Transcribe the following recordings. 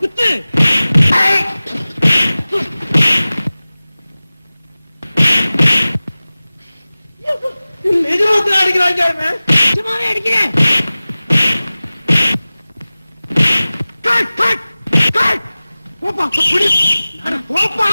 குத்து நிஜமத்தில் அடிக்கிறாங்க. நிஜமாவே அடிக்கிறேன். போப்பா போப்பா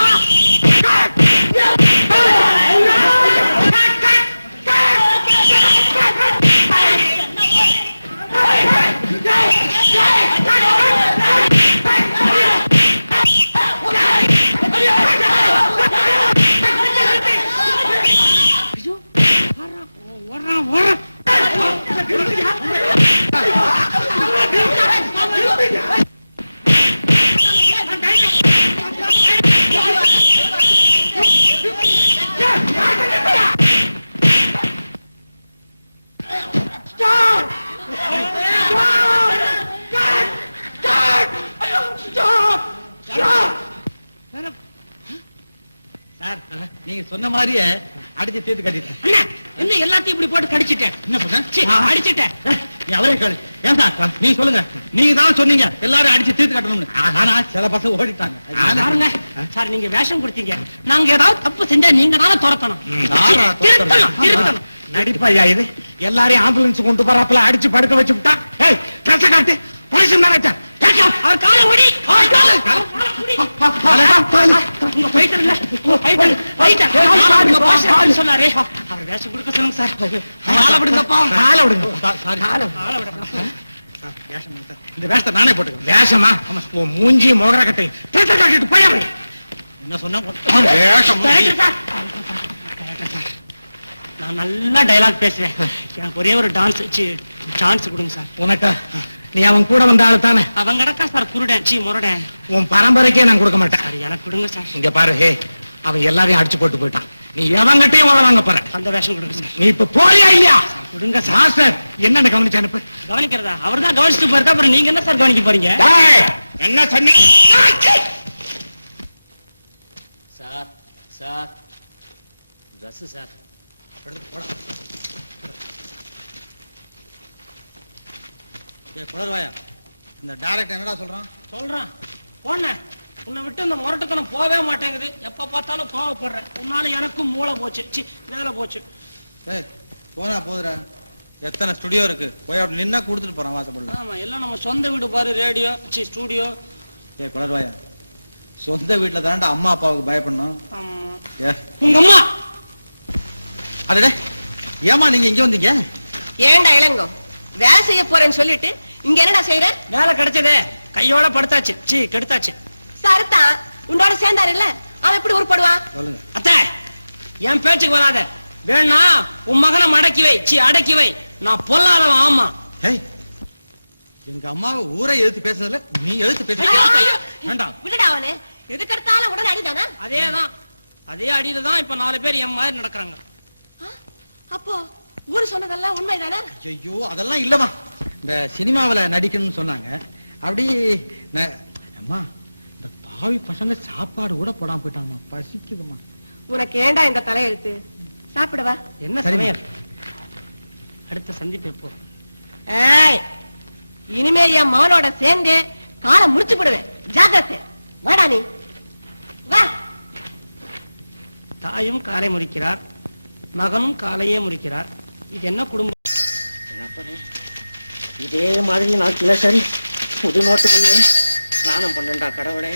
நீங்க சொன்ன மாதிரியே அடிச்சு தீர்த்து கட்டிட்டேன். என்ன எல்லாத்தையும் இப்படி போட்டு கடிச்சிட்டேன். என்ன பண்ண அடிச்சிட்டேன். அவரே கேளு. ஏன் சார் நீங்க சொல்லுங்க. நீங்க தான் சொன்னீங்க எல்லாரும் அடிச்சு தீர்த்து கட்டணும்னு. ஆனா சில பசங்க ஓடிட்டாங்க. பாருங்க சார், நீங்க வேஷம் கொடுத்தீங்க. நாங்க ஏதாவது தப்பு செஞ்சா நீங்க தானே துரத்தணும். நடிப்பையா இது? எல்லாரையும் ஆம்புலன்ஸ் கொண்டு போறாப்புல அடிச்சு படுக்க வச்சு விட்டா. ஏய் ட்ரெஸ் காட்டு. போலீஸ் மேனேஜா அவர் காலை ஓடி சொன்னாரே. அவர் வேஷம் கொடுக்க சொல்லுங்க சார். காலை விடுங்கப்பா. காலை விடுங்க. இந்த வேஷத்தை நானே போட்டுக்கிறேன். வேஷமா? மூஞ்சி மோகர கட்டை காட்டிட்டு போய் என்ன சொன்ன? நான் நல்லா டைலாக் பேசுறேன். எனக்கு ஒரே ஒரு டான்ஸ் கொடுங்க சார். உனக்கா? நீ அவன் கூட வந்த ஆளு தானே? அவன் கிடக்கா சார் குருடன் முரடன். உன் பரம்பரைக்கே நான் கொடுக்க மாட்டேன். எனக்கு கொடுங்க சார். இங்க பாரு, ஹே அவன் எல்லாரையும் அடிச்சு போட்டு போயிட்டான். நீ எவங்கிட்டையும் வாங்க போற. அந்த வேஷம் கொடுங்க சார். நீ இப்ப போறியா இல்லையா? கொடுங்க சார். சார் என்னன்னு கவனிச்சு அனுப்பு. கவனிக்கிறதா? அவர் தான் கவனிச்சுட்டு போயிருக்கா. அப்புறம் நீங்க என்ன சார் கவனிக்க போறீங்க? என்ன சொன்ன சார்? சார் ட்ரெஸ் சார் எடுத்து போட. குளர்வாயா, இந்த டைரக்டர் என்னடா சொல்றான்? போன உன்னை விட்டு இந்த முரட்டுத்தனம் போவே மாட்டேங்குது. எப்ப பார்த்தாலும் கோவப்படுறேன். உன்னால எனக்கும் மூளை போச்சு, வேலை போச்சு. போனா போதுரா. எத்தனை ஸ்டுடியோ இருக்கு? போய் அப்படி நின்னா கொடுத்துட்டு போறான் வாசப்படல. ஆமா, எல்லாம் நம்ம சொந்த வீடு பாரு. Radio studio. குளர்வாயா, சொந்த வீட்டுல தான்டா அம்மா அப்பாவுக்கு பயப்படணும். உங்க அம்மா அடடே, ஏமா நீங்க இங்க வந்தீங்க? ஏன்டா இளங்கோ, வேலை செய்ய போறேன்னு சொல்லிட்டு இங்க என்னடா செய்யற? வேலை கிடைச்சதே, கையோட படுத்தாச்சு. கெடுத்தாச்சு. சரத்தான் உன்னோட சேர்ந்தாரு இல்ல, அவன் எப்படி உருப்படுவான்? சொல்லுங்க அத்தை, என் பேச்சுக்கு வராத. வேணா உன் மகனை மடக்கி வை, அடக்கி வை. நான் பொல்லாதவன். ஆமா, எங்க அம்மாவை ஊரை எழுத்து பேசுறதுல நீ எழுத்து பேச வேண்டாம். விடுடா அவனே, எதுக்கு எடுத்தாலும் உடனே அடிதானா? அதேதான், அதே அடியில்தான் இப்ப 4 பேர் என் மாதிரி நடக்கிறாங்க. அப்போ ஊரு சொன்னதெல்லாம் உண்மைதானே? ஐயோ அதெல்லாம் இல்லம்மா. இந்த சினிமாவில நடிக்கணும்னு சொன்னாங்க. அப்படி அம்மா, இந்த பாவி பசங்க சாப்பாடு கூட போடாம போயிட்டாங்கம்மா. பசிக்குதுமா. உனக்கு ஏண்டா இந்த தலையெழுத்து? சாப்பிடவா? என்ன சமையல்? அடுத்த சந்திப்பு எப்போ? ஏய், இனிமே என் மகனோட சேர்ந்து காலை முடிச்சு விடுவேன். ஜாகிரதை. வாடா நீ வா. தாயும் காலை முறிக்கிறார், மகனும் காலையே முறிக்கிறார். இது என்ன குடும்பம்? இதே மாதிரி நான் சரி புது நோட்டுகளே ஸ்நானம் பண்ணண்டா கடவுளே.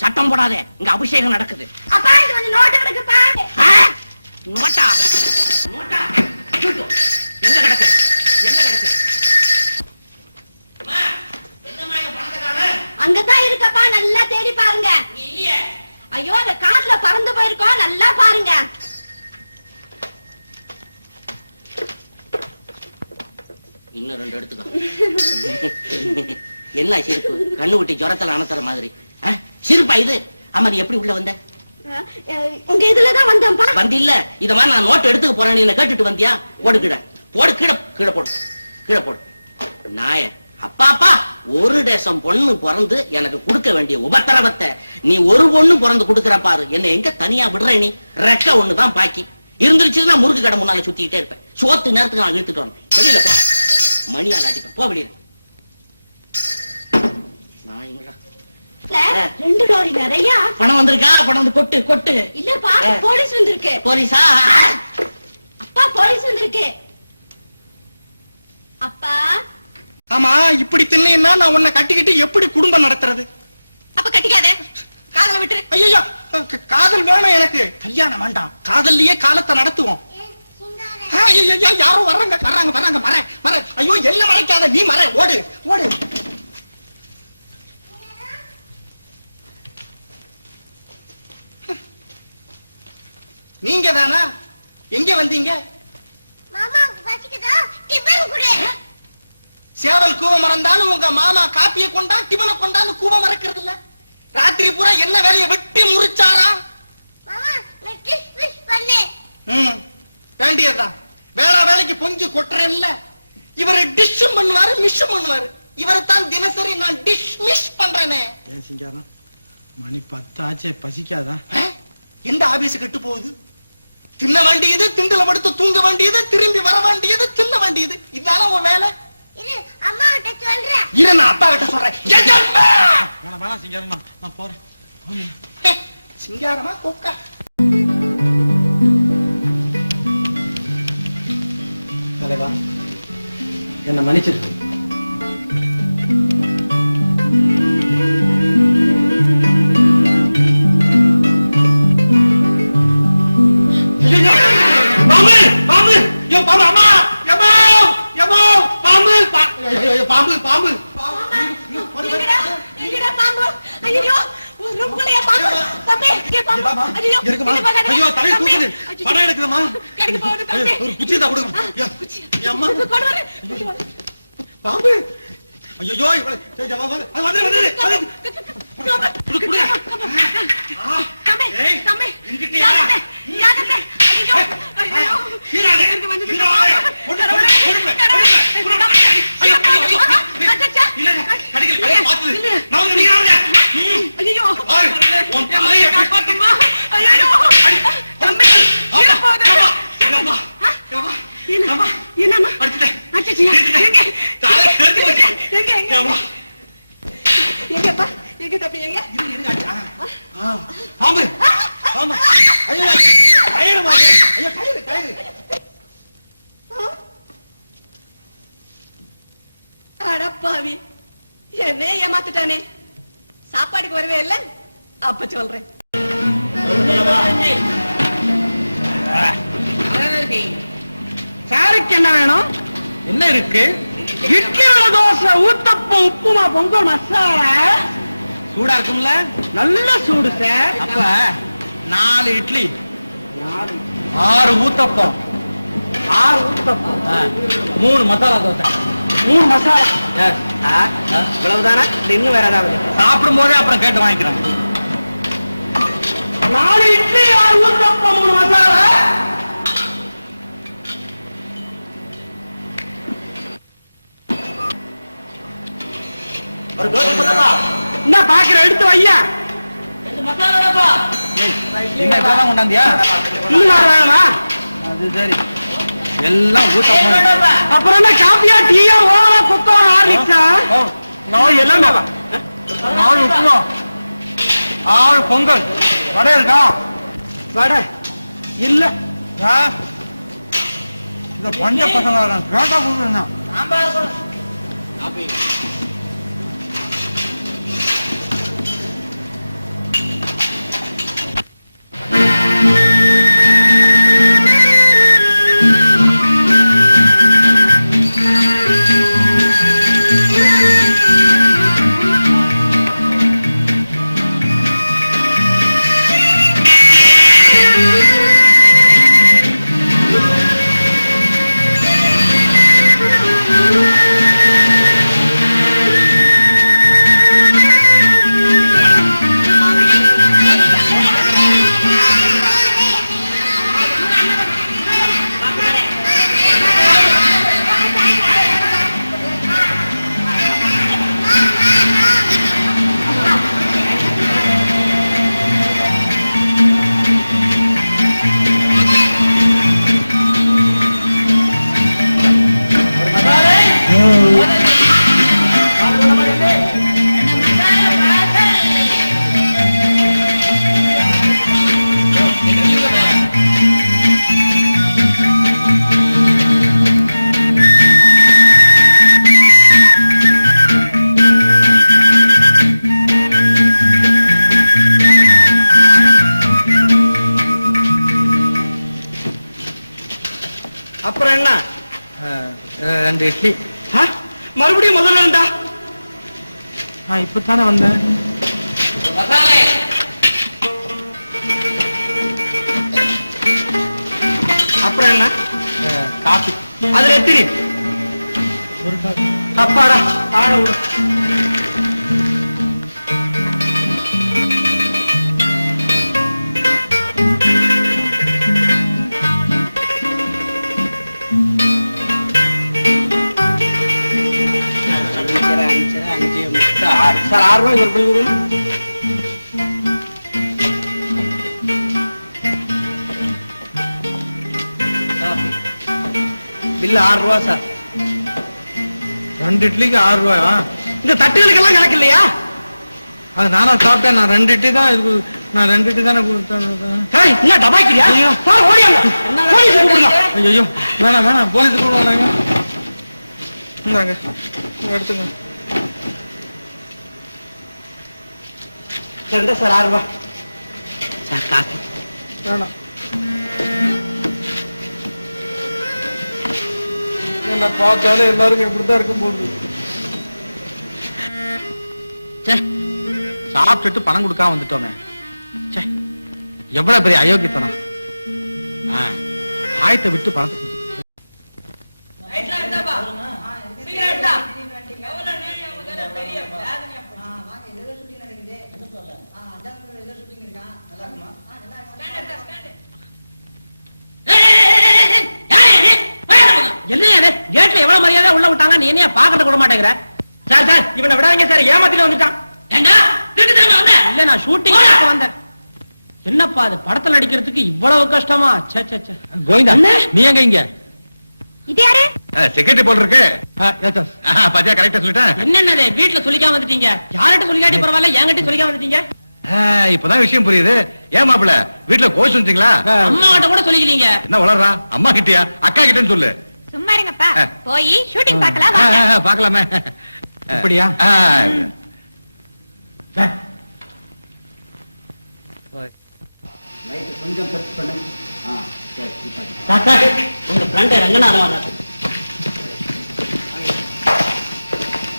சட்டம் போடாதே, இங்க அபிஷேகம் நடக்குது. எங்க கிடக்கு? அங்கதான் இருக்கப்பா, நல்லா தேடி பாருங்க. ஐயோ, அந்த காட்டுல பறந்து போயிருக்கோம், நல்லா பாருங்க. இன்னும் 2 எடுத்துக்கோ. என்ன சிரிப்பு? கண்ணு விட்டு ஜுரத்துல அணத்துற மாதிரி சிரிப்பா இது? அம்மா நீ எப்படி உள்ள வந்த? உங்க இதுலதான் வந்தேன்ப்பா. வந்து இல்ல, இத மாதிரி நான் நோட்டு எடுத்துக்க போறேன்னு என்ன கேட்டுட்டு வந்தியா? ஓடுக்கிட போடு, கீழே கீழே போடு, கீழே போடு. நாய அப்பாப்பா, ஒரு டேசம் பொண்ணு பிறந்து எனக்கு கொடுக்க வேண்டிய உபத்திரவத்தை நீ ஒரு பொண்ணு பிறந்து கொடுக்கற பாரு. என்ன எங்க தனியா விடுற நீ? ரெக்க ஒண்ணுதான் பாக்கி இருந்துருச்சுன்னா முறுக்கு கடை முன்னால சுத்திக்கிட்டே இருப்பேன். சோத்து நேரத்துக்கு நான் இழுத்துட்டு வரேன். வெளியில போ, மணியால் அடிப்பேன். போ வெளியில. ரெண்டு லாரி நிறைய பணம் வந்திருக்கா? பணம் வந்து கொட்டு கொட்டு. இல்லப்பா, போலீஸ் வந்திருக்கு. போலீஸா? அப்பா, போலீஸ் வந்திருக்கு. அப்பா. ஆமா, இப்படி தின்னைன்னா நான் உன்னை கட்டிக்கிட்டு எப்படி குடும்பம் நடத்துறது? அப்ப கட்டிக்காதே, காதல விட்டு. ஐயோ, காதல் வேணும் எனக்கு, கல்யாணம் வேண்டாம். காதல்லையே காலத்தை நடத்துவோம். யாரோ வர்றாங்க வர்றாங்க வர்றாங்க. மர மர. ஐயோ, எல்லாம் மறைக்காத, நீ மர. ஓடு ஓடு. நீங்க தானா? எங்க வந்தீங்க? மாமா பசிக்குதா? டிபன் குடு. சேவல் கூவ மறந்தாலும் உங்க மாமா காப்பியை கொண்டா டிபனை கொண்டாந்து கூவ மறக்கிறது இல்ல. ராத்திரி பூரா என்ன வேலையை வெட்டி முறிச்சாரா? மாமா நான் டிஷ் ஃபிஷ் பண்ணே. வேண்டியதுதான். வேளா வேலைக்கு பொஞ்சு கொட்டுறேன்ல. இவரு டிஷ்ஷும் பண்ணுவாரு, மிஷ்ஷும் பண்ணுவாரு. இவரை தான் தினசரி நான் டிஷ் மிஷ் பண்றேனே. ஏன் சிங்காரம், மணி 10 ஆச்சே, பசிக்காதா? எந்த ஆபீஸ் கெட்டு போகுது? தின்ன வேண்டியது, திண்டுல படுத்து தூங்க வேண்டியது, திரும்பி வர வேண்டியது, தின்ன வேண்டியது. இதான உன் வேலை? இரு, அம்மா கிட்ட சொல்றேன். இரு, நான் அப்பா கிட்ட சொல்றேன். வேணாம் வேணாம் சிங்காரம், நான் போறேன். சிங்காரமா கொக்கா? தலைவா, என்ன மன்னிச்சிரு. பாம்பு பாம்பு. யோ பாம்பு. அம்மா எம்மா எம்மா. பாம்பு பாம்பு பாம்பு. எங்கடா எங்கடா பாம்பு? ஐயோ, ரூம்குள்ளே பாம்பு. தம்பி, இங்க பாம்பு. ஐயோ, இருக்குமா? ஐயோ, தலை தூக்குது. படம் எடுக்குதுமா? கடிக்கு போகுது தம்பி. ஒரு குச்சி தான் கொடுங்க. அம்மா, கொண்டு வர. பாம்பு. ஐயோ, இவளே. அது வந்து குடு. தம்பி, தம்பி. இங்கிட்டியா? யாகத்தை. ஐயோ, ஐயோ. கீராதே. இங்க வந்து கீராதே. கொடுங்க. ஐயோ, அச்சச்சா. இல்ல, கடிக்கல, பாத்து. நான் நீங்க ஐயோ. பாரு, உன் தலையை காப்பாத்துமா. ஐயோ. தம்பி, கீழ போகுது. என்னம்மா? என்னம்மா? என்னம்மா? அடிச்சிட்டேன். அச்சச்சா. எங்க? தலை தெரிஞ்சு போச்சு. எங்க எங்க? ஏம்மா? எங்கப்பா? எங்க தம்பி எங்க? பாம்பு பாம்பு. ஐயோ, கயிறுமா. ஐயோ, கயிறு. அடப்பாவி, என்னே ஏமாத்துட்டானே. சாப்பாடுக்கு வரவே இல்ல. அப்ப சொல்றேன். சாருக்கு என்ன வேணும்? என்ன இருக்கு? இட்லி வடை, தோசை, ஊத்தப்பம், உப்புமா, பொங்கல், மசாலா. சூடா இருக்கும்ல? நல்ல சூடு சார். அப்ப 4 இட்லி, 6 ஊத்தப்பம், 6 ஊத்தப்பம், 3 மசாலா தோசை. 3 மசாலா. இவ்வளவுதானா? இன்னும் வேற ஏதாவது? சாப்பிடும் போதே அப்புறம் கேட்டு வாங்கிக்கிறேன். 4 இட்லி, 6 ஊத்தப்பம், 3 மசாலா. ஒரு தோசை போடுப்பா. என்ன பாக்குற? எடுத்து வையா. என்ன இப்பதான் கொண்டாந்தியா? இன்னும் வேற வேணுமா? அது சரி, எல்லாம் ஊத்தப்பம். அப்புறம் என்ன, காப்பியா, டீயா, ஓவா, கொக்கோ, ஹார்லிக்ஸா? எல்லாம் 4 உப்புமா, 6 பொங்கல். வடை இருக்கா? வடை இல்ல. இந்த பஞ்ச பசங்க கேட்டா கொடுக்குறேன். 2 இட்லி. மறுபடியும் முதல்ல இருந்தா இப்பதானே வந்தேன். அப்புறம் என்ன? காபி. அதுல எத்திரி ஒரு காபி. அப்பாடா ஆள விடு. சார் 6 ரூபாய் ஒரு பில் பில்லு 6 ரூபா சார். 2 இட்லிக்கு 6 ரூபாயா? இந்த தட்டுகளுக்கெல்லாம் கணக்கு இல்லையா? அது நானா சாப்பிட்டேன். நான் 2 இட்லி தான் நான் 2 இட்லி தானே கொடுத்தேன். என்ன டபாக்கிறியா? ஐயோ. ஓடியாங்க. போலீஸ் கூப்பிடுங்க. ஐயோ வேணாம் போலீஸ் கூப்பிடுவாங்க. இந்தாங்க எடுத்துங்க. சார் இந்த சார் 6 ரூபாய் சார் காஃபி. வேணாம். என்ன பார்த்தாலே எல்லாருக்கும் இப்படித்தான் இருக்கும் போது. சாப்பிட்டுட்டு பணம் கொடுக்காம வந்துட்டோமே. எவ்வளவு பெரிய அயோக்கியத்தனம். ஆயத்தை விட்டு பணத்தை கொடுத்து. என்ன கேட்ல எவ்வளவு மரியாதை உள்ள விட்டாங்க, நீ என்ன பாக்கறது கூட மாட்டேங்கிற? சார் சார் இவனை விடாதீங்க சார், ஏமாத்திட்டு வந்துட்டான். இல்ல நான் ஷூட்டிங் வந்தேன். என்னப்பா அது படத்துல நடிக்கிறதுக்கு இவ்வளவு கஷ்டமா? கோவிந்தா நீ எங்க இங்க? இது யாரு? செக்ரட்டரி போல் இருக்கு. பத்தியா கரெக்டா சொல்லிட்டேன். என்னென்னது வீட்டுல சொல்லிக்காம வந்துட்டீங்க? யார்கிட்ட சொல்லிக்காட்டி பரவாயில்ல, என்கிட்ட சொல்லிக்காம வந்துட்டீங்க. இப்பதான் விஷயம் புரியுது. ஏன் மாப்பிள வீட்டுல கோய் சொல்லிட்டீங்களா? அம்மா கிட்ட கூட சொல்லிக்கிறீங்க. என்ன வளர்றா? அம்மா கிட்டயா அக்கா கிட்டன்னு சொல்லு. சும்மா இருங்கப்பா, போய் ஷூட்டிங் பார்க்கலாம். பார்க்கலாமே. அப்படியா? கொஞ்சம் கட் பண்ணு. உங்க ஃப்ரெண்ட் ரங்கநாதன்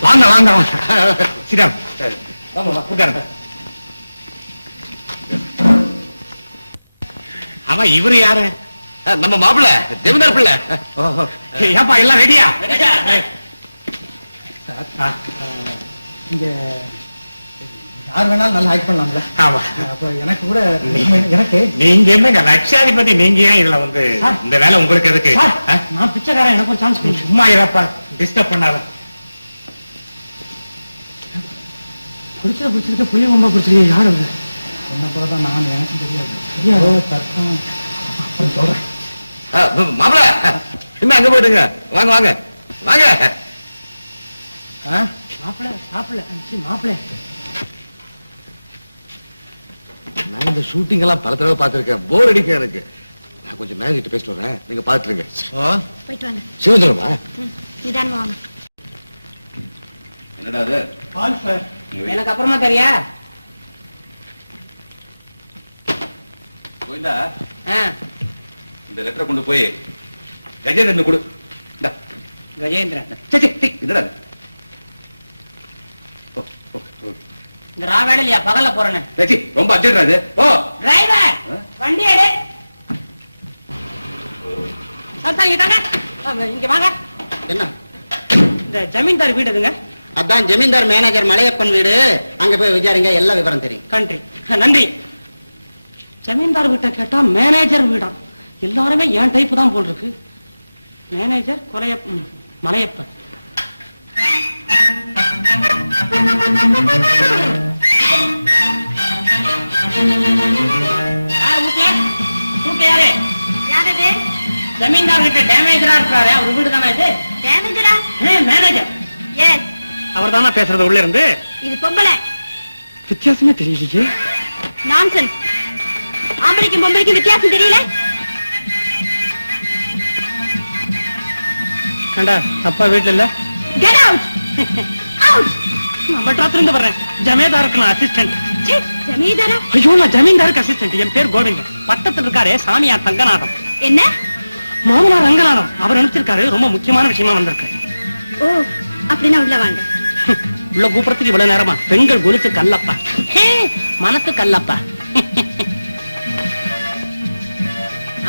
வாங்க வாங்க சிரம் உட்காருங்க. அவன் இவரு யாரு? நம்ம மாப்பிள்ள ஜமீன்தார் பிள்ளை. ஏப்பா எல்லாம் ரெடியா? இங்க யார் வேணாலும் நல்லா ஆக்ட் பண்ணலாம்ல. ஆமா. அப்ப எனக்கு கூட எனக்கு நீங்க என்னங்க லட்சாதிபதி, நீங்க ஏன் இதுல வந்து இந்த வேலை உங்களுக்கு எதுக்கு? நான் பிச்சைக்காரன், எனக்கு ஒரு சான்ஸ் கொடுங்க. சும்மா இருப்பா, டிஸ்டர்ப் பண்ணாத. பிடிச்சிருக்க புரிய ரொம்ப பிடிச்சிருக்க. யார் அது? என்ன போலதான் நான், எனக்கு தெரியாது. சத்தம் அப்புறம் சொல்றேன். மாப்பிள்ள என்ன அங்க போயிடுங்க. வாங்க வாங்க வாங்க. மாப்பிள்ள மாப்பிள்ள மாப்பிள்ள நான் இந்த ஷூட்டிங் எல்லாம் பல தடவை பார்த்திருக்கேன். போர் அடிக்க எனக்கு. நான் கொஞ்சம் மேனேஜர்கிட்ட பேசிட்டு வரேன், நீங்க பாத்துருங்க. போயிட்டு வாங்க. சிவந்திரமா நிதானமா வாங்க. என்னடா அது? பால் சார். எனக்கு அப்புறமா தெரியா? கோவிந்தா, இந்த லெட்டரை கொண்டு போய் கஜேந்திரன் கொடு. கஜேந்திரன் என்னடா இந்த ரா வேலையா பகல்ல போறேன்னு ரொம்ப அர்ஜென்ட். ஓ டிரைவர் வண்டி எடு. இங்க வாங்க. என்ன? இந்த ஜமீன்தார் வீடு எதுங்க? அதான் ஜமீன்தார் மேனேஜர் மலையப்பன் வீடு. அங்க போய் விசாரிங்க, எல்லா விவரம் தெரியும். கண்ட்ரி நன்றி. ஜமீன்தார் வீட்டை கேட்டா மேனேஜர் வீடா? எல்லாருமே என் டைப் தான் போல் இருக்கு. மேனேஜர் கொலையப்பன் மலையப்பன். ஜமீன்தார் கிட்ட டேமேஜரா இருக்காரு, அவர் வீடு தானே இது? டேமேஜரா? மேனேஜர். எஸ். அவர் தானே பேசுறது உள்ள இருந்து? இது பொம்பளை. வித்தியாசமே தெரியலையே. நான்சென்ஸ். ஆம்பளைக்கும் பொம்பளைக்கும் வித்தியாசம் தெரியல? கண்டா அப்பா வீட்டுல இல்ல. Get out. அவுட். நான் மெட்ராஸ்ல இருந்து வர்றேன். ஜமீன்தாருக்கு நான் அசிஸ்டன்ட். ஜமீன்தாரா? ஐயோ நான் ஜமீன்தாருக்கு அசிஸ்டன்ட். என் பேர் கோவிந்தன். பட்டத்துல இருக்காரே சாமியார் தங்கநாதம். என்ன? மாமனார் ரங்கநாதம் அவர் அனுப்பிச்சிருக்காரு. ரொம்ப முக்கியமான விஷயமா வந்திருக்கேன். ஓ, அப்படின்னா உள்ள வாங்க. உள்ள கூப்பிடறதுக்கு இவ்வளவு நேரமா? பெண்கள் கொலுசு கல்லப்பா, மனசு கல்லப்பா.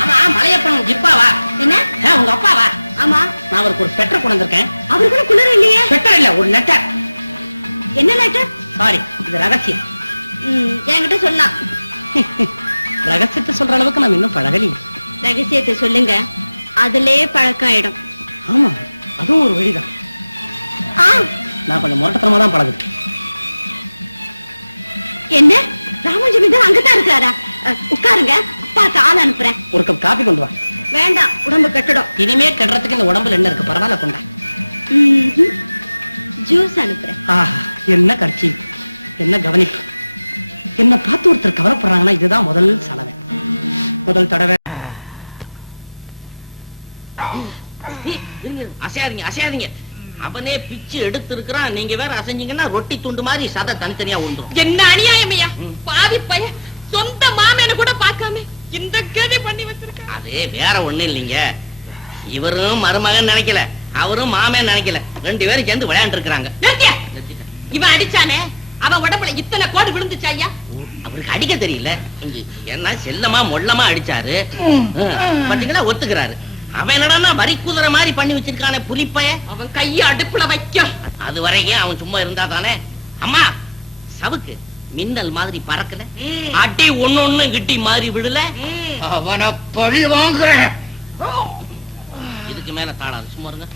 ஆமா, மலையப்பன் ஜிப்பாவா? என்ன? உங்க அப்பாவா? ஆமா. நான் அவருக்கு ஒரு ஸ்வெட்டர் கொண்டு வந்திருக்கேன். அவருக்குள்ள குளிர் இல்லையே. ஸ்வெட்டர் இல்ல, ஒரு லெட்டர். என்ன லெட்டர்? சாரி, இது ரகசியம். என்கிட்ட சொல்லலாம். ரகசியத்தை சொல்ற அளவுக்கு நான் இன்னும் பழகலி. ரகசியத்தை சொல்லுங்க, அதிலே பழக்கம் ஆயிடும். ஆமா, அதுவும் ஒரு வழிதான். நான் கொஞ்சம் முரட்டத்தனமா தான் பழகுது. என்ன, ராமன் ஜமீன்தார் அங்கதான் இருக்கிறாரா? உட்காருங்க, அப்பாக்கு ஆள் அனுப்புறேன். ஒரு கப் காபி கொண்டு வா. வேண்டாம், உடம்பு கெட்டுடும். இனிமே கெடுறதுக்கு இந்த உடம்புல என்ன இருக்கு? பரவாயில்ல, கொண்டா. ஜூஸ் அனுப்புறேன். என்ன கட்சி, என்ன கவனிப்பு. என்ன பார்த்து ஒருத்தர் கவலைப்படுறாங்கன்னா இதுதான் முதல் சலவை, முதல் தடவை. அசையாதீங்க, அசையாதீங்க. அவனே பிச்சு எடுத்து இருக்கிறான். நீங்க வேற அசைஞ்சீங்கன்னா ரொட்டி துண்டு மாதிரி சதை தனித்தனியா உண்டுரும். என்ன அநியாயம் ஐயா! பாவி பையன் சொந்த மாமேன கூட பார்க்காம இந்த கேதி பண்ணி வச்சிருக்க. அது வேற ஒண்ணு இல்லைங்க. இவரும் மருமகன் நினைக்கல, அவரும் மாமன் நினைக்கல. 2 பேரும் சேர்ந்து விளையாண்டு இருக்கிறாங்க. இவன் அடிச்சானே, அவன் உடம்புல இத்தனை கோடு விழுந்துச்சா ஐயா? அவருக்கு அடிக்க தெரியல. என்ன செல்லமா மொல்லமா அடிச்சாரு. பாத்தீங்களா, ஒத்துக்கிறாரு. அவன் என்னடா வரி குதிரை மாதிரி பண்ணி வச்சிருக்கானே புலிப்பைய. அவன் கைய அடுப்புல வைக்கும். அது வரைக்கும் அவன் சும்மா இருந்தா தானே. அம்மா, சவுக்கு மின்னல் மாதிரி பறக்கல, அடி ஒண்ணு கிட்டி மாதிரி விடல. அவனை பழி வாங்குறேன். இதுக்கு மேல தாடாது, சும்மா இருங்க.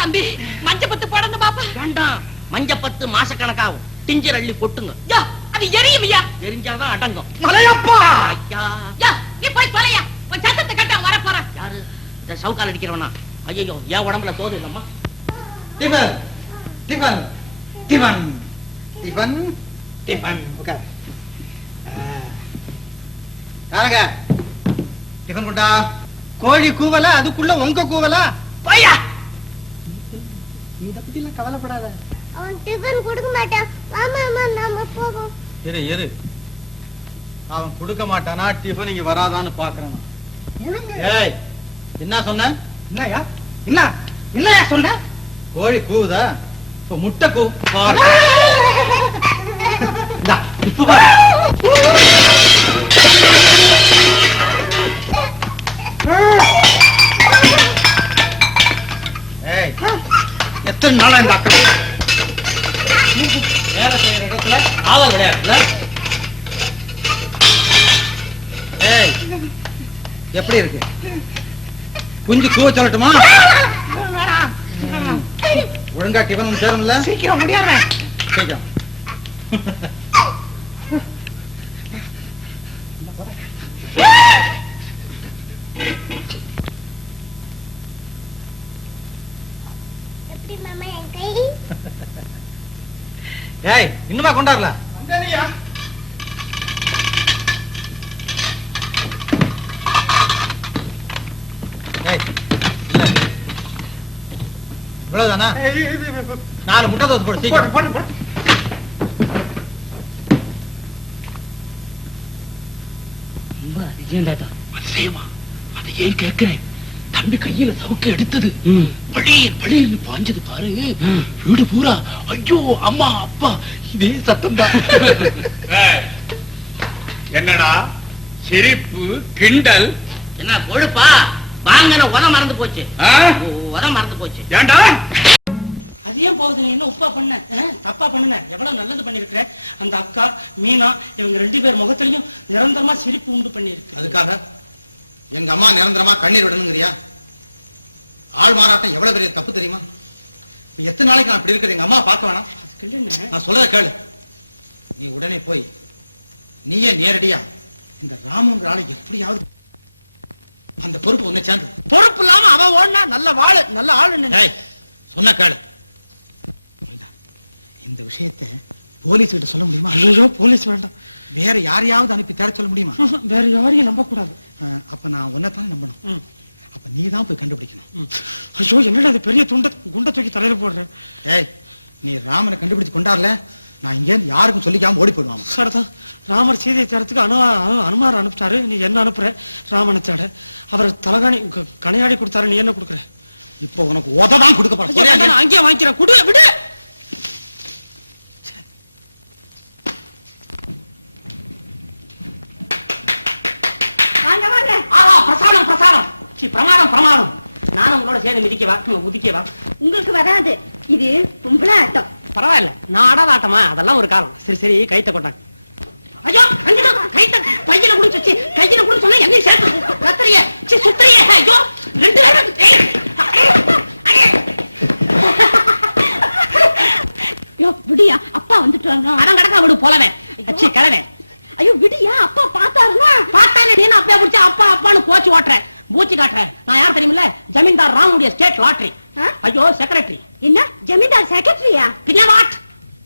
தம்பி, மஞ்ச பத்து போடணும் பாப்பா. வேண்டாம், மஞ்ச பத்து மாசக்கணக்காகும். டிஞ்சர் அள்ளி கொட்டுங்க. அது எரியும் ஐயா. எரிஞ்சாதான் அடங்கும். மலையப்பா! நீ போய் தொலையா, உன் சத்தத்தை கட்ட வர போற. யாரு இந்த சவுக்கால் அடிக்கிறவனா? ஐயோ, என் உடம்புல தோது இல்லம்மா. Tiffin tiffin tiffin tiffin tiffin. உட்கார். யாருங்க டிஃபன் கொண்டா? கோழி கூவல, அதுக்குள்ள உங்க கூவலா? பையா, இத பத்தி எல்லாம் கவலைப்படாத. அவன் டிஃபன் கொடுக்க மாட்டான். மாமா, நாம போவோம். இரு இரு, அவன் கொடுக்க மாட்டானா டிஃபன் இங்க வராதான்னு பாக்குறான். ஏய், என்ன சொன்ன? என்னயா என்ன என்னயா சொன்ன? கோழி கூவுதா? இப்ப முட்டை கூ. இப்ப பாரு. ஏய், எத்தனை நாளா இந்த அக்கா வேலை செய்யற இடத்துல ஆவல் விளையாட்டுல? ஏய், எப்படி இருக்கு? குஞ்சு கூவ சொல்லட்டுமா? ஒழுங்கா டிஃபன் சேரும்ல? சீக்கிரம் முடியாத. சீக்கிரம். எப்படி மாமா என் கை? ஏய், இன்னுமா கொண்டாடல? ஏய், இல்ல. இவ்வளவுதானா? 4 முட்டை தோசை போடு, சீக்கிரம். அதை ஏன் கேட்கிறேன்? தம்பி கையில சவுக்கு எடுத்தது பழியில் பாஞ்சது பாரு. வீடு பூரா ஐயோ அம்மா அப்பா இதே சத்தம் தான். என்னடா சிரிப்பு கிண்டல்? என்ன கொழுப்பா? வாங்கின உரம் மறந்து போச்சு. உரம் மறந்து போச்சு. ஏண்டா அது ஏன் போகுது? நீ என்ன உப்பா பண்ண? தப்பா பண்ணுன? எவ்வளவு நல்லது பண்ணிருக்கிற. அந்த அக்கா மீனா இவங்க 2 பேர் முகத்திலையும் நிரந்தரமா சிரிப்பு உண்டு பண்ணிருக்கு. அதுக்காக எங்க அம்மா நிரந்தரமா கண்ணீர் விடணுங்கிறியா? ஆள் மாறாட்டம் எவ்வளவு பெரிய தப்பு தெரியுமா? இப்ப எத்தனை நாளைக்கு நான் இப்படி இருக்கிற எங்க அம்மா பார்க்க வேணாம்? அதுக்கு இல்லைன்னு நான் சொல்றத கேளு. நீ உடனே போய் நீயே நேரடியா இந்த ராமுங்கிற ஆளை எப்படியாவது அந்த பொறுப்பு ஒண்ணு சேர்ந்து. பொறுப்பு இல்லாம அவன் ஓடுனா நல்ல வாழு, நல்ல ஆளு. ஏய், சொன்ன கேளு. இந்த விஷயத்தை போலீஸ் கிட்ட சொல்ல முடியுமா? ஐயோ, போலீஸ் வேண்டாம். வேற யாரையாவது அனுப்பி தேட சொல்ல முடியுமா? வேற யாரையும் நம்ப கூடாது. அப்ப நான் உன்னைத்தான் நம்பணும். அப்ப நீ தான் போய் கண்டுபிடிக்கணும். ஐயோ, என்னடா அது பெரிய குண்டை தூக்கி தலையில போடுற. ஏய், நீ ராமனை கண்டுபிடிச்சு கொண்டாடல, நான் இங்கே யாருக்கும் சொல்லிக்காம ஓடி போயிடுவாங்க. சரிதான். ராமர் சீதையை தேடத்துக்கு அனுமார் அனுப்பிச்சாரு. நீ என்ன அனுப்புற? ராமனை தேட அவர் தலகாணி கணையாடி கொடுத்தாரு. நீ என்ன கொடுக்குற? இப்போ உனக்கு உததான் கொடுக்க போறேன். அங்கேயே வாங்கிக்கிறேன். குடு விடு. வாங்க வாங்க. பிரசாதம் பிரசாதம். பிரமாதம் பிரமாதம். நானும் உங்களோட சேர்ந்து மிதிக்கவா உதிக்கவா? உங்களுக்கு வராது. இது பொம்பளை ஆட்டம். பரவாயில்ல, நான் ஆடாத ஆட்டமா? அதெல்லாம் ஒரு காலம். சரி சரி, கைத்த கொண்டாங்க. ஐயோ அங்கடா கைத்த பையில குடிச்சு கையில குடி சொன்னா என்ன சிறப்பு கத்தறிய சுத்தறிய. ஐயோ ரெண்டு பேரும் ஐயோ விடியா, அப்பா வந்துட்டாங்க. அதான் கடக்கா விடு போலவே. அச்சி கிளவே. ஐயோ விடியா, அப்பா பார்த்தாருன்னா. பார்த்தானே நீ அப்பா புடிச்ச அப்பா அப்பான்னு கோச்சு ஓட்டுற பூச்சி காட்டுற. நான் யார் தெரியுமில்ல? ஜமீன்தார் ராமுடைய ஸ்டேட் லாட்டரி. ஐயோ செக்ரட்டரி. என்ன ஜமீன்தார் செக்ரட்டரியா? பின்ன வாட்?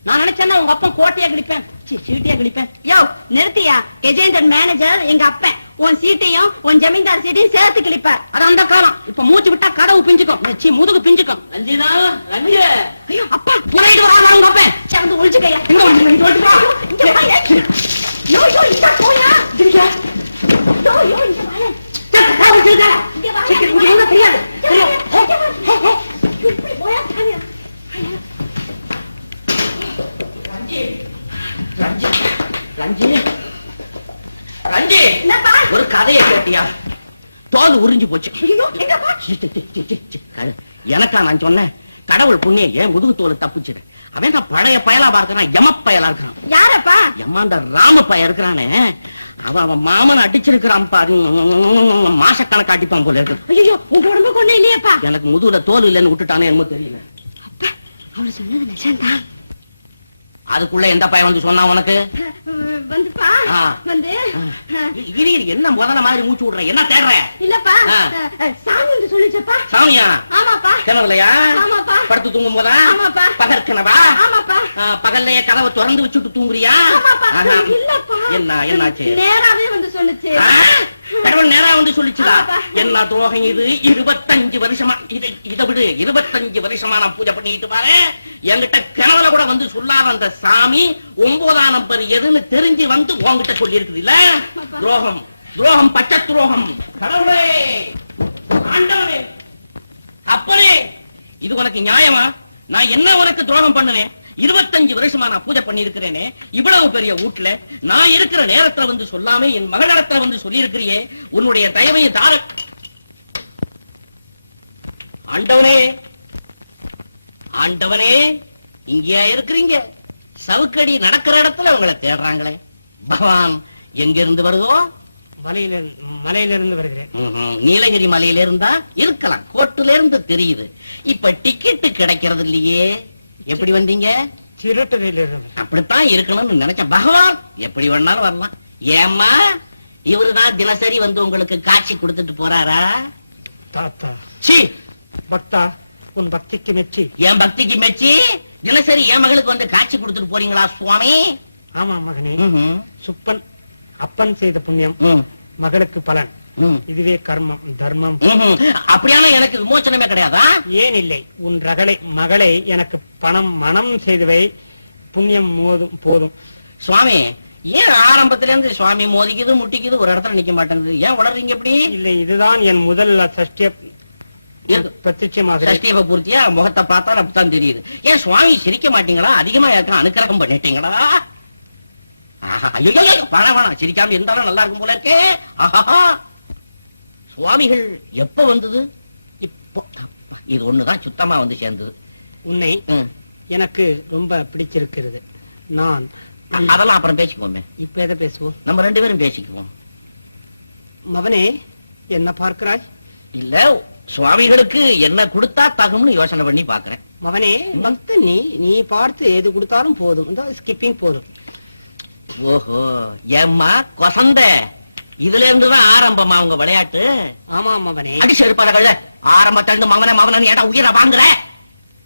நான் நினைச்சேன்னா உங்க அப்பா கோட்டையா கிழிப்பேன், சீட்டையா கிழிப்பேன். யோ நிறுத்தியா, கஜேந்திரன் மேனேஜர் எங்க அப்பன். உன் சீட்டையும் உன் ஜமீன்தார் சீட்டையும் சேர்த்து கிழிப்பார். அது அந்த காலம். இப்ப மூச்சு விட்டா கதவு பிஞ்சுக்கும், முதுகு பிஞ்சுக்கும். ரஞ்சிதா ரஞ்சி. ஐயோ அப்பா புனையிட்டு வரான் உங்க அப்பன். சேர்ந்து ஒழிச்சுக்கையா. எங்க ஒழிச்சு இங்க வா. யோ யோ இந்த போயா. யோ யோ இந்த வாயா. இங்க வா. இங்க என்ன தெரியாது. இப்படி போயா சாமியா. ரஞ்சி ரஞ்சி ரஞ்சி ரஞ்சி. என்னப்பா? ஒரு கதையை கேட்டியா? தோல் உறிஞ்சு போச்சு. ஐயோ எங்கப்பா? எனக்கா நான் சொன்னேன்? கடவுள் புண்ணியம் ஏன் முதுகு தோல் தப்புச்சிடு. அவன் தான் பழைய பயலா பார்க்கிறான், எம பயலா இருக்கிறான். யாரப்பா? எம்மாண்ட ராம பய இருக்கிறானே, அவன் மாமன் அடிச்சிருக்கிறான் பாரு. மாசக்கணக்கு அடிப்பான் போல இருக்கு. ஐயோ உங்க உடம்பு கொண்டு இல்லையப்பா. எனக்கு முதுகுல தோல் இல்லைன்னு விட்டுட்டானே என்னமோ தெரியல. அப்பா அவர் சொன்னது நிஜம்தான். அதுக்குள்ள எந்த பையன் வந்து சொன்னா உனக்கு? வந்துப்பா வந்து இரு என்ன முதல்ல மாதிரி மூச்சு விடுற, என்ன தேடுற? இல்லப்பா சாமி வந்து சொல்லிச்சப்பா. சாமியா? ஆமாப்பா. கிணவுலையா? ஆமாப்பா. படுத்து தூங்கும் போதா? ஆமாப்பா. பகற்கனவா? ஆமாப்பா. பகல்லையே கதவை திறந்து வச்சுட்டு தூங்குறியா? ஆமாப்பா. இல்லப்பா. என்னாச்சு? நேராவே வந்து சொல்லுச்சு. கடவுள் நேரா வந்து சொல்லிச்சுதா? ஆமாப்பா. என்ன துரோகம் இது? 25 வருஷமா இதை விடு. 25 வருஷமா நான் பூஜை பண்ணிட்டு பாரு. என்கிட்ட கனவுல கூட வந்து சொல்லாத அந்த சாமி 9ஆம் நம்பர் எதுன்னு தெரிஞ்சு வந்து உன்கிட்ட சொல்லி இருக்குது இல்ல? துரோகம் துரோகம் பச்சை துரோகம். கடவுளே ஆண்டவரே அப்பனே, இது உனக்கு நியாயமா? நான் என்ன உனக்கு துரோகம் பண்ணுவேன்? 25 வருஷமா நான் பூஜை பண்ணி இருக்கிறேனே, இவ்வளவு பெரிய வீட்டுல நான் இருக்கிற நேரத்துல வந்து சொல்லாம என் மகளிடத்துல வந்து சொல்லி இருக்கிறியே, உன்னுடைய தயவையை தார. ஆண்டவனே ஆண்டவனே, இங்கேயா இருக்கிறீங்க? சவுக்கடி நடக்கிற இடத்துல உங்களை தேடுறாங்களே. பகவான் எங்க இருந்து வருதோ? மலையிலிருந்து வருகிறேன். நீலகிரி மலையில இருந்தா இருக்கலாம், கோட்டுல இருந்து தெரியுது. இப்ப டிக்கெட் கிடைக்கிறது இல்லையே, எப்படி வந்தீங்க? திருட்டுறையிலிருந்து. அப்படித்தான் இருக்கணும்னு நினைச்ச. பகவான் எப்படி வேணாலும் வரலாம். ஏம்மா இவருதான் தினசரி வந்து உங்களுக்கு காட்சி கொடுத்துட்டு போறாரா? தாத்தா சி பக்தா, உன் பக்திக்கு மெச்சி. என் பக்திக்கு மெச்சி தினசரி என் மகளுக்கு வந்து காட்சி கொடுத்துட்டு போறீங்களா சுவாமி? ஆமா மகனே, சுப்பன் அப்பன் செய்த புண்ணியம் மகளுக்கு பலன். இதுவே கர்மம் தர்மம். அப்படியான எனக்கு விமோசனமே கிடையாதா? ஏன் இல்லை, உன் மகளை எனக்கு பணம் மனம் செய்தவை புண்ணியம் போதும். சுவாமி ஏன் ஆரம்பத்துல இருந்து சுவாமி மோதிக்குது முட்டிக்குது, ஒரு இடத்துல நிக்க மாட்டேங்குது, ஏன் உளறீங்க எப்படி? இல்லை, இதுதான் என் முதல் சஷ்டிய பிரத்யட்சமாக. சஷ்டிய பூர்த்தியா முகத்தை பார்த்தா அப்படித்தான் தெரியுது. ஏன் சுவாமி சிரிக்க மாட்டீங்களா? அதிகமா இருக்க அனுக்கிரகம் பண்ணிட்டீங்களா? ஐயோ வேணாம், சிரிக்காம இருந்தாலும் நல்லா இருக்கும் போல இருக்கே. ஆஹா, சுவாமிகள் எப்ப வந்தது? இப்போ இது ஒண்ணுதான் சுத்தமா வந்து சேர்ந்தது. உன்னை எனக்கு ரொம்ப பிடிச்சிருக்கிறது. நான் அதெல்லாம் அப்புறம் பேசிக்குவோமே. இப்ப எதை பேசுவோம்? நம்ம 2 பேரும் பேசிக்குவோம். மவனே, என்ன பார்க்கிறாய்? இல்ல, சுவாமிகளுக்கு என்ன கொடுத்தா தகும்னு யோசனை பண்ணி பாக்குறேன். மவனே பக்த, நீ பார்த்து எது கொடுத்தாலும் போதும். இந்த ஸ்கிப்பிங் போதும். ஓஹோ, ஏம்மா கொசந்த, இதுல இருந்துதான் ஆரம்பமா உங்க விளையாட்டு? ஆமா மவனே. அடிச்சு இருப்பாத கழுத. ஆரம்பத்துல இருந்து மவன ஏடா உயிரை வாங்குற?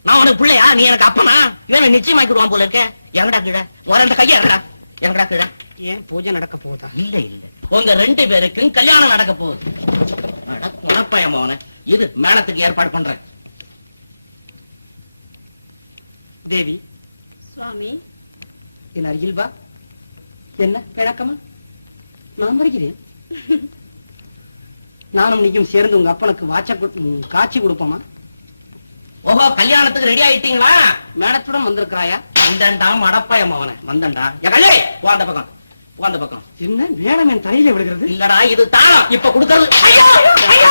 நான் உனக்கு பிள்ளையா? நீ எனக்கு அப்பனா? இவனை நிச்சயமாக்கிடுவான் போல இருக்க. எங்கடா கீழ ஒரு கையா இருக்கா? எங்கடா கீழ? ஏன் பூஜை நடக்க போகுதா? இல்ல உங்க 2 பேருக்கும் கல்யாணம் நடக்க போகுது. குணப்பயமான இது மேளத்துக்கு ஏற்பாடு பண்றேன். தேவி சுவாமி என் அருகில் வா. என்ன பிணக்கமா? நான் வருகிறேன். நானும் நீயும் சேர்ந்து உங்க அப்பனுக்கு காட்சி கொடுப்போமா? ஓஹோ, கல்யாணத்துக்கு ரெடி ஆயிட்டீங்களா? மேடத்துடன் வந்திருக்கிறாயா? வந்தண்டா மடப்பாயம் அவனை வந்தண்டா. கல்லே போ அந்த பக்கம், போ அந்த பக்கம். என்ன மேடம் என் தலையில விழுகிறது? இல்லடா, இது தாளம். இப்ப கொடுக்கறது. ஐயோ ஐயோ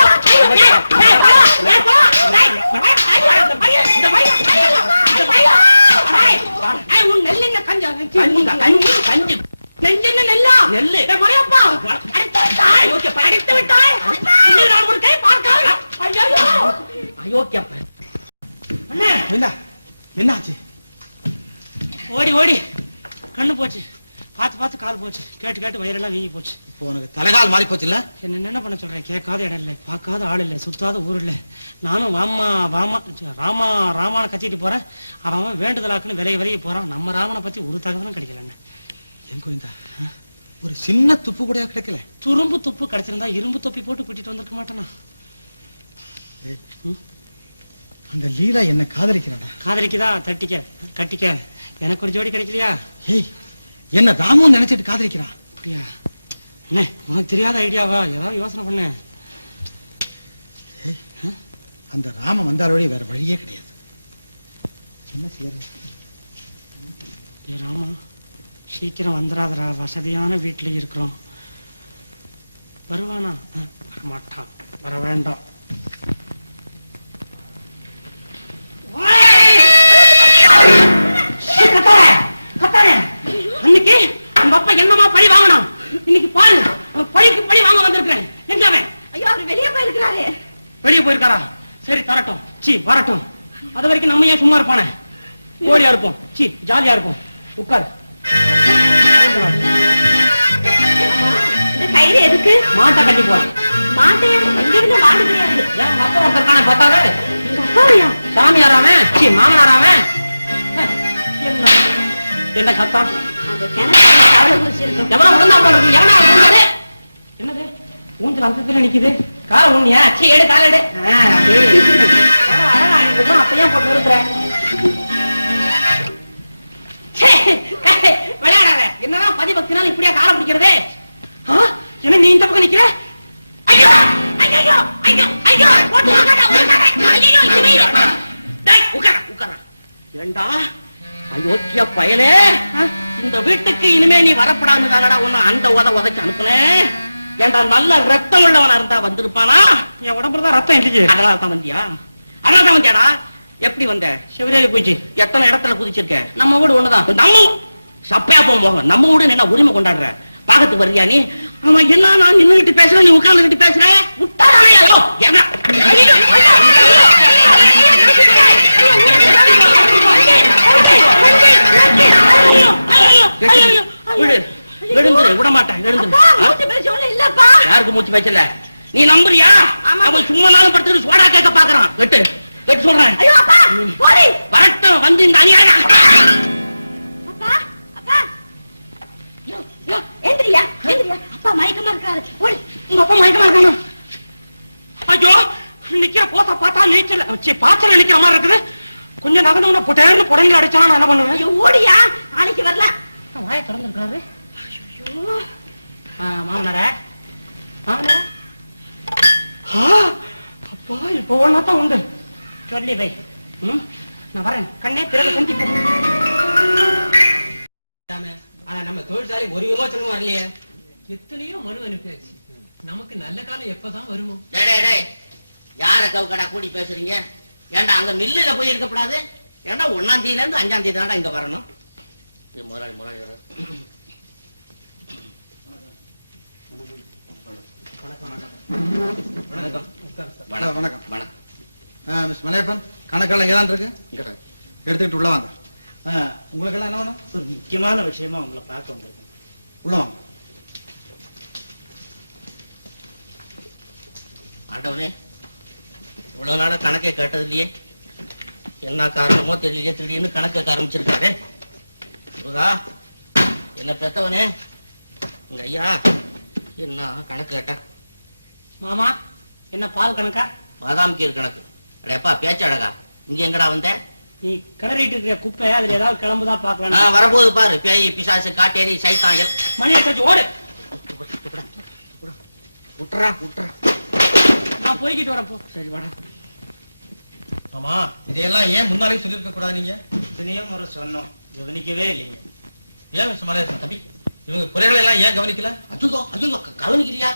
என்னாச்சு? ஓடி ஓடி கண்ணு போச்சு, பார்த்து பார்த்து கால் போச்சு, கேட்டு கேட்டு வயிறெல்லாம் வீங்கி போச்சு. இப்போ உனக்கு தலைகால் மாறி போச்சு இல்ல? என்ன பண்ண சொல்றேன்? கேட்காத இடம் இல்லை, பார்க்காத ஆள் இல்லை, சுத்தாத ஊர் இல்லை. நானும் வாமா வாமா ராமா ராமான கத்திட்டு போறேன். அவன் வேண்டுதலாக்குன்னு விலைய போறான். நம்ம ராமனை பத்தி ஒரு தகவலும் கிடைக்கல. என் கோவிந்தா, ஒரு சின்ன துப்பு கூட கிடைக்கல. துரும்பு துப்பு கிடைச்சிருந்தா இரும்பு தொப்பி போட்டு கூட்டிட்டு வந்திருக்க மாட்டேனா? அந்த லீலா என்ன காதலிக்கிறாடா. காதலிக்குதா? தட்டிக்க கட்டிக்க. எனக்கு ஒரு ஜோடி கிடைக்கலையா? ஏய், என்ன ராமுன்னு நினைச்சிட்டு காதலிக்கிறா. அப்படியா? என்ன உனக்கு தெரியாத ஐடியாவா? ஏதாவது யோசனை பண்ணு. அந்த ராம வந்தாலோட வேற வழியே கிடையாது. என்ன செய்யறது? ஏ ராமா, சீக்கிரம் வந்துடாதரா. வசதியான வீட்டுல இருக்கிறோம். வருவானா? வரமாட்டான். வர வேண்டாம். அன்னைக்கு உங்க அப்பா என்னமா பழி வாங்கணும், இன்னைக்கு பாரு பழிக்கு பழி வாங்க வந்திருக்கேன். எங்க அவன்? ஐயோ, அவர் வெளியே போயிருக்கிறாரு. வெளியே போயிருக்காரா? சரி, தரட்டும். சி வரட்டும். அது வரைக்கும் நம்ம ஏன் சும்மா இருப்பானே? கோடியா இருப்போம். சி ஜாலியா இருப்போம். உட்கார். இந்த கயிறு எதுக்கு? மாட்டை கட்டி போறேன். மாட்டையா? எங்கிருந்து மாடு கிடையாது. ஏன் உங்க அப்பா ஒருத்தருக்கான பார்த்தாரு? அப்பாவையா? சாமியாராமே? சி மாமனாராமே? என்ன சத்தம்? அந்த கிணத்துல தவளை குதிச்சிருக்கும். எவனா விழுந்தா போறது? எவனா விழுந்தது? என்னது ஊஞ்சல் அந்தத்துல நிக்குது? கால ஊனியா? சி எடு, கால எடு. அப்பையும் போட்டு நிறுத்துற. விளையாடாத. என்னதான் பதிபக்தினால இப்படியா கால பிடிக்கிறது? என்ன நீ இந்த பக்கம் நிக்கிற? ஐயோ ஐயோ ஐயோ ஐயோ போட்டு ஐயோ உட்கார. ஏண்டா அயோக்கிய பயலே, இந்த வீட்டுக்கு இனிமே நீ வரப்படான்னு தானடா உன்னை அந்த உதைச்சு அனுப்புனேன். ஏண்டா நல்ல ரத்தம் உள்ளவனா இருந்தா வந்திருப்பானா? என் உடம்புலதான் ரத்தம் இல்லையே. அதனால தான் வந்தியா? அதனால தான் வந்தியாடா? எப்படி வந்த? சிவரேரி பூச்சி. எத்தனை இடத்துல குதிச்சிருக்க? நம்ம வீடு ஒண்ணுதான். நம்ம சப்பையா போங்க. நம்ம வீடு என்ன உரிமை கொண்டாடுற? பாகத்துக்கு வர்றியா நீ? அவன் என்ன நான் நின்னுகிட்டு பேசுறேன், நீ உட்கார்ந்துகிட்டு பேசுற? விட்டாரோ என்ன? விட மாட்டேன். யாருக்கு மூச்சு பேச்சல? நீ நம்புறியா? அவன் சும்மா நாளும் படுத்துட்டு சோடா கேட்க பாக்குறான். வெட்டு வெட்டு சொல்றேன். வரட்டும், வந்து இந்த அநியாயம். எந்திரியா, எந்திரியா. அப்பா மயக்கமா இருக்காரு. ஓடி. உங்க அப்பா மயக்கமா இருக்கானா? ஐயோ, நிக்கிற போத்த பார்த்தா நீச்சல் பாய்ச்சல நிக்கிற மாதிரி இருக்குது. கொஞ்சம் நகர்ந்து பொட்டேர்னு புடங்கி அடிச்சானா நான் என்ன பண்ணுவேன்? ஓடியா, நாளைக்கு வரலாம். வாய திறந்துருக்காரு. மாமனாரே, மாமனாரே. அப்பா இப்ப ஒன்னாத்தான் உண்டு. சொல்லி வை. நான் வரேன். கண்ணே பிறகு சந்திப்போம். ஆனா நம்ம தொழிற்சாலை ஒரு விமோசனமும் வரலையே. எத்தனையோ மனு அனுப்பியாச்சு. நமக்கு நல்ல காலம் எப்பதான் வருமோ? யார கவுக்கடா கூடி பேசுறீங்க? ஏண்டா அங்க மில்லுல போய் இருக்கப்படாது? ஏண்டா 1ஆம் தேதியில இருந்து 5ஆம் தேதி தான்டா இங்க வரணும். முதலாளி வர. வணக்கம். மிஸ் மலையப்பன், கணக்கெல்லாம் இங்கதான் இருக்கு. எடுத்துக்கிட்டு உள்ள வாங்க. உங்களுக்கு எல்லாம் என்ன வேணும்? ஒரு முக்கியமான விஷயமா உங்களை பார்க்க வந்திருக்கேன். உள்ள வாங்க. ஆண்டவனே, இவ்வளவு நாள கணக்கை கேட்டது இல்லையே, என்ன காரணமோ தெரியலையே, திடீர்னு கணக்கு ஆரம்பிச்சிருக்காரு. என்ன பெத்தவனே, உங்க ஐயா என்ன கணக்கு கேட்டா? மாமா, என்ன பால் கணக்கா? பாதாம் கீர் கணக்கு. அடப்பா பேச்சாடகா, இங்க எங்கடா வந்த? நீ கிளறிட்டு இருக்க குப்பை அதுல ஏதாவது கிளம்புதா பாக்கலாம். வரப்போது பாரு, பேய் பிசாசு காட்டேரி சைத்தாங்கல். மணி எடுத்து ஓடு. விட்டுறா விட்டுறா. நான் போய்கிட்டு வரப்போ. சரி வாடா. ஆமா, இதையெல்லாம் ஏன் முன்னாலே சொல்லிருக்க கூடாது நீங்க? இத்தனையும் முறை சொன்னோம், கவனிக்கவே இல்லைங்க. ஏன் மிஸ்டர் மலையரசன் தம்பி, இவங்க குறைகளை எல்லாம் ஏன் கவனிக்கல? ஐயோ கவனிக்கிறியா?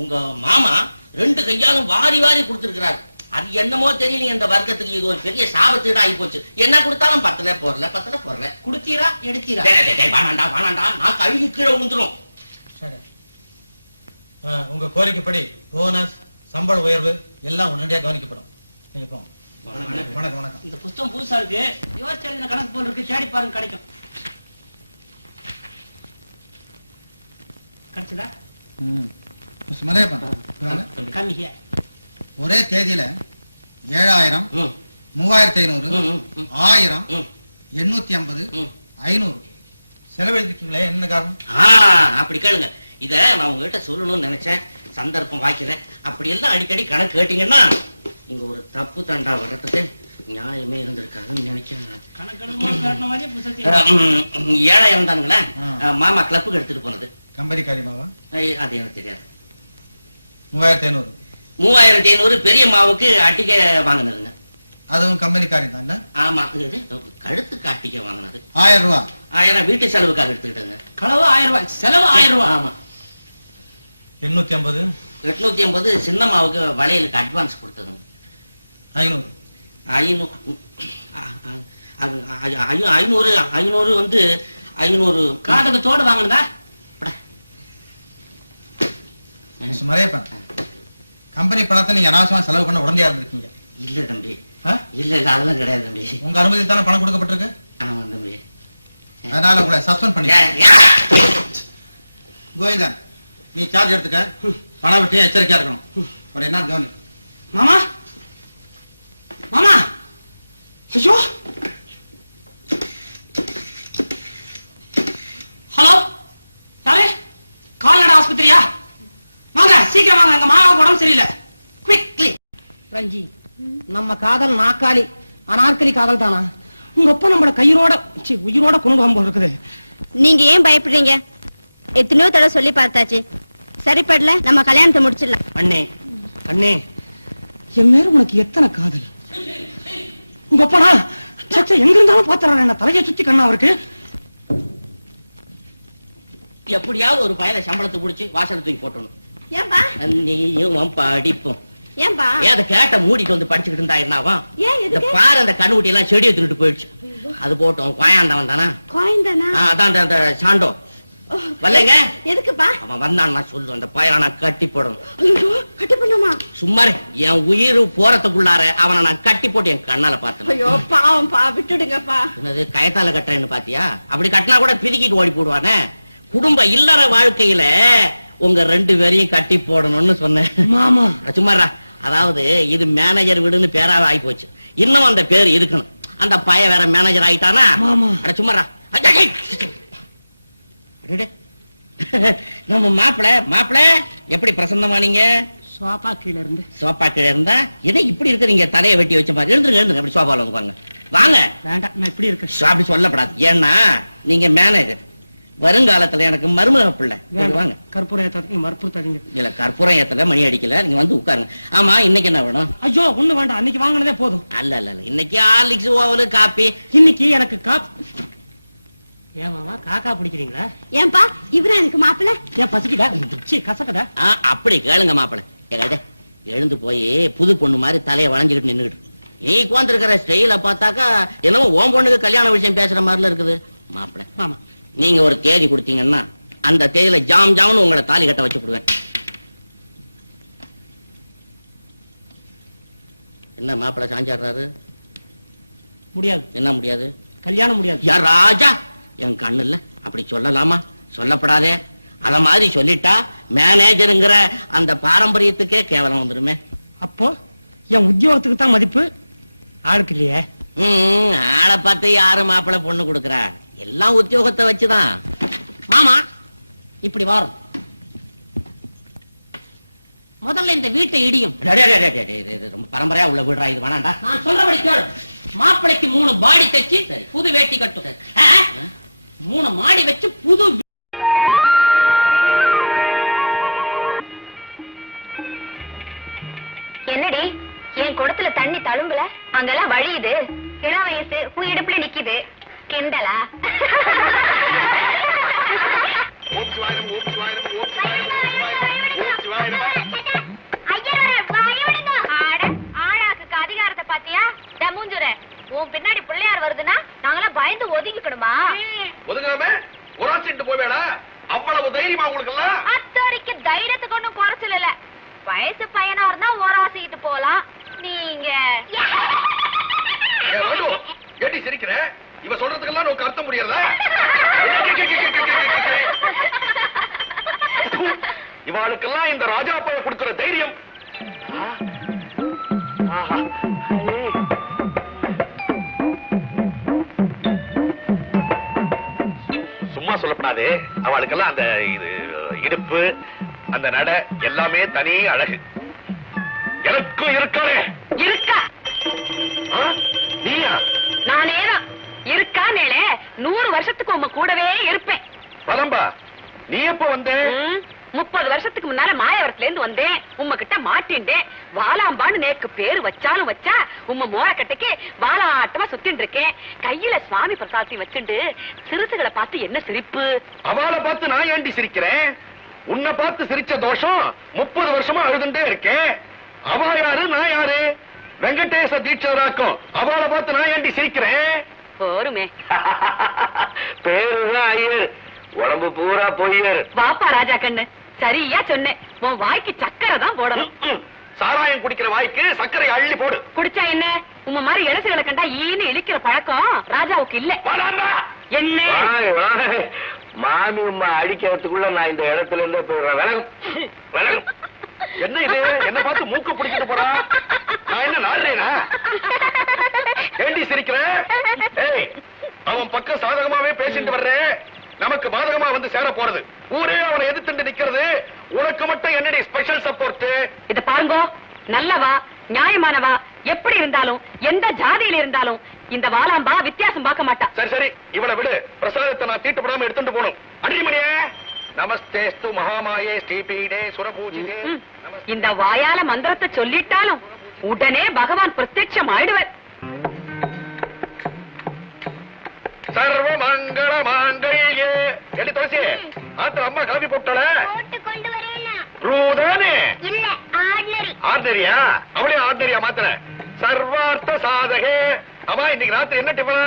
உங்க மாமா 2 கையாலும் வாரி வாரி கொடுத்திருக்கிறார். அது என்னமோ தெரியல, இந்த வர்க்கத்துக்கு இது ஒரு பெரிய சாபத்தீடா ஆகி போச்சு. என்ன கொடுத்தாலும் பத்தல போறல. குடுத்தீரா எடுத்தீரா? வானாண்டா நான் கழுகி கீழே விழுந்துரும். சரி, உங்க கோரிக்கைப்படி போனஸ், சம்பள உயர்வு எல்லாம் உடனடியாக கவனிக்கப்படும். நீங்க போங்க. வணக்கம் வணக்கம். இந்த புத்தகம் புதுசா இருக்கு, யோசிச்சு எழுதின கணக்கு போல் இருக்கு, தேடி பாருங்க கிடைக்கும். கிடைச்சதா? மிஸ்டர் மலையப்பன், கம்மியா ஒரே தேதியில 7000, 3500, 1000, 850, 500 செலவழிச்சிருக்கீங்களே, என்ன காரணம்? அப்படி கேளுங்க. இத நான் உங்ககிட்ட சொல்லணும்னு நினைச்சேன், சந்தர்ப்பம் வாய்க்கல. அப்படி எல்லாம் அடிக்கடி கணக்கு கேட்டீங்கன்னா இங்க ஒரு தப்பு தண்டா வர்றதுக்கு நியாயமே இருந்திருக்காதுன்னு நினைக்கிறேன். 7000 தானுங்களே மாமா கிளப்புக்கு எடுத்துட்டு போனது. கம்பெனி காரியமாவா? அது எனக்கு தெரியாது. 3500. 3500 பெரிய மாவுக்கு அட்டிக்க வாங்கினதுங்க. அதுவும் கம்பெனி காரியம் தான் இல்ல? ஆமா, கழுத்துக்கு அட்டிக்க வாங்கினது. 1000 ரூபாய். 1000 வீட்டு செலவுக்காக எடுத்துக்கிட்டேங்க. களவு 1000 ரூபாய், செலவு 1000 ரூபாய். ஆமா. 850. 850 சின்ன மாவுக்கு வளையலுக்கு அட்வான்ஸ் கொடுத்ததுங்க. 500. 500 வந்து 500 காதுக்கு தோடு வாங்கினதா? மிஸ்டர் மலையப்பன், கம்பெனி பணத்தை நீங்க அனாவசியமா செலவு பண்ண உடனடியா இருந்திருக்கீங்க. இல்ல தம்பி, இல்ல அதெல்லாம் கிடையாது தம்பி. உங்க அனுமதி தானே பணம் கொடுக்கப்பட்டிருக்கு. ஆமா தம்பி. அதனால உங்களை சஸ்பெண்ட் பண்ணி கோவிந்தன், நீ சார்ஜ் எடுத்துக்க. பணம் விட்டு எச்சரிக்கையா இருக்கணும். ஒரு என்ன கவனி. மாமா மாமா, ஐயோ, ஹலோ, யாரு? கால்நடை ஆஸ்பத்திரியா? வாங்க சீக்கிரம் வாங்க, எங்க மாமாவுக்கு உடம்பு சரியில்லை. குவிக்லி. ரஞ்சி, நம்ம காதல் நாக்காளி அனார்கலி காதல் தானா? உங்க அப்பா நம்மள கையோட உயிரோட கொண்டு வந்து இருக்குது. நீங்க ஏன் பயப்படுறீங்க? எத்தனையோ தடவை சொல்லி பார்த்தாச்சு, சரிப்படல, நம்ம கல்யாணத்தை முடிச்சிடலாம். அண்ணே அண்ணே, என் மேல உனக்கு எத்தனை காதல். உங்க அப்பா சச்சா எங்க இருந்தாலும் பாத்துறான், என்ன தலையை சுத்தி கண்ணா அவருக்கு. எப்படியாவது ஒரு பயல சம்பளத்தை பிடிச்சி வாசலை தூக்கி போட்டணும். ஏன்பா? நீயும் படிப்போம். ஏன்பா? ஏன் அதை கேட்ட மூடிட்டு வந்து படிச்சுக்கிட்டு இருந்தா என்னவா? ஏன் இந்த எதுக்கு? பாரு, அந்த கண்ணுக்குட்டி எல்லாம் செடியை திருட்டு போயிடுச்சு. அது போட்டோம். கோயாண்டவன் தானா? கோயந்தானா? அதான் அந்த சாண்டோ வரலங்க. எதுக்குப்பா? அவன் வந்தான், நான் சொல்லு, அந்த பயலை நான் கட்டி போடணும். ஐயோ, கட்டி பண்ணலாமா? சும்மாரு, என் உயிர் போறதுக்குள்ளார அவனை நான் கட்டி போட்டு என் கண்ணால பார்த்தேன். ஐயோ பாவம்பா, விட்டுடுங்கப்பா. என்னது கயத்தால கட்டுறேன்னு பாத்தியா? அப்படி கட்டினா கூட பிரிக்கிட்டு ஓடி போடுவானே. குடும்ப இல்லற வாழ்க்கையில உங்க 2 பேரையும் கட்டி போடணும்னு சொன்னேன். மாமா சும்மாரா, அதாவது இது மேனேஜர் வீடுன்னு பேராவே ஆகி போச்சு. இன்னும் அந்த பேர் இருக்கணும். அந்த பைய வேற மேனேஜர் ஆயிட்டானா? அட சும்மாரா. நம்ம மாப்பிள எப்படி பிரசன்னமா? நீங்க சோபா கீழே இருந்து சோபா கீழே இருந்தா எதை இப்படி இருக்கிறீங்க? தலையை வெட்டி வச்ச மாதிரி. எழுந்துருங்க அப்படி சோபால வந்து வாங்க. வாங்க. வேண்டாம், நான் இப்படி இருக்கேன். அப்படி சொல்லப்படாது. ஏன்னா நீங்க மேனேஜர், வருங்காலத்துல எனக்கு மருமக பிள்ளை. வாங்க. கற்பூரம் ஏத்தாதீங்க, மறுப்புத்தாதீங்க. இல்ல கற்பூரம் ஏத்தல, மணி அடிக்கல, நீங்க வந்து உட்காருங்க. ஆமா, இன்னைக்கு என்ன வேணும்? ஐயோ ஒண்ணு வேண்டாம், அன்னைக்கு வாங்கினதே போதும். அல்ல இன்னைக்கு ஹார்லிக்ஸ், ஓவலு, காப்பி. இன்னைக்கு எனக்கு ஏன் மாமா காக்கா பிடிக்கிறீங்களா? ஏன்பா இவரா எனக்கு மாப்பிள்ள? ஏன் பசிக்குதா? கசக்கதா? அப்படி கேளுங்க மாப்பிள. எழுந்து போய் புது பொண்ணு மாதிரி தலையை வளைஞ்சுக்கிட்டு நின்னுகிட்டு நீ உட்கார்ந்துருக்கிற ஸ்டைல பார்த்தாக்கா என்னமோ ஓம் பொண்ணுக்கு கல்யாண விஷயம் பேசுற மாதிரில இருக்குது. மாப்பிள, மாமா நீங்க ஒரு தேதி கொடுத்தீங்கன்னா அந்த தேதியில ஜாம் ஜாம்னு உங்களை தாலி கட்ட வச்சு விடுவேன். என்ன மாப்பிள சாஞ்சாடுறாரு? முடியாது. என்ன முடியாது? கல்யாணம் முடியாது. யார் ராஜா? என் கண்ணு இல்ல, அப்படி சொல்லலாமா? சொல்லப்படாதே. அத மாதிரி சொல்லிட்டா மேனேஜருங்கிற அந்த பாரம்பரியத்துக்கே கேவலம் வந்துருமே. அப்போ என் உத்தியோகத்துக்கு தான் மதிப்பு, ஆளுக்கு இல்லையே. ஆளை பார்த்து யாரு மாப்பிள்ள பொண்ணு கொடுக்கறா? எல்லாம் உத்தியோகத்தை வச்சுதான். மாமா இப்படி வரும். முதல்ல இந்த வீட்டை இடியும். ரொம்ப பரம்பரையா உள்ள வீடுறா. இது வேணாண்டா. நான் சொல்றபடி கேளு. மாப்பிளைக்கு 3 பாடி தச்சு புது வேட்டி கட்டும். 3 மாடி வச்சு புது என்னடி என் குடத்துல தண்ணி தழும்புல அங்கெல்லாம் வழியுது. இள வயசு இடுப்புல நிக்குது. கிண்டலா? ஆளாக்கு அதிகாரத்தை பாத்தியா? மூஞ்சுர உன் பின்னாடி பிள்ளையார் வருதுன்னா நாங்களாம் பயந்து ஒதுங்கிக்கணுமா? ஒதுங்காம ஒரு போவேடா. அவ்வளவு தைரியமா உங்களுக்கு எல்லாம்? அத்தோரிக்கு தைரியத்துக்கு ஒண்ணும் குறைச்சல் இல்ல. வயசு பையனா இருந்தா ஓராசிக்கிட்டு போலாம். நீங்க ஏடி சிரிக்கிற? இவ சொல்றதுக்கெல்லாம் உனக்கு அர்த்தம் புரியறதா? இவாளுக்கெல்லாம் இந்த ராஜா பையன் கொடுக்கிற தைரியம். சும்மா சொல்லப்படாது. அவளுக்கெல்லாம் அந்த இடுப்பு, அந்த நட எல்லாமே தனி அழகு. எனக்கும் இருக்கானே. இருக்கா? நீயா? நானேதான் இருக்கா நேளே. 100 வருஷத்துக்கு உங்க கூடவே இருப்பேன். பலம்பா, நீ எப்ப வந்த? 30 வருஷத்துக்கு முன்னால மாயவரத்துல இருந்து வந்தேன். உம்மகிட்ட மாட்டின்றேன். வாலாம்பான்னு நேக்கு பேரு வச்சாலும் வச்சா உம்ம மோரக்கட்டைக்கு வாலாட்டமா சுத்தின்னு இருக்கேன். கையில சுவாமி பிரசாதத்தை வச்சுண்டு சிறுசுகளை பார்த்து என்ன சிரிப்பு? அவளை பார்த்து நான் ஏண்டி சிரிக்கிறேன்? உன்னை பார்த்து சிரிச்ச தோஷம் 30 வருஷமா அழுதுண்டே இருக்கேன். அவ யாரு, நான் யாரு? வெங்கடேச தீட்சராக்கும். அவளை பார்த்து நான் ஏண்டி சிரிக்கிறேன்? போருமே. பேருதான் ஐயர், உடம்பு பூரா பொய்யர். வாப்பா ராஜா கண்ணு, சரியா சொன்னேன். உன் வாய்க்கு சக்கரை தான் போடணும். சாராயம் குடிக்கிற வாய்க்கு சர்க்கரை அள்ளி போடு. குடிச்சா என்ன? உம்ம மாதிரி இளசுகளை கண்டா ஈன்னு இழிக்கிற பழக்கம் ராஜாவுக்கு இல்ல. என்ன மாமி உம்மா அடிக்கிறதுக்குள்ள நான் இந்த இடத்துல இருந்து போயிடுறேன். விலகும் விலகும். என்ன இது? என்ன பார்த்து மூக்க பிடிச்சிட்டு போறா? நான் என்ன நாடுறேனா? ஏண்டி சிரிக்கிறேன்? அவன் பக்கம் சாதகமாவே பேசிட்டு வர்றேன். நமக்கு பாதகமா வந்து சேர போறது. ஊரே அவனை எதிர்த்து நிக்கிறது. உனக்கு மட்டும் என்னடி ஸ்பெஷல் சப்போர்ட்? இத பாருங்க, நல்லவா நியாயமானவா எப்படி இருந்தாலும் எந்த ஜாதியில இருந்தாலும் இந்த வாலாம்பா வித்தியாசம் பார்க்க மாட்டா. சரி சரி, இவளை விடு. பிரசாதத்தை நான் தீட்டுப்படாம எடுத்துட்டு போகணும். அடிமணியே நமஸ்தேஸ்து மகாமாயே ஸ்ரீபீடே சுரபூஜிதே. இந்த வாயால மந்திரத்தை சொல்லிட்டாலும் உடனே பகவான் பிரத்யட்சம் ஆயிடுவர். சர்வ மங்கள மாங்கல்யே. எடி துளசி, ஆத்திர அம்மா காபி போட்டாள? ரூதானே? இல்ல, ஆர்டினரி. ஆர்டினரியா? அவளே ஆர்டினரியா மாத்திர. சர்வார்த்த சாதகே. அம்மா இன்னைக்கு ராத்திரி என்ன டிஃபனா?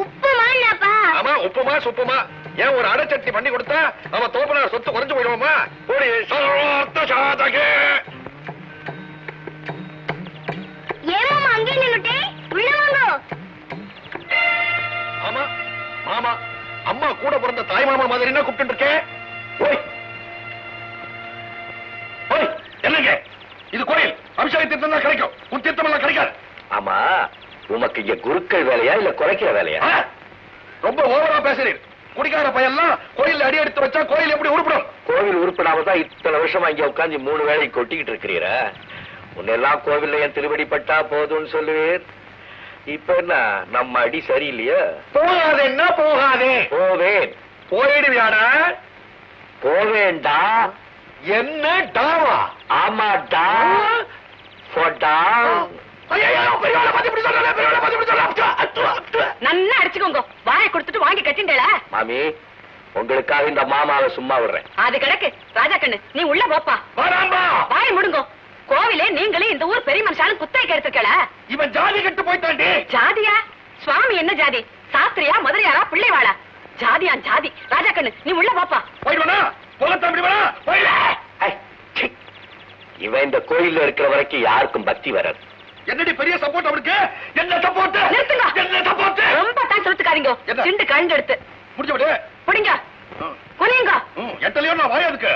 உப்புமாப்பா. ஆமா, உப்புமா சுப்புமா. ஏன் ஒரு அடை சட்னி பண்ணி கொடுத்தா அவன் தோப்பனார் சொத்து குறைஞ்சு போயிடுவோமா? ஒரு சர்வார்த்த சாதகே. ஏமாமா அங்கே நின்னுட்டே உள்ள வாங்கோ. ஆமா மாமா, அம்மா கூட பிறந்த தாய் மாமா மாதிரி என்ன கூப்பிட்டு இருக்கேன்? ஓய் ஓய், என்னங்க இது? கோயில் அபிஷேக தீர்த்தம் தான் கிடைக்கும், உன் தீர்த்தம் எல்லாம் கிடைக்காது. ஆமா, உமக்கு இங்க குருக்கள் வேலையா இல்ல குறைக்கிற வேலையா? ரொம்ப ஓவரா பேசுறீர். குடிக்கார பையெல்லாம் கோயில் அடி எடுத்து வச்சா கோயில் எப்படி உருப்படும்? கோவில் உருப்படாம தான் இத்தனை வருஷமா இங்க உட்காந்து 3 வேளை கொட்டிக்கிட்டு இருக்கிறீர. உன்னெல்லாம் கோவில்ல என் திருவடி பட்டா போதும்னு சொல்லுவீர். இப்ப என்ன நம்ம அடி சரியில்லையா? போகாதேன்னா போகாதே. போவேன். போயிடுவியாடா? போவேண்டா. என்ன டாவா? ஆமாடா. போடா. நன்னா அடிச்சுக்கோங்க. வாயை கொடுத்துட்டு வாங்கி கட்டிண்டல. மாமி, உங்களுக்காக இந்த மாமாவை சும்மா விடுறேன். அது கிடக்கு. ராஜா கண்ணு, நீ உள்ள போப்பா. வாயை முடுங்கோ. கோவிலே நீங்களே இந்த ஊர் பெரிய மனுஷாலும் குத்தாய்க்கு எடுத்துக்கல. இவன் ஜாதி கட்டு போயிட்டாண்டி. ஜாதியா? சுவாமி என்ன ஜாதி? சாஸ்திரியா, முதலியாரா, பிள்ளைவாளா? ஜாதியா ஜாதி. ராஜா கண்ணு, நீ உள்ள போப்பா. போயிடுவா? போகத்தம்பி வேணா? போயிட. இவன் இந்த கோயில்ல இருக்கிற வரைக்கும் யாருக்கும் பக்தி வராது. என்னடி பெரிய சப்போர்ட் அவருக்கு? என்ன சப்போர்ட்? நிறுத்துங்க. என்ன சப்போர்ட்? ரொம்ப தான் சொல்லிட்டுக்காதீங்க. சிண்டு கண்டு எடுத்து முடிச்சு விடு. புடிங்க. புனியுங்க. எட்டலையோ நான் வாயா அதுக்கு.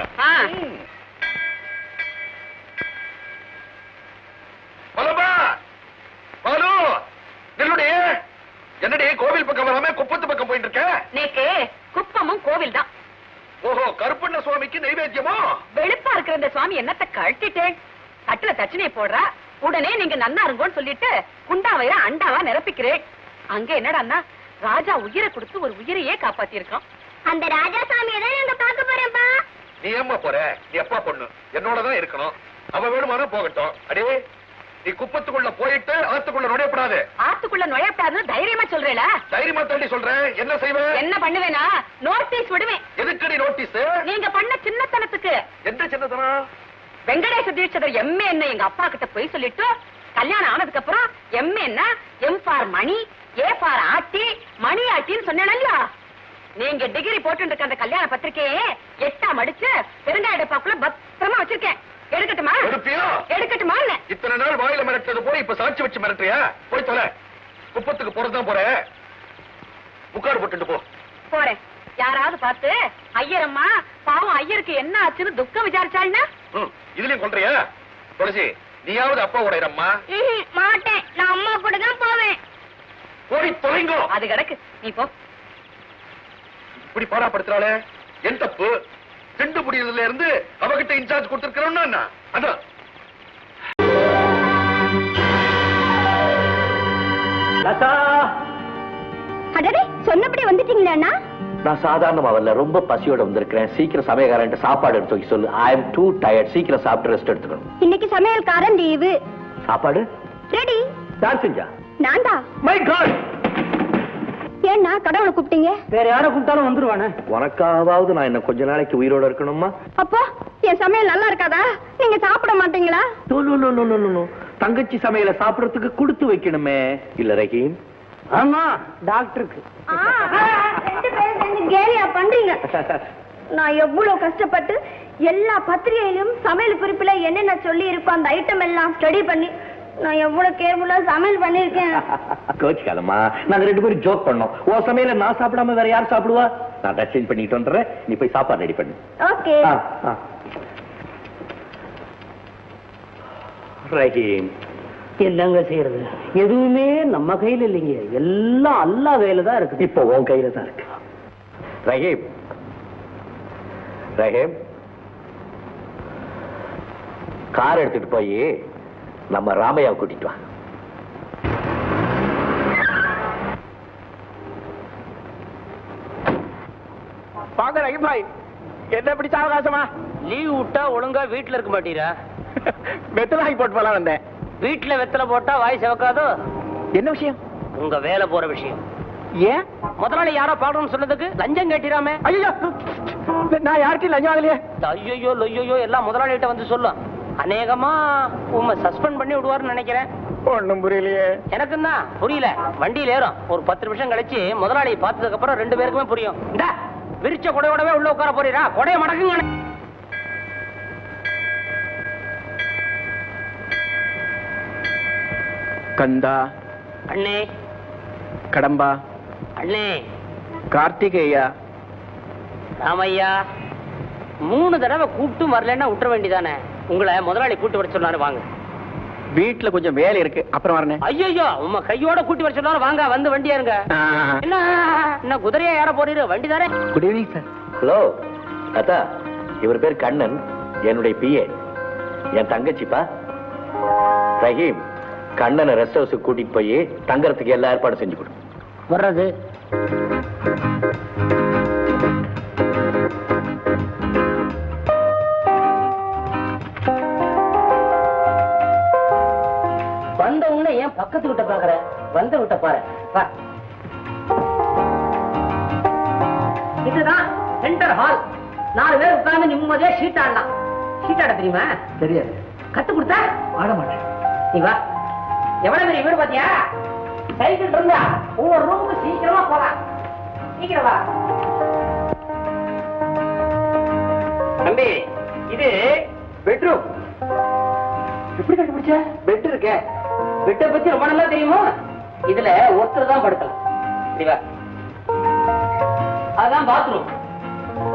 பலபா பாலு, நில்லுடி. என்னடி கோவில் பக்கம் வராம குப்பத்து பக்கம் போயிட்டு இருக்க? நேக்கு குப்பமும் கோவில் தான். ஓஹோ, கருப்பண்ண சுவாமிக்கு நைவேத்தியமோ? வெளுப்பா இருக்கிற இந்த சுவாமி என்னத்தை கழட்டிட்டேன். தட்டுல தட்சணையை போடுறா, உடனே நீங்க நன்னா இருங்கோன்னு சொல்லிட்டு குண்டா வயிற அண்டாவா நிரப்பிக்கிறேன். அங்க என்னடான்னா ராஜா உயிரை கொடுத்து ஒரு உயிரையே காப்பாத்தி இருக்கான். அந்த ராஜா சாமியை தான் நாங்க பார்க்க போறோம்ப்பா. நீ ஏம்மா போற? நீ எப்பா பொண்ணு என்னோடதான் இருக்கணும். அவ வேணுமானா போகட்டும். அடே நீ குப்பத்துக்குள்ள போயிட்டு ஆத்துக்குள்ள நுழையப்படாது. ஆத்துக்குள்ள நுழையப்படாதுன்னு தைரியமா சொல்றேல? தைரியமா தாண்டி சொல்றேன். என்ன செய்வேன்? என்ன பண்ணுவேனா? நோட்டீஸ் விடுவேன். எதுக்கடி நோட்டீஸ்? நீங்க பண்ண சின்னத்தனத்துக்கு. எந்த சின்னத்தனம்? வெங்கடேச தீட்சிதர் எம்ஏ என்ன எங்க அப்பா கிட்ட போய் சொல்லிட்டு கல்யாணம் ஆனதுக்கு அப்புறம் எம்ஏ என்ன எம் ஃபார் மணி, ஏ ஃபார் ஆட்டி, மணி ஆட்டின்னு சொன்னேன் இல்லையா? நீங்க டிகிரி போட்டு இருக்க அந்த கல்யாண பத்திரிக்கையே 8ஆம் அடிச்சு பெருங்காய டப்பாக்குள்ள பத்திரமா வச்சிருக்கேன். எடுக்கட்டுமா? எடுக்கட்டுமா? இத்தனை நாள் வாயில மிரட்டது போய் இப்ப சாட்சி வச்சு மிரட்டுறியா? போய் தொலை. குப்பத்துக்கு போறதுதான் போற. முக்காடு போட்டுட்டு போ. போறேன். யாராவது பார்த்து ஐயரம்மா பாவம் ஐயருக்கு என்ன ஆச்சுன்னு துக்கம் விசாரிச்சாள்னா? இதுலயும் கொள்றியா? துளசி நீயாவது அப்பாவோட இரம்மா. மாட்டேன், நான் அம்மா கூட தான் போவேன். போய் தொலைங்கோ. அது கிடக்கு, நீ போ. இப்படி பாடாப்படுத்துறாளே, என் தப்பு? திண்டு புடியதுல இருந்து அவகிட்ட இன்சார்ஜ் கொடுத்திருக்கிறோம்னா அதான். அடடே, சொன்னபடி வந்துட்டீங்களா? நான் சாதாரணமா வரல, ரொம்ப பசியோட வந்திருக்கிறேன். சீக்கிரம் சமையல்காரன் சாப்பாடு எடுத்து வைக்க சொல்லு. I am too tired. சீக்கிரம் சாப்பிட்டு ரெஸ்ட் எடுத்துக்கணும். இன்னைக்கு சமையல்காரன் லீவு. சாப்பாடு ரெடி. யார் செஞ்சா? நான்தா. My God! ஏன்னா கடவுளை கூப்பிட்டீங்க? வேற யாரை கூப்பிட்டாலும் வந்துருவானே. உனக்காவது நான் என்ன கொஞ்ச நாளைக்கு உயிரோட இருக்கணுமா? அப்போ என் சமையல் நல்லா இருக்காதா? நீங்க சாப்பிட மாட்டீங்களா? தங்கச்சி சமையல சாப்பிடறதுக்கு கொடுத்து வைக்கணுமே. இல்ல ரஹீம்? ஆமா, டாக்டருக்கு. ரெண்டு பேரும் சேர்ந்து கேலியா பண்றீங்க. நான் எவ்வளவு கஷ்டப்பட்டு எல்லா பத்திரிகையிலும் சமையல் குறிப்புல என்னென்ன சொல்லி இருக்கும் அந்த ஐட்டம் எல்லாம் ஸ்டடி பண்ணி நான் எவ்வளவு கேர்ஃபுல்லா சமையல் பண்ணிருக்கேன். கோச்சிக்காதம்மா, நாங்க ரெண்டு பேரும் ஜோக் பண்ணோம். ஓ சமையல நான் சாப்பிடாம வேற யார் சாப்பிடுவா? நான் ட்ரெஸ் சேஞ்ச் பண்ணிட்டு வந்துடுறேன். நீ போய் சாப்பாடு ரெடி பண்ணு. ஓகே. ரஹீம், என்னங்க செய்யறது? எதுவுமே நம்ம கையில இல்லைங்க, எல்லாம் அல்லாஹ் கையில தான் இருக்கு. இப்போ உன் கையில தான் இருக்கு. ரஹீம், ரஹீம், கார் எடுத்துட்டு போய் நம்ம ராமையாவை கூட்டிட்டு வா. பாங்க ரஹீம் பாய், என்ன இப்படி சாவகாசமா? லீவ் விட்டா ஒழுங்கா வீட்டுல இருக்க மாட்டீரா? வெத்தலாகி போட்டு போலாம் வந்தேன். வீட்டுல வெத்தலை போட்டா வாய் சிவக்காதோ? என்ன விஷயம்? உங்க வேலை போற விஷயம். ஏன்? முதலாளி யாரோ பாக்கணும்னு சொன்னதுக்கு லஞ்சம் கேட்டிராமே. ஐயோ, நான் யாருக்கும் லஞ்சம் ஆகலையே. ஐயோ லொய்யோ எல்லாம் முதலாளிகிட்ட வந்து சொல்லும். அநேகமா உண்மை சஸ்பெண்ட் பண்ணி விடுவாருன்னு நினைக்கிறேன். ஒண்ணும் புரியலையே. எனக்கும் தான் புரியல. வண்டியில ஏறும் ஒரு 10 நிமிஷம் கழிச்சு முதலாளியை பார்த்ததுக்கு அப்புறம் 2 பேருக்குமே புரியும். இந்த விரிச்ச கொடையோடவே உள்ள உட்கார போறீரா? கொடைய மடக்குங்க. கந்தா அண்ணே, கடம்பா அண்ணே, கார்த்திகேயா, ராமையா, 3 தடவை கூப்பிட்டு வரலன்னா விட்டுற வேண்டியதானே? உங்களை முதலாளி கூட்டி வர சொன்னாரு, வாங்க. வீட்டுல கொஞ்சம் வேலை இருக்கு, அப்புறம் வரேன். ஐயோ, உங்க கையோட கூட்டி வர சொன்னாரு, வாங்க வந்து வண்டியா இருங்க. என்ன குதிரையா ஏற போறீரு? வண்டி தானே. Good evening sir. ஹலோ அத்தா, இவர் பேர் கண்ணன், என்னுடைய பிஏ, என் தங்கச்சிப்பா. ரஹீம், கண்ணனை ரெஸ்ட் ஹவுஸுக்கு கூட்டிட்டு போய் தங்கறதுக்கு எல்லா ஏற்பாடும் செஞ்சு கொடு. வர்றது வந்த உடனே ஏன் பக்கத்து விட்ட பாக்குற? வந்த விட்ட பாரு. இதுதான் சென்டர் ஹால். 4 பேர் உட்கார்ந்து நிம்மதியா ஷீட் ஆடலாம். ஷீட் ஆட தெரியுமா? தெரியாது. கத்து கொடுத்தா ஆட மாட்டேன். நீ வா. எவ்வளவு பெரிய வீடு பாத்தியா? சைக்கிள் இருந்தா ஒவ்வொரு ரூமுக்கு சீக்கிரமா போலாம். சீக்கிரம் வா. தம்பி, இது பெட்ரூம். எப்படி கண்டுபிடிச்ச? பெட் இருக்க. பெட்டை பத்தி ரொம்ப நல்லா தெரியுமா? இதுல ஒருத்தர் தான் படுக்கலாம். சரி வா. அதான் பாத்ரூம்.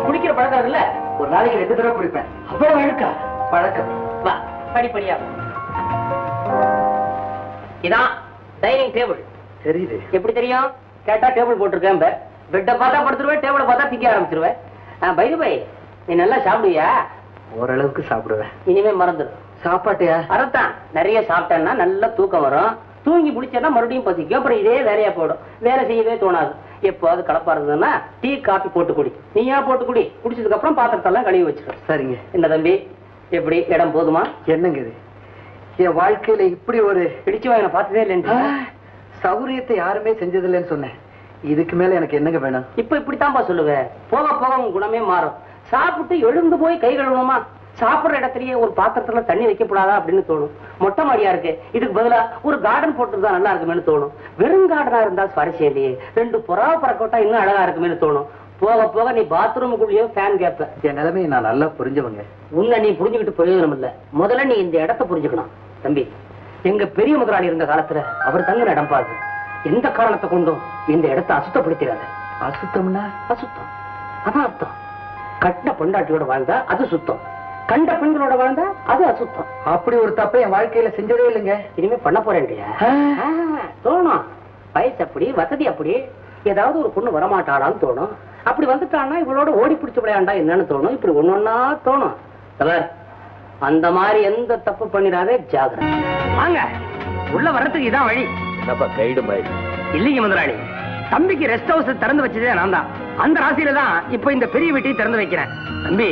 குடிக்கிற பழக்கம் இருக்குல்ல? ஒரு நாளைக்கு 2 தடவை குடிப்பேன். அவ்வளவு அழுக்கா? பழக்கம். வா, படிப்படியா. இதான் டைனிங் டேபிள். தெரியுது. எப்படி தெரியும்? கேட்டா டேபிள் போட்டிருக்கேன். பெட்டை பார்த்தா படுத்துருவேன், டேபிளை பார்த்தா திக்க ஆரம்பிச்சிருவேன். பை பை, நீ நல்லா சாப்பிடுவியா? ஓரளவுக்கு சாப்பிடுவேன். இனிமே மறந்துடு. சாப்பாட்டையா? அறத்தான் நிறைய சாப்பிட்டேன்னா நல்லா தூக்கம் வரும். தூங்கி முடிச்சேன்னா மறுபடியும் பசிக்கும். அப்புறம் இதே வேலையா போடும். வேலை செய்யவே தோணாது. எப்போது கலப்பா இருந்ததுன்னா டீ காபி போட்டு குடி. நீயா போட்டு குடி. குடிச்சதுக்கு அப்புறம் பாத்திரத்தெல்லாம் கழுவி வச்சிடும். சரிங்க. என்ன தம்பி, எப்படி இடம் போதுமா? என்னங்க இது? என் வாழ்க்கையில இப்படி ஒரு பிடிச்சு வாங்க பார்த்ததே இல்லைன்னு சௌரியத்தை யாருமே செஞ்சதில்லைன்னு சொன்னேன். இதுக்கு மேல எனக்கு என்னங்க வேணும்? இப்ப இப்படித்தான்ப்பா சொல்லுவேன். போக போக உங்க குணமே மாறும். சாப்பிட்டு எழுந்து போய் கை கழுவணுமா? சாப்பிடுற இடத்துலயே ஒரு பாத்திரத்துல தண்ணி வைக்கப்படாதா அப்படின்னு தோணும். மொட்டை மாடியா இருக்கு, இதுக்கு பதிலா ஒரு கார்டன் போட்டுருந்தா நல்லா இருக்குமேனு தோணும். வெறும் கார்டனா இருந்தா சுவாரஸ்யம் இல்லையே. 2 புறா பறக்கோட்டா இன்னும் அழகா இருக்குமேனு தோணும். போக போக நீ பாத்ரூமுக்குள்ளேயோ ஃபேன் கேப்ப. என் நிலைமையை நான் நல்லா புரிஞ்சவங்க. உன்னை நீ புரிஞ்சுக்கிட்டு பிரயோஜனம் இல்ல. முதல்ல நீ இந்த இடத்தை புரிஞ்சுக்கணும். தம்பி, எங்க பெரிய முதலாளி இருந்த காலத்துல அவர் தங்குற இடம் பாரு. எந்த காரணத்தை கொண்டும் இந்த இடத்தை அசுத்தப்படுத்திடாத. அசுத்தம்னா? அசுத்தம் அதான் அர்த்தம். கட்ட பொண்டாட்டியோட வாழ்ந்தா அது சுத்தம், கண்ட பெண்களோட வாழ்ந்தா அது அசுத்தம். அப்படி ஒரு தப்பை என் வாழ்க்கையில செஞ்சதே இல்லைங்க. இனிமே பண்ண போறேன். தோணும். வயசு அப்படி, வசதி அப்படி. ஏதாவது ஒரு பொண்ணு வரமாட்டாளான்னு தோணும். அப்படி வந்துட்டான்னா இவளோட ஓடி பிடிச்சு விளையாண்டா என்னன்னு தோணும். இப்படி ஒன்னொன்னா தோணும். அந்த மாதிரி எந்த தப்பு பண்ணிடாதே, ஜாகிரதை. வாங்க, உள்ள வர்றதுக்கு இதான் வழி. என்னப்பா கைடு மாதிரி? இல்லைங்க முதலாளி, தம்பிக்கு ரெஸ்ட் ஹவுஸ் திறந்து வச்சதே நான் தான். அந்த ராசியில தான் இப்ப இந்த பெரிய வீட்டையும் திறந்து வைக்கிறேன். தம்பி,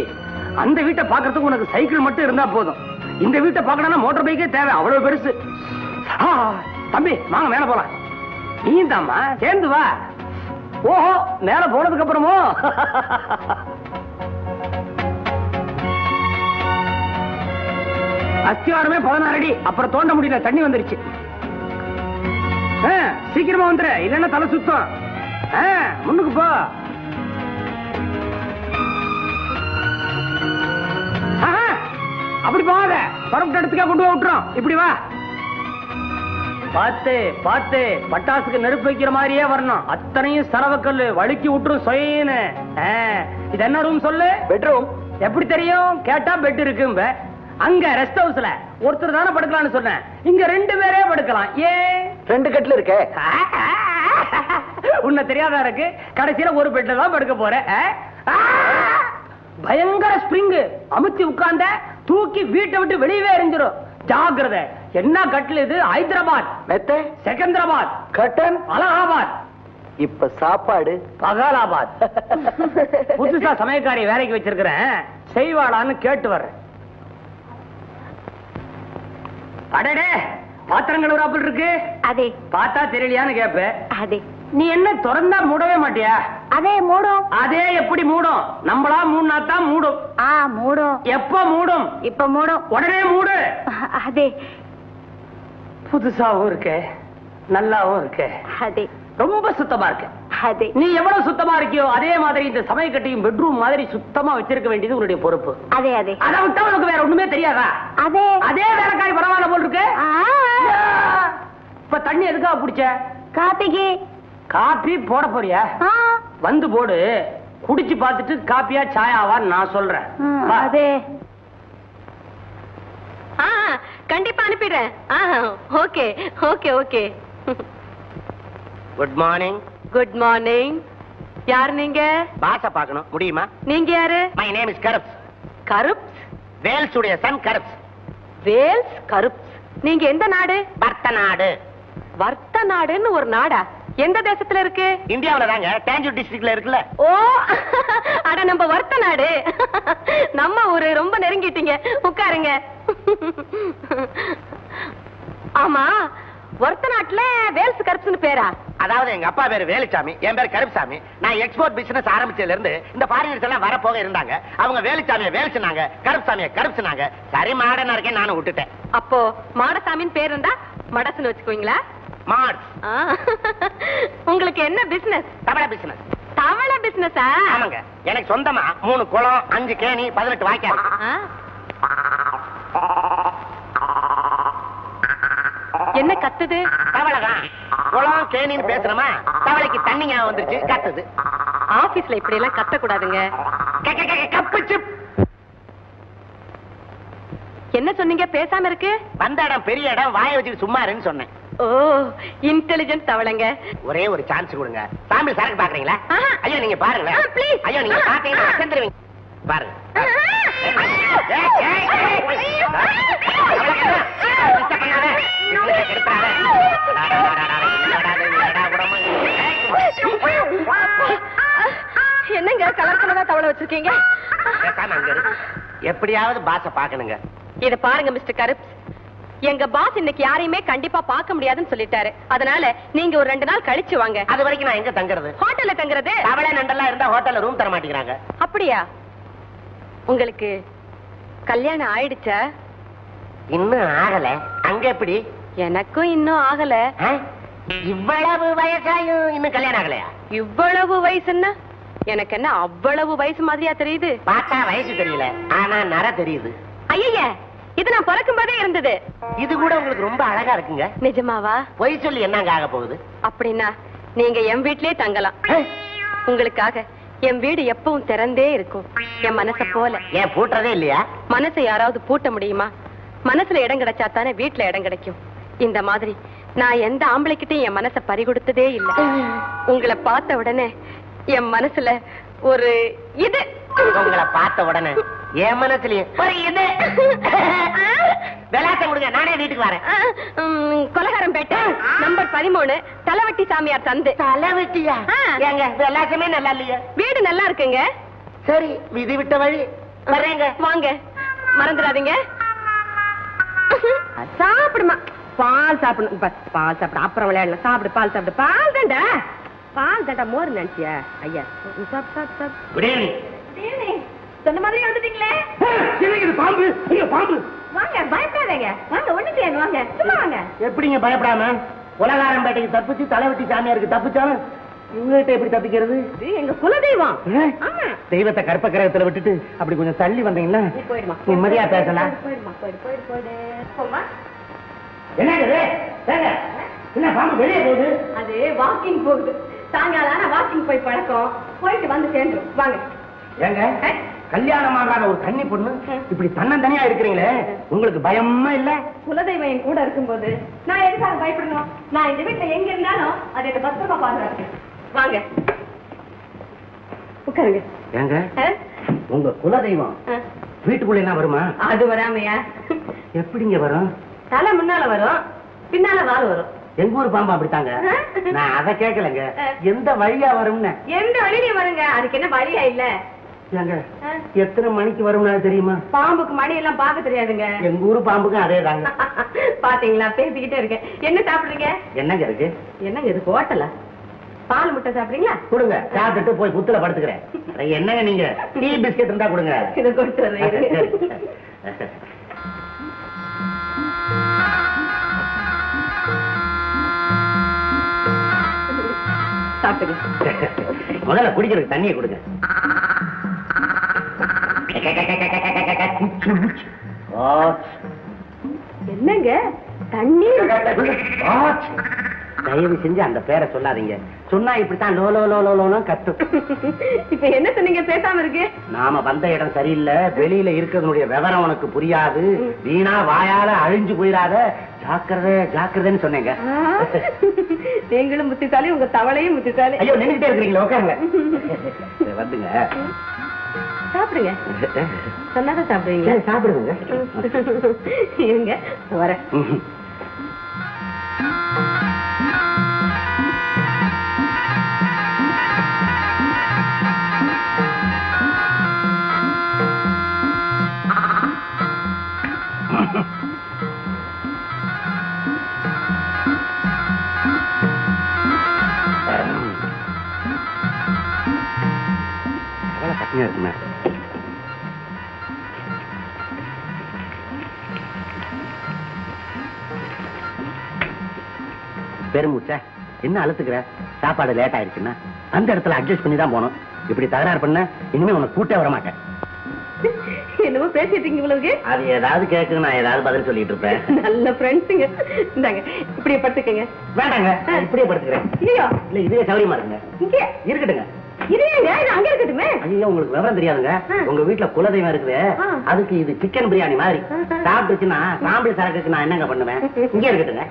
அந்த வீட்டை பாக்குறதுக்கு உனக்கு சைக்கிள் மட்டும் இருந்தா போதும். இந்த வீட்டை பாக்கணும்னா மோட்டார் பைக்கே தேவை, அவ்வளவு பெருசு. தம்பி வாங்க மேல போலாம். நீ தாமா சேர்ந்து வா. ஓஹோ, மேல போனதுக்கு அப்புறமோ அஸ்திவாரமே 16 அடி. அப்புறம் தோண்ட முடியல, தண்ணி வந்துருச்சு. சீக்கிரமா வந்துரு, இல்லன்னா தலை சுத்தம். முன்னுக்கு போ. அப்படி போகாத, பரப்பு இடத்துக்கா கொண்டு போய் விட்டுறோம். இப்படி வா. பார்த்து பார்த்து, பட்டாசுக்கு நெருப்பு வைக்கிற மாதிரியே வரணும். அத்தனையும் சரவக்கல்லு, வழுக்கி விட்டுரும் சொயின்னு. இது என்ன ரூம் சொல்லு? பெட்ரூம். எப்படி தெரியும்? கேட்டா பெட் இருக்கும்ப. அங்க ரெஸ்ட் ஹவுஸ்ல ஒருத்தர் தானே படுக்கலாம்னு சொன்னேன். இங்க 2 பேரே படுக்கலாம். ஏன் 2 கட்டில் இருக்க? உன்ன தெரியாதா இருக்கு. கடைசியில ஒரு பெட்ல தான் படுக்க போறேன். பயங்கர ஸ்பிரிங். அமுத்தி உட்கார்ந்த தூக்கி வீட்டை விட்டு வெளியவே எறிஞ்சிரும். ஜாகிரதை. என்ன கட்டில் இது? ஹைதராபாத், மெத்த, செகந்திராபாத், கட்டன், அலகாபாத். இப்ப சாப்பாடு பகாலாபாத். புதுசா சமயக்காரி வேலைக்கு வச்சிருக்கிறேன், செய்வாளான்னு கேட்டு வர்றேன். அடடே, பாத்திரங்கள் ஒரு இருக்கு. அதே பார்த்தா தெரியலையான்னு கேப்ப. அதே நீ என்ன திறந்தா மூடவே மாட்டியா? அதே மூடும். அதே எப்படி மூடும்? நம்மளா மூணா தான் மூடும். மூடும். எப்ப மூடும்? இப்ப மூடும். உடனே மூடு. அதே புதுசாவும் இருக்கு, நல்லாவும் இருக்கு. அதே ரொம்ப சுத்தமா இருக்கு. அதே நீ எவ்வளவு சுத்தமா இருக்கியோ அதே மாதிரி இந்த சமயக்கட்டையும் பெட்ரூம் மாதிரி சுத்தமா வச்சிருக்க வேண்டியது உன்னுடைய பொறுப்பு. அதே அதே அதை விட்டா உனக்கு வேற ஒண்ணுமே தெரியாதா? அதே அதே வேலைக்காய் பரவாயில்ல போல் இருக்கு. இப்ப தண்ணி எதுக்காக பிடிச்ச? காப்பிக்கு. காப்பி போட போறியா? வந்து போடு. குடிச்சு பார்த்துட்டு காப்பியா சாயாவான்னு நான் சொல்றேன். அதே கண்டிப்பா அனுப்பிடுறேன். Okay okay okay. Good morning. Good morning. யார் நீங்க? பாச பார்க்கணும், முடியுமா? நீங்க யாரு? மை நேம் இஸ் கருப்ஸ். கருப்ஸ்? வேல்ஸ் உடைய சன் கருப்ஸ். வேல்ஸ் கருப்ஸ். நீங்க எந்த நாடு? வர்த்த நாடு. வர்த்த நாடுன்னு ஒரு நாடா? எந்த தேசத்துல இருக்கு? இந்தியாவுல தாங்க, தாஞ்சூர் டிஸ்ட்ரிக்ட்ல இருக்குல்ல. ஓ, அட நம்ம வர்த்த நாடு. நம்ம ஊரு. ரொம்ப நெருங்கிட்டீங்க, உட்காருங்க. ஆமா, வர்த்த நாட்டுல வேல்ஸ் கருப்ஸ்னு பேரா? அதாவது எங்க அப்பா பேரு வேலுச்சாமி, என் பேரு கருப்சாமி. நான் எக்ஸ்போர்ட் பிசினஸ் ஆரம்பிச்சதுல இருந்து இந்த ஃபாரினர்ஸ் எல்லாம் வர போக இருந்தாங்க. அவங்க வேலுச்சாமியை வேல்ஸ்னாங்க, கருப்சாமியை கருப்ஸ்னாங்க. சரி மாடனா இருக்கேன், நானும் விட்டுட்டேன். அப்போ மாடசாமின்னு பேர் இருந்தா மடசுன்னு வச்சுக்குவீங்களா? மாட். உங்களுக்கு என்ன பிசினஸ்? தவளை பிசினஸ். தவளை பிசினஸா? ஆமாங்க, எனக்கு சொந்தமா 3 குளம், 5 கேணி, 18 வாய்க்கால். என்ன கத்துது? தவளைதான். குளம் கேணின்னு பேசுறமா, தவளைக்கு தண்ணி ஞாபகம் வந்துருச்சு, கத்துது. ஆபீஸ்ல இப்படி எல்லாம் கத்த கூடாதுங்க. என்ன சொன்னீங்க? பேசாம இருக்கு. வந்த இடம் பெரிய இடம், வாய வச்சுட்டு சும்மா இருன்னு சொன்னேன். ஓ, இன்டெலிஜென்ட் தவளைங்க. ஒரே ஒரு சான்ஸ் கொடுங்க. சாம்பிள் சரக்கு பாக்குறீங்களா? ஐயோ நீங்க பாருங்களேன். ப்ளீஸ். ஐயோ நீங்க பாத்தீங்கன்னா செத்துருவீங்க. பாருங்க. என்னங்க கலர் கலரா தவளை வச்சிருக்கீங்க? எப்படியாவது பாச பாக்கணுங்க. இத பாருங்க மிஸ்டர் கருப்ஸ், எங்க பாஸ் இன்னைக்கு யாரையுமே கண்டிப்பா பார்க்க முடியாதுன்னு சொல்லிட்டாரு. அதனால நீங்க ஒரு 2 நாள் கழிச்சு வாங்க. அது வரைக்கும் நான் எங்க தங்குறது? ஹோட்டல்ல தங்குறது. தவளை நண்டெல்லாம் இருந்தா ஹோட்டல்ல ரூம் தர மாட்டேங்கிறாங்க. அப்படியா? உங்களுக்கு கல்யாணம் ஆயிடுச்சா? இன்னும் ஆகல. அங்க எப்படி? எனக்கும் இன்னும் ஆகல. இவ்வளவு வயசாயும் இன்னும் கல்யாணம் ஆகலையா? இவ்வளவு வயசுன்னா எனக்கு என்ன அவ்வளவு வயசு மாதிரியா தெரியுது? பார்த்தா வயசு தெரியல, ஆனா நர தெரியுது. ஐய, இது நான் பிறக்கும் போதே இருந்தது. இது கூட உங்களுக்கு ரொம்ப அழகா இருக்குங்க. நிஜமாவா? பொய் சொல்லி என்னங்க ஆக போகுது? அப்படின்னா நீங்க என் வீட்லயே தங்கலாம். உங்களுக்காக என் வீடு எப்பவும் திறந்தே இருக்கும், என் மனச போல. ஏன் பூட்டுறதே இல்லையா? மனசை யாராவது பூட்ட முடியுமா? மனசுல இடம் கிடைச்சா தானே வீட்டுல இடம் கிடைக்கும். இந்த மாதிரி நான் எந்த ஆம்பளைக்கிட்டையும் என் மனசை பறி கொடுத்ததே இல்லை. உங்களை பார்த்த உடனே என் மனசுல ஒரு இது. உங்களை பார்த்த உடனே என் மனசுலயும் ஒரு இது. விளாசம் கொடுங்க, நானே வீட்டுக்கு வரேன். கொலகாரம் பேட்டை நம்பர் 13, தலைவட்டி சாமியார் சந்து. தலைவட்டியா? எங்க விளாசமே நல்லா இல்லையா? வீடு நல்லா இருக்குங்க. சரி, விதி விட்ட வழி வர்றேங்க. வாங்க, மறந்துடாதீங்க. சாப்பிடுமா, பால் சாப்பிடணும். பால் சாப்பிடு, அப்புறம் விளையாடலாம். சாப்பிடு, பால் சாப்பிடு. பால் தாண்டா, பால் தாண்டா. மோர் நினைச்சியா? ஐயா சாப் சாப் சாப். சொன்ன மாதிரி வந்துட்டீங்களே. பாம்பு, பாம்பு. வாங்க, பயப்படாதீங்க. வாங்க, ஒண்ணு செய்யணும். வாங்க, சும்மா வாங்க. எப்படிங்க பயப்படாம? உலகாரம் பேட்டைக்கு தப்பிச்சு தலைவட்டி சாமியாருக்கு தப்பிச்சாலும் இவங்ககிட்ட எப்படி தப்பிக்கிறது? எங்க குலதெய்வம். தெய்வத்தை கற்ப கிரகத்துல விட்டுட்டு அப்படி கொஞ்சம் தள்ளி வந்தீங்களா போயிடுமா, நிம்மதியா பேசலாம். போயிடுமா, போயிடு போயிடு போயிடு போமா. என்னது என்ன பாம்பு வெளியே போகுது? அது வாக்கிங் போகுது. சாயங்காலம் வாக்கிங் போய் பழக்கம். போயிட்டு வந்து சேர்ந்துரும். வாங்க. ஏங்க, கல்யாணம் ஆகாத ஒரு கன்னி பொண்ணு இப்படி தன்னந்தனியா இருக்கிறீங்களே, உங்களுக்கு பயமா இல்ல? குலதெய்வம் என் கூட இருக்கும்போது நான் எதுக்காக பயப்படணும்? நான் இந்த வீட்டுல எங்க இருந்தாலும் அதை என்ன பத்திரமா பாதுகாக்கிறேன். வாங்க, உட்காருங்க. ஏங்க, உங்க குலதெய்வம் வீட்டுக்குள்ள என்ன வருமா? அது வராமையா? எப்படிங்க வரும்? தலை முன்னால வரும், பின்னால வால் வரும். எங்க ஊர் பாம்பு அப்படித்தாங்க. நான் அதை கேட்கலங்க, எந்த வழியா வரும்னு. எந்த வழியில வருங்க, அதுக்கு என்ன வழியா இல்ல? ஏங்க, எத்தனை மணிக்கு வரும்னு தெரியுமா? பாம்புக்கு மணி எல்லாம் பார்க்க தெரியாதுங்க. எங்க ஊரு பாம்புக்கும் அதே தாங்க. பாத்தீங்களா, பேசிக்கிட்டே இருக்கேன். என்ன சாப்பிடுறீங்க? என்னங்க இருக்கு? என்னங்க இது, ஹோட்டலா? பால் முட்டை சாப்பிடுறீங்களா? கொடுங்க, சாப்பிட்டுட்டு போய் புத்துல படுத்துக்கிறேன். என்னங்க நீங்க டீ பிஸ்கெட் இருந்தா கொடுங்க. இதை கொண்டு வரேன். சாப்பிடுங்க. முதல்ல குடிக்கிறதுக்கு தண்ணியை கொடுங்க. என்னங்க தண்ணி? தயவு செஞ்சு அந்த பேரை சொல்லாதீங்க. சொன்னா இப்படித்தான் லோ லோ லோ லோ லோன்னு கத்தும். இப்ப என்ன சொன்னீங்க? பேசாம இருக்கு. நாம வந்த இடம் சரியில்லை, வெளியில இருக்கிறதுடைய விவரம் உனக்கு புரியாது, வீணா வாயால அழிஞ்சு போயிடாத, ஜாக்கிரதை ஜாக்கிரதைன்னு சொன்னேங்க. நீங்களும் முத்திசாலி, உங்க தவளையும் முத்திசாலி. ஐயோ, நின்றுட்டே இருக்கிறீங்களா? உட்காருங்க. வந்துங்க, சாப்பிடுங்க. சொன்னாதான் சாப்பிடுவீங்களா? சாப்பிடுங்க. இருங்க, வரேன். இருக்குமே. பெருமூச்சா என்ன அழுத்துக்கிற? சாப்பாடு லேட் ஆயிருச்சுன்னா அந்த இடத்துல அட்ஜஸ்ட் பண்ணி தான் போகணும். இப்படி தகராறு பண்ண இனிமே உனக்கு கூட்டே வர மாட்டேன். என்னமோ பேசிட்டு உங்களுக்கு அது ஏதாவது கேட்கு, நான் ஏதாவது பதில் சொல்லிட்டு இருப்பேன். நல்ல ஃப்ரெண்ட்ஸுங்க. இந்தாங்க, இப்படியே படுத்துக்கங்க. வேண்டாங்க, இப்படியே படுத்துக்கிறேன். இல்லையா? இல்ல, இதுவே சௌரியமா இருக்குங்க. இங்கே இருக்கட்டுங்க. இருங்க, இது அங்க இருக்கட்டுமே. ஐயோ, உங்களுக்கு விவரம் தெரியாதுங்க. உங்க வீட்டுல குலதெய்வம் இருக்குது, அதுக்கு இது சிக்கன் பிரியாணி மாதிரி சாப்பிட்டுச்சுன்னா சாம்பிள் சரக்குக்கு நான் என்னங்க பண்ணுவேன்? இங்கே இருக்கட்டுங்க.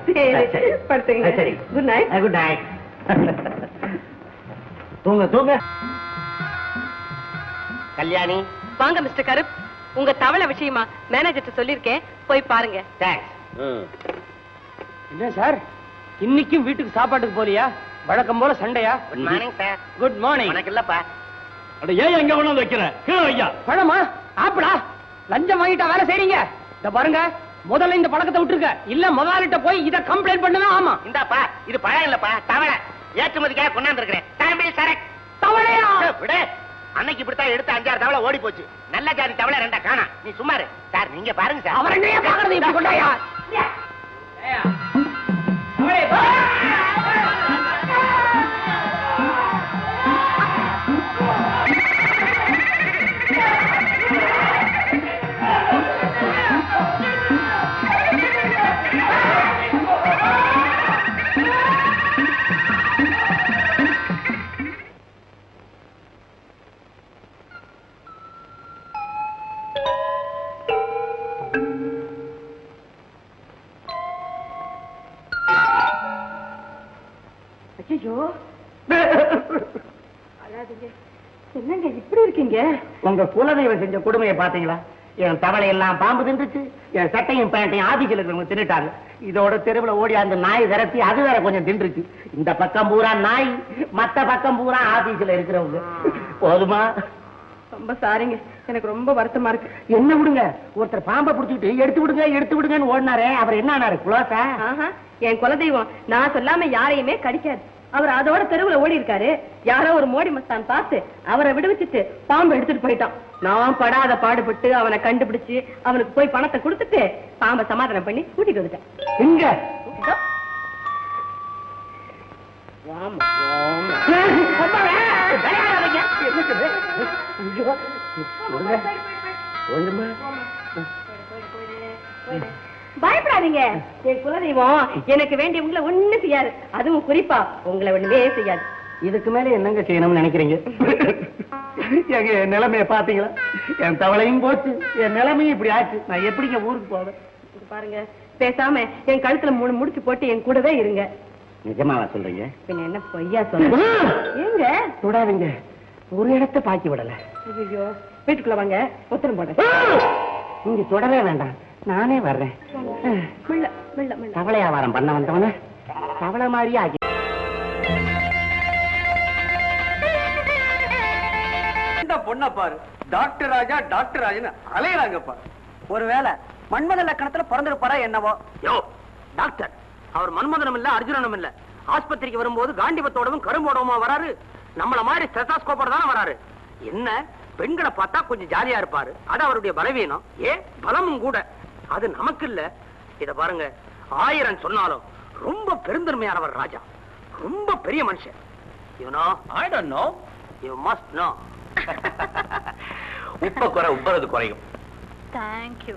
படுத்துங்க. சரி, குட் நைட். Good night. தூங்க தூங்க. கல்யாணி, வாங்க மிஸ்டர் கருப், உங்க தவளை விஷயமா மேனேஜர் சொல்லிருக்கேன், போய் பாருங்க. என்ன சார், இன்னைக்கும் வீட்டுக்கு சாப்பாட்டுக்கு போலியா? வழக்கம் போல சண்டையா? Good morning sir. Good morning. உனக்கு இல்லப்பா. அட ஏன் எங்க கொண்டு வந்து வைக்கிறேன்? கீழே வையா. பழமா? ஆப்பிளா? லஞ்சம் வாங்கிட்டா வேலை செய்றீங்க? இத பாருங்க, முதல்ல இந்த பழக்கத்தை விட்டுருங்க, இல்ல முதலாளிட்ட போய் இத கம்ப்ளைண்ட் பண்ணுவேன். ஆமா. இந்தாப்பா, இது பழம் இல்லப்பா, தவளை. ஏற்றுமதிக்காக கொண்டாந்து இருக்கிறேன். தமிழ் சரக். தவளையா? விடு. அன்னைக்கு இப்படித்தான் எடுத்து 5-6 தவளை ஓடி போச்சு. நல்ல ஜாதி தவளை 2 காணா. நீ சும்மாரு சார், நீங்க பாருங்க சார். அவர் என்னைய பாக்குறது இப்படி கொண்டாயா? ஐயோ, என்னங்க இப்படி இருக்கீங்க? உங்க குலதெய்வம் செஞ்ச கொடுமையை பாத்தீங்களா? என் தவளை எல்லாம் பாம்பு தின்றுச்சு, என் சட்டையும் பேண்டையும் ஆபீஸ்ல இருக்கிறவங்க தின்னுட்டாங்க. இதோட தெருவுல ஓடி அந்த நாய் விரட்டி அது வேற கொஞ்சம் தின்றுச்சு. இந்த பக்கம் பூரா நாய், மத்த பக்கம் பூரா ஆபீஸ்ல இருக்கிறவங்க. போதுமா? ரொம்ப சாரிங்க, எனக்கு ரொம்ப வருத்தமா இருக்கு. என்ன விடுங்க, ஒருத்தர் பாம்பை புடிச்சுக்கிட்டு எடுத்து விடுங்க எடுத்து விடுங்கன்னு ஓடினாரே, அவர் என்ன ஆனாரு? குலோசா? என் குலதெய்வம் நான் சொல்லாம யாரையுமே கடிக்காது. அவர் அதோட தெருவுல ஓடி இருக்காரு. யாரோ ஒரு மோடி மஸ்தான் பார்த்து அவரை விடுவிச்சுட்டு பாம்பு எடுத்துட்டு போயிட்டான். நான் படாத பாடுபட்டு அவனை கண்டுபிடிச்சு அவனுக்கு போய் பணத்தை கொடுத்துட்டு பாம்பை சமாதானம் பண்ணி கூட்டிட்டு வந்துட்டேன். எங்க? பயப்படாதீங்க, என் குலதெய்வம் எனக்கு வேண்டியவங்களை ஒண்ணு செய்யாது. அதுவும் குறிப்பா உங்களை ஒண்ணுமே செய்யாது. இதுக்கு மேல என்னங்க செய்யணும்னு நினைக்கிறீங்க? எங்க என் நிலைமைய பாத்தீங்களா? என் தவளையும் போச்சு, என் நிலைமையும் இப்படி ஆச்சு. நான் எப்படிங்க ஊருக்கு போவேன்? பாருங்க, பேசாம என் கழுத்துல 3 முடிச்சு போட்டு என் கூடவே இருங்க. நிஜமாவா சொல்றீங்க? பின்ன என்ன பொய்யா சொல்லுங்க? ஏங்க தொடாதீங்க, ஒரு இடத்தை பாக்கி விடல. ஐயோ, வீட்டுக்குள்ள வாங்க, உத்தரம் போடுறேன். நீங்க தொடவே வேண்டாம், நானே வர்றேன். தவளை வியாபாரம் பண்ண வந்தவன தவளை மாதிரியே ஆக்கி. இந்த பொண்ணை பாரு, டாக்டர் ராஜா டாக்டர் ராஜன்னு அலையறாங்கப்பா. ஒருவேளை மன்மத லக்கணத்துல பிறந்திருப்பாரா என்னவோ. யோ டாக்டர், அவர் மன்மதனும் இல்ல அர்ஜுனனும் இல்ல. ஆஸ்பத்திரிக்கு வரும்போது காண்டிபத்தோடவும் கரும்போடவுமா வராரு. நம்மள மாதிரி ஸ்டெத்தாஸ்கோப்போட தானே வராரு. என்ன, பெண்களை பார்த்தா கொஞ்சம் ஜாலியா இருப்பாரு, அது அவருடைய பலவீனம். பலமும் கூட. அது நமக்கு இல்ல. இத பாருங்க, 1000 சொன்னாலும் ரொம்ப பெருந்தன்மையானவர் ராஜா, ரொம்ப பெரிய மனுஷன். You know? I don't know. You must know. உப்ப குறை உப்பறது குறையும். Thank you.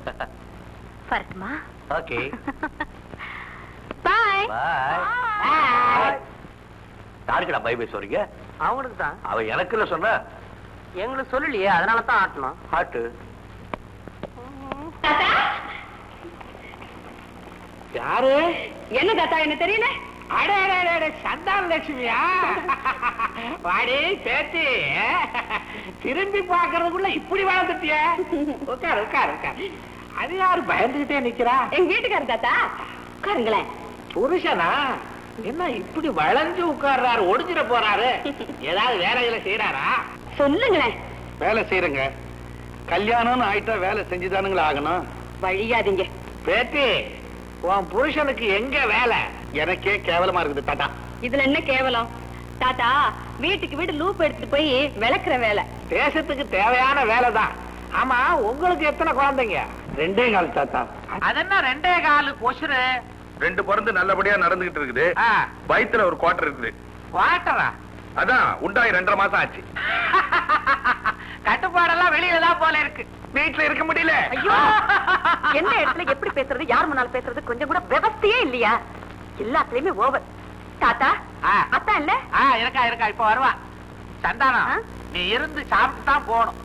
வரட்டுமா? ஓகே. Bye. Bye. யாருக்குடா பை பை சொல்றீங்க? அவனுக்கு தான். அவ எனக்கு இல்ல சொன்ன. எங்களுக்கு சொல்லலையே, அதனால தான் ஆட்டணும். ஹாட்டு. யாரு? என்ன தாத்தா, என்ன தெரியல? அடே அடே அடே, சந்தான லட்சுமியா? வாடி பேச்சு, திரும்பி பாக்குறதுக்குள்ள இப்படி வளர்ந்துட்டிய. உட்கார் உட்கார் உட்கார். அது யாரு பயந்துகிட்டே நிக்கிறா? எங்க வீட்டுக்காரர் தாத்தா, உட்காருங்களேன். புருஷனா? என்ன இப்படி வளைஞ்சு உட்கார்றாரு? ஒடிஞ்சிட போறாரு? ஏதாவது வேலைகளை செய்யறாரா? சொல்லுங்களேன். வேலை செய்யறங்க. கல்யாணம்னு ஆயிட்டா வேலை செஞ்சுதானுங்களா ஆகணும். வழியாதீங்க. பேத்தி, உன் புருஷனுக்கு எங்க வேலை? எனக்கே கேவலமா இருக்குது தாத்தா. இதுல என்ன கேவலம்? தாத்தா, வீட்டுக்கு வீடு லூப் எடுத்துட்டு போய் விளக்குற வேலை. தேசத்துக்கு தேவையான வேலைதான். ஆமா, உங்களுக்கு எத்தனை குழந்தைங்க? 2 கால் தாத்தா. அதென்ன 2 கால் கொசுரு? 2 பிறந்து நல்லபடியா நடந்துகிட்டு இருக்குது. வயித்துல ஒரு குவார்டர் இருக்குது. குவார்டரா? அதான் உண்டாய் 2.5 மாசம் ஆச்சு. கட்டுப்பாடெல்லாம் வெளியில தான் போல இருக்கு, வீட்டுல இருக்க முடியல. ஐயோ, எந்த இடத்துல எப்படி பேசுறது, யார் முன்னால பேசுறது கொஞ்சம் கூட விவஸ்தையே இல்லையா? எல்லாத்துலயுமே ஓவர். தாத்தா, அத்தா இல்ல? இருக்கா இருக்கா, இப்ப வருவா. சந்தானம், நீ இருந்து சாப்பிட்டு தான் போகணும்.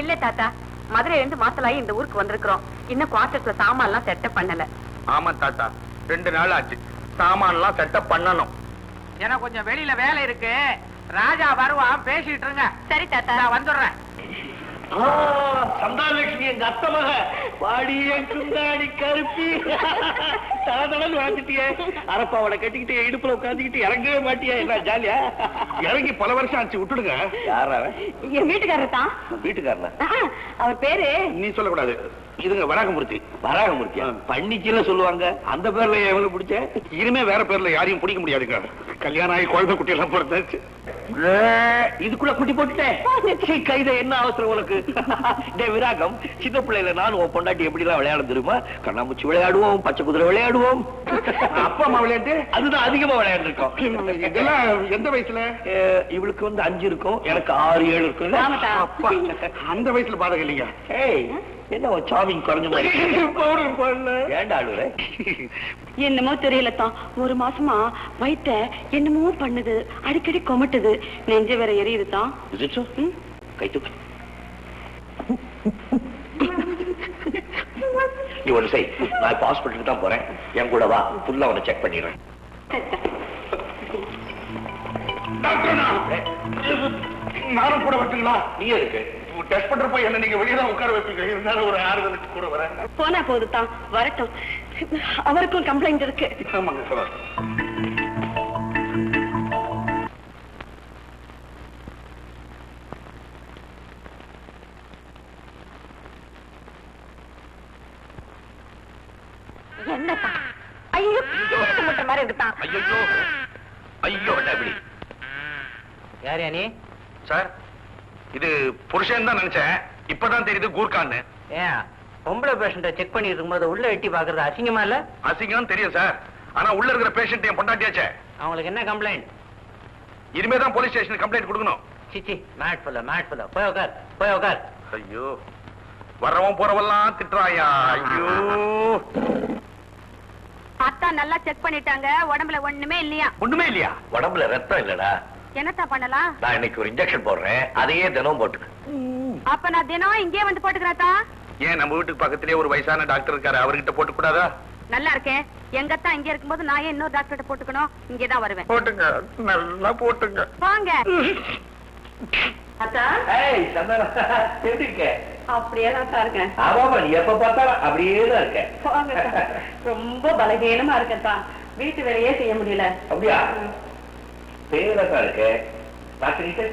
இல்ல தாத்தா, மதுரையில இருந்து மாத்தலாயி இந்த ஊருக்கு வந்திருக்கிறோம். இன்னும் குவார்டர்ஸ்ல சாமான் எல்லாம் செட்டப் பண்ணல. ஆமா தாத்தா, 2 நாள் ஆச்சு. சாமான் எல்லாம் செட்டப் பண்ணணும். எனக்கு கொஞ்சம் வெளியில வேலை இருக்கு. ராஜா வருவான், பேசிட்டு இருங்க. சரி தாத்தா, நான் வந்துடுறேன். சந்தானலட்சுமி எங்க அத்தை மக பாடி என் குந்தாடி கருப்பி தடன்னு வாழ்ந்துட்டியே அரப்பாவளை கட்டிக்கிட்டு இடுப்புல உட்காந்துக்கிட்டு இறங்கவே மாட்டியா என்ன ஜாலியா இறங்கி பல வருஷம் ஆச்சு விட்டுடுங்க. யாரா என் வீட்டுக்காரர் தான். வீட்டுக்காரனா? அவர் பேரு நீ சொல்லக்கூடாது. இதுங்க வராகமூர்த்தி. வராகமூர்த்தியா? பண்ணிச்சுன்னு சொல்லுவாங்க. அந்த பேர்ல எவ்வளவு பிடிச்ச? இனிமே வேற பேர்ல யாரையும் பிடிக்க முடியாதுங்க. கல்யாணம் ஆகி குழந்தை குட்டி எல்லாம் பிறந்தாச்சு. இதுக்குள்ள குட்டி போட்டுட்டேன். கைத என்ன அவசரம் உனக்கு? டே விராகம், சின்ன பிள்ளைல நானும் உன் பொண்டாட்டி எப்படி எல்லாம் விளையாட தெரியுமா? கண்ணாமூச்சி விளையாடுவோம், பச்சை குதிரை விளையாடுவோம். அப்பா அம்மா விளையாட்டு அதுதான் அதிகமா விளையாண்டு இருக்கோம். இதெல்லாம் எந்த வயசுல? இவளுக்கு 5 இருக்கும், எனக்கு 6, 7 இருக்கும். அப்பா, அந்த வயசுல பாதகம் இல்லைங்க. ஏய், என்ன சாமிங் குறைஞ்ச மாதிரி ஏண்டா அழுகுற? என்னமோ தெரியலத்தான், ஒரு மாசமா வயித்த என்னமோ பண்ணுது, அடிக்கடி கொமட்டுது, நெஞ்ச வேற எரியுதுதான். கை தூக்கு. நீ ஒண்ணு செய், நான் இப்ப ஹாஸ்பிட்டலுக்கு தான் போறேன். என் கூட வா, ஃபுல்லா உன்னை செக் பண்ணிடுறேன். நானும் கூட வரட்டுங்களா? நீ இருக்கு டெஸ்ட் பண்றப்ப என்ன நீங்க வெளியே தான் உட்கார வைப்பீங்க. இருந்தாலும் ஒரு ஆறுதலுக்கு கூட வரேன். போனா போதுதான், வரட்டும். அவருக்கும் கம்ப்ளைண்ட் இருக்கு. ஆமாங்க சார். என்னத்தான்? ஐயோ, முட்டை மாதிரி இருக்குதான். ஐயோ ஐயோ எப்படி யார் நீ? சார், இது புருஷன் தான் நினைச்சேன். இப்பதான் தெரியுது கூர்கான்னு. ஏன் பொம்பளை பேஷண்ட்டை செக் பண்ணிட்டு இருக்கும்போது உள்ள எட்டி பாக்குறது அசிங்கமா இல்ல? அசிங்கம் தெரியும் சார். ஆனா உள்ள இருக்கிற பேஷண்ட் என் பொண்டாட்டியாச்சே. அவங்களுக்கு என்ன கம்ப்ளைண்ட்? இனிமே தான் போலீஸ் ஸ்டேஷன் கம்ப்ளைண்ட் கொடுக்கணும். சிச்சி, மேட் ஃபுல்லா போய் உட்கார், போய் உட்கார். ஐயோ, வரவன் போறவெல்லாம் திட்டுறாயா. ஐயோ, அத்தா நல்லா செக் பண்ணிட்டாங்க, உடம்புல ஒண்ணுமே இல்லையா? ஒண்ணுமே இல்லையா? உடம்புல ரத்தம் இல்லடா. என்னத்தா பண்ணலாம்? நான் இன்னைக்கு ஒரு இன்ஜெக்ஷன் போடுறேன், அதையே தினம் போட்டுக்க. அப்ப நான் தினம் இங்கே வந்து போட்டுக்கிறேன். ஏன் நம்ம வீட்டுக்கு பக்கத்திலேயே ஒரு வயசான டாக்டர் இருக்காரு, அவர்கிட்ட போட்டு கூடாதா? நல்லா இருக்கேன். எங்கத்தா இங்க இருக்கும்போது நான் ஏன் இன்னொரு டாக்டர்கிட்ட போட்டுக்கணும்? இங்கேதான் வருவேன். போட்டுங்க, நல்லா போட்டுங்க. வாங்க. அத்தா, ஏய் சந்தானா, எப்படி இருக்க? அப்படியே தான் இருக்கேன். ஆமாமா, நீ எப்ப பார்த்தாலும் அப்படியே தான் இருக்க. ரொம்ப பலகீனமா இருக்கத்தான், வீட்டு வேலையே செய்ய முடியல. அப்படியா? பேரா தான் இருக்க. பாத்துக்கிட்டு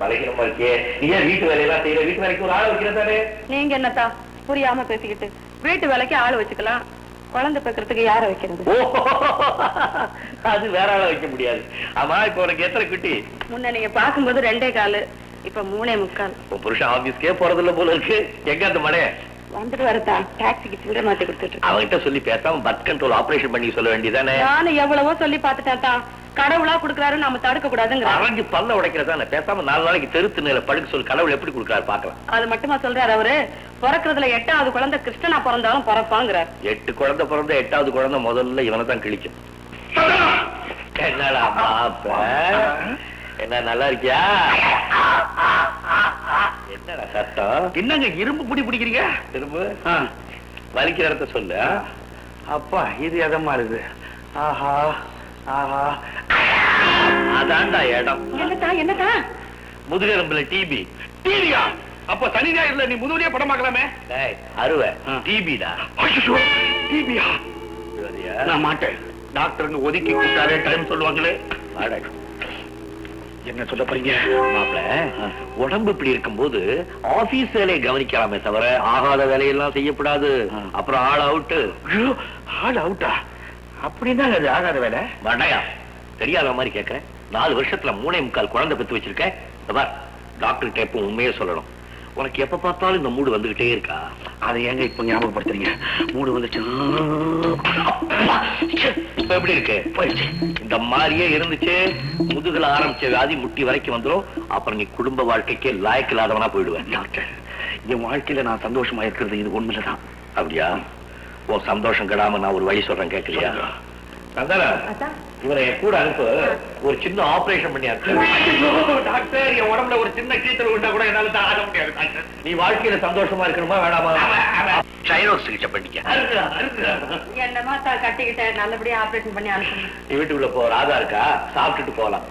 பலகீனமா இருக்கே. நீ ஏன் வீட்டு வேலையெல்லாம் செய்யற? வீட்டு வேலைக்கு ஒரு ஆள் வைக்கிறதானே? நீங்க என்னத்தா புரியாம பேசிக்கிட்டு? வீட்டு வேலைக்கு ஆள் வச்சுக்கலாம், குழந்தை பெக்கிறதுக்கு யார வைக்கிறது? அது வேற ஆள வைக்க முடியாது. ஆமா, இப்ப உனக்கு எத்தனை குட்டி? முன்ன நீங்க பாக்கும்போது 2 காலு, இப்ப 3.75. உன் புருஷன் ஆபீஸ்க்கே போறதில்ல போல இருக்கு. எங்க அந்த மடைய வந்துட்டு வரதா? டாக்ஸிக்கு சில்லறை மாத்தி கொடுத்துட்டு. அவன்கிட்ட சொல்லி பேசாம பர்த் கண்ட்ரோல் ஆபரேஷன் பண்ணி சொல்ல வேண்டியதானே? நானும் எவ்வளவோ சொல்லி பாத்துட்டேன். கடவுளா குடுக்கறாரு, நாம தடுக்க கூடாதுங்க. அரஞ்சு பல்ல உடைக்கிறதானே? பேசாம 4 நாளைக்கு தெருத்து நிலை படுக்க சொல்லி கடவுள் எப்படி கொடுக்கறாரு பாக்கலாம். அது மட்டுமா சொல்றாரு அவரு? பிறக்கிறதுல 8வது குழந்தை கிருஷ்ணனா பிறந்தாலும் பிறப்பாங்கிறார். 8 குழந்தை பிறந்த 8வது குழந்தை முதல்ல இவனை தான் கிழிக்கும். என்னடா மாப்ப, என்ன நல்லா இருக்கியா? என்னடா சத்தம்? என்னங்க இரும்பு புடி பிடிக்கிறீங்க? இரும்பு வலிக்கிற இடத்த சொல்லு. அப்பா, இது எதமா இருக்கு? ஆஹா ஆஹா, அதான்டா இடம். என்னதா? முதுகெலும்புல டிபி. டிவியா? அப்ப சனி ஞாயிறுல நீ முதுகுலயே படம் பார்க்கலாமே. அறுவை டிபிடா. டிவியா? நான் மாட்டேன். டாக்டர் ஒதுக்கி கூட்டாரே டைம் சொல்லுவாங்களே. என்ன சொல்ல போறீங்க? மாப்பிள, உடம்பு இப்படி இருக்கும்போது ஆபீஸ் வேலையை கவனிக்கலாமே தவிர ஆகாத வேலையெல்லாம் செய்யக்கூடாது. அப்புறம் ஆள் அவுட்டு. ஆள் அவுட்டா? அப்படின்னா அது ஆகாத வேலை. வண்டையா, தெரியாத மாதிரி கேட்கிறேன். 4 வருஷத்துல 3.25 குழந்தை பெத்து வச்சிருக்கேன். டாக்டர் கிட்ட எப்ப உண்மையே சொல்லணும். உனக்கு எப்ப பார்த்தாலும் இந்த மூடு வந்துகிட்டே இருக்கா? அதை ஏங்க இப்ப ஞாபகப்படுத்துறீங்க? மூடு வந்துச்சு. இப்ப எப்படி இருக்கு? போயிடுச்சு. இந்த மாதிரியே இருந்துச்சு, முதுகுல ஆரம்பிச்ச வியாதி முட்டி வரைக்கும் வந்துடும். அப்புறம் நீ குடும்ப வாழ்க்கைக்கே லாயக்கு இல்லாதவனா போயிடுவேன். டாக்டர், என் வாழ்க்கையில நான் சந்தோஷமா இருக்கிறது இது உண்மையிலதான். அப்படியா? உன் சந்தோஷம் கெடாம நான் ஒரு வழி சொல்றேன், கேட்கலையா? இவரை கூட அனுப்பு, ஒரு சின்ன ஆபரேஷன் பண்ணி டாக்டர், என் உடம்புல ஒரு சின்ன கீத்தல் விட்டா கூட என்னால தான் ஆக முடியாது டாக்டர். நீ வாழ்க்கையில சந்தோஷமா இருக்கணுமா வேணாமா? தைராய்டு சிகிச்சை பண்ணிக்க. என்னமா கட்டிக்கிட்ட, நல்லபடியா ஆபரேஷன் பண்ணி அனுப்பணும். நீ வீட்டுக்குள்ள போ. ராதா இருக்கா? சாப்பிட்டுட்டு போகலாம்.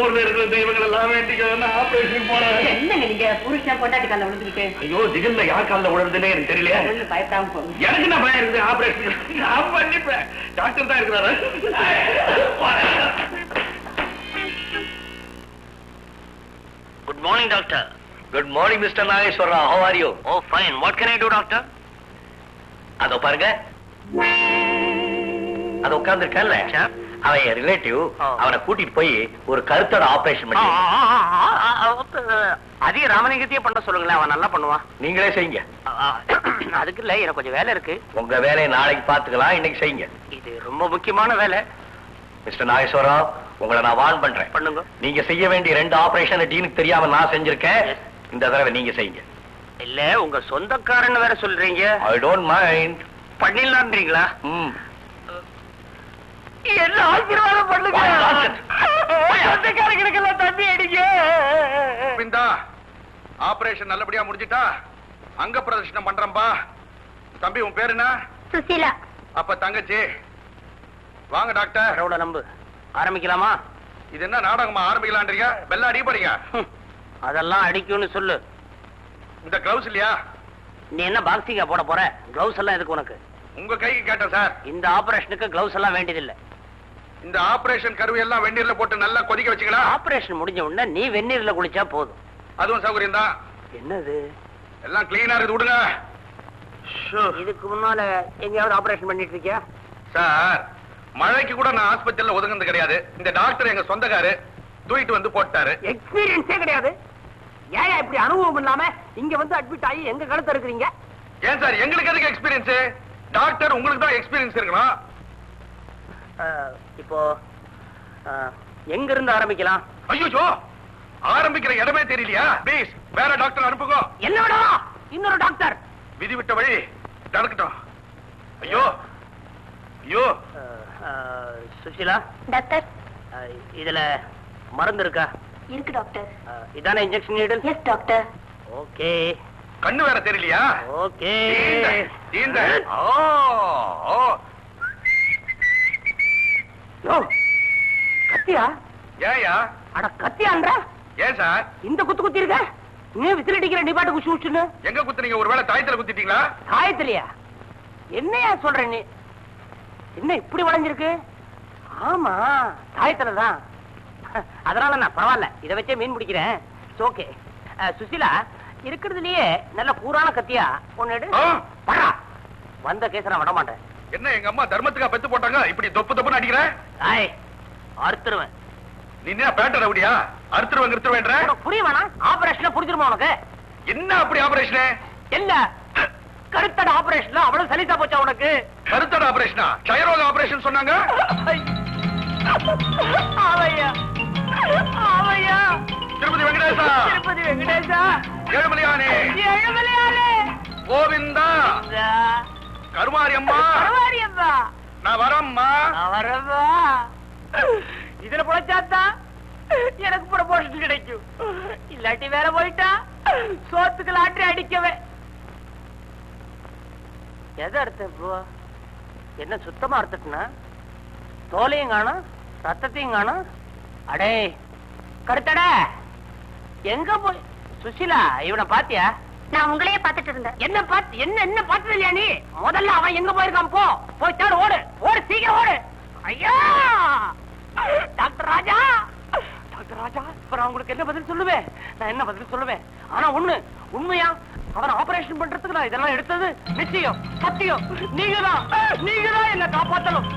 ஊர்ல இருக்கிற தெய்வங்கள் எல்லாம் வேண்டிக்க ஆபரேஷன் போறேன். என்னங்க நீங்க புருஷன் பொண்டாட்டி கால விழுந்துக்கிட்டு ஐயோ திடீர்னு யார் காலில் விழுறதுன்னே எனக்கு தெரியலையா. பயப்படாம போங்க. எனக்கு என்ன பயம் இருக்குது? ஆபரேஷன் நான் பண்ணிப்பேன். டாக்டர் தான் இருக்கிறாரு. Good morning doctor. Good morning mister Nageswara. How are you? Oh fine. What can I do doctor? அதோ பாருங்க, அது உட்கார்ந்துருக்கல, அவன் என் ரிலேட்டிவ். அவனை கூட்டிட்டு போய் ஒரு கருத்தோட ஆபரேஷன் பண்ணி அதிக ராமலிங்கத்தையே பண்ண சொல்லுங்களேன், அவன் நல்லா பண்ணுவான். நீங்களே செய்யுங்க. அதுக்கு இல்ல, எனக்கு கொஞ்சம் வேலை இருக்கு. உங்க வேலையை நாளைக்கு பாத்துக்கலாம், இன்னைக்கு செய்யுங்க. இது ரொம்ப முக்கியமான வேலை. மிஸ்டர் நாகேஸ்வரா, உங்களை நான் வார்ன் பண்றேன். பண்ணுங்க. நீங்க செய்ய வேண்டிய 2 ஆபரேஷன் டீனுக்கு தெரியாம நான் செஞ்சிருக்கேன். இந்த தடவை நீங்க செய்யுங்க. இல்ல உங்க சொந்தக்காரன்னு வேற சொல்றீங்க. I don't mind. பண்ணிடலான்றீங்களா? என்ன ஆசீர்வாதம் பண்ணுங்க. சொந்தக்காரங்களுக்கெல்லாம் தண்ணி அடிங்க. ஆபரேஷன் நல்லபடியா முடிஞ்சிட்டா அங்க பிரதர்ஷனம் பண்றம்பா. தம்பி உன் பேரு என்ன? சுசீலா. அப்ப தங்கச்சி வாங்க டாக்டர். ரோட நம்பு. ஆரம்பிக்கலாமா? இது என்ன நாடகமா ஆரம்பிக்கலான்றீங்க? பெல்ல அடி போறீங்க. அதெல்லாம் அடிக்கும்னு சொல்லு. இந்த கிளவுஸ் இல்லையா? நீ என்ன பாக்ஸிங்கா போட போற? கிளவுஸ் எல்லாம் எதுக்கு உனக்கு? உங்க கைக்கு கேட்டேன் சார். இந்த ஆபரேஷனுக்கு கிளவுஸ் எல்லாம் வேண்டியதில்லை. இந்த ஆபரேஷன் கருவி எல்லாம் வெந்நீர்ல போட்டு நல்லா கொதிக்க வச்சுக்கலாம். ஆபரேஷன் முடிஞ்ச உடனே நீ வெந்நீர்ல குளிச்சா போதும். அதுவும் சௌகரியம் தான். என்னது? எல்லாம் கிளீனா இருக்குது, விடுங்க. இதுக்கு முன்னால எங்கேயாவது ஆபரேஷன் பண்ணிட்டு இருக்கியா? சார், மழைக்கு கூட நான் ஆஸ்பத்திரியில ஒதுங்குறது கிடையாது. இந்த டாக்டர் எங்க சொந்தக்காரு, தூக்கிட்டு வந்து போட்டாரு. எக்ஸ்பீரியன்ஸே கிடையாது. ஏன் இப்படி அனுபவம் இல்லாம இங்க வந்து அட்மிட் ஆகி எங்க கழுத்து இருக்கிறீங்க? ஏன் சார் எங்களுக்கு எதுக்கு எக்ஸ்பீரியன்ஸ்? டாக்டர் உங்களுக்கு தான் எக்ஸ்பீரியன்ஸ் இருக்கணும். இப்போ எங்க இருந்து ஆரம்பிக்கலாம்? ஐயோ, ஆரம்பிக்கிற இடமே தெரியலையா? ப்ளீஸ் வேற டாக்டர் அனுப்புங்க. என்னோட இன்னொரு டாக்டர். விதி விட்ட வழி நடக்கட்டும். ஐயோ ஐயோ. சுஷீலா டாக்டர். இதுல மருந்து இருக்கா? இருக்கு டாக்டர். இதான injection needle? Yes doctor. Okay. கண்ணு வேற தெரியலையா? ஓகே. கத்தியா? ஏயா? அட கத்தியான்றா? ஏன் சார் இந்த குத்து குத்தி இருக்க? நீ விசில் அடிக்கிற நீ பாட்டு குச்சி குச்சுன்னு. எங்க குத்துனீங்க? ஒருவேளை தாயத்துல குத்திட்டீங்களா? தாயத்திலையா? என்னையா சொல்ற நீ? என்ன இப்படி வளைஞ்சிருக்கு? ஆமா தாயத்துலதான். அதனால நான் பரவாயில்ல, இதை வச்சே மீன் பிடிக்கிறேன். ஓகே. சுசீலா, இருக்கிறதுலயே நல்ல கூரான கத்தியா ஒன்னு எடு. படா. வந்த கேஸ் நான் விட மாட்டேன். என்ன எங்க அம்மா தர்மத்துக்கா பெத்து போட்டாங்க? இப்படி தொப்பு தொப்புன்னு அடிக்கிற? அறுத்துருவேன். நீ என்ன பேட்ட ரவுடியா? அறுத்துருவேன் புரிய வேணாம். ஆபரேஷன் புரிஞ்சிருமா உனக்கு? என்ன அப்படி ஆபரேஷன்? இல்ல கருத்தட ஆபரேஷன். அவ்வளவு சலித்தா போச்சா உனக்கு? கருத்தட ஆபரேஷனா? க்ஷயரோக ஆபரேஷன் சொன்னாங்க. ஆவையா ஆவையா. திருப்பதி வெங்கடேசா. திருப்பதி வெங்கடேசா. ஏழுமலையானே. ஏழுமலையானே. கோவிந்தா. கருமாரி அம்மா. கருமாரி அம்மா. நான் வரம்மா. நான் வரம்மா. இதுல பொழைச்சாத்தா எனக்கு ப்ரமோஷன் கிடைக்கும். இல்லாட்டி வேற போயிட்டா சோத்துக்கு லாட்டரி அடிக்கவே. எதை அர்த்தம் இப்போ? என்ன சுத்தமா அர்த்தத்துனா? தோலையும் காணும், ரத்தத்தையும் காணும். அடே கருத்தட, எங்க போய்? சுஷீலா, இவனை பாத்தியா? நான் உங்களையே பார்த்துட்டு இருந்தேன். என்ன பார்த்து என்ன பார்த்தது இல்லையா நீ? முதல்ல அவன் எங்க போயிருக்கான்? போய் தேடு. ஓடு ஓடு, சீக்கிரம் ஓடு. ஐயா டாக்டர் ராஜா, டாக்டர் ராஜா. இப்ப நான் உங்களுக்கு என்ன பதில் சொல்லுவேன்? நான் என்ன பதில் சொல்லுவேன்? ஆனா ஒண்ணு உண்மையா, அவன் ஆபரேஷன் பண்றதுக்கு நான் இதெல்லாம் எடுத்தது நிச்சயம், சத்தியம். நீங்கதான் என்ன காப்பாத்தணும்.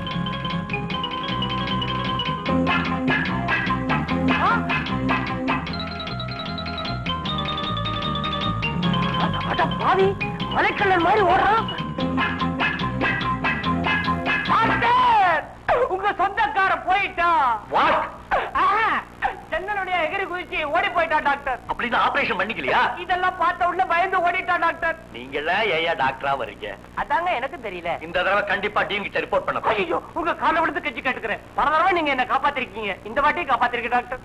பாவி மலைக்கல்லன் மாதிரி ஓடுறான். உங்க சொந்தக்கார போயிட்டா. சென்னனுடைய எகிரி குதிச்சு ஓடி போயிட்டா டாக்டர். அப்படின்னு ஆபரேஷன் பண்ணிக்கலையா? இதெல்லாம் பார்த்த உடனே பயந்து ஓடிட்டா டாக்டர். நீங்களா ஏயா டாக்டரா வரீங்க? அதாங்க எனக்கு தெரியல. இந்த தடவை கண்டிப்பா டீம் கிட்ட ரிப்போர்ட் பண்ண. ஐயோ, உங்க காலை விழுந்து கெஞ்சி கேட்டுக்கிறேன். பல தடவை நீங்க என்ன காப்பாத்திருக்கீங்க, இந்த வாட்டி காப்பாத்திருக்க டாக்டர்.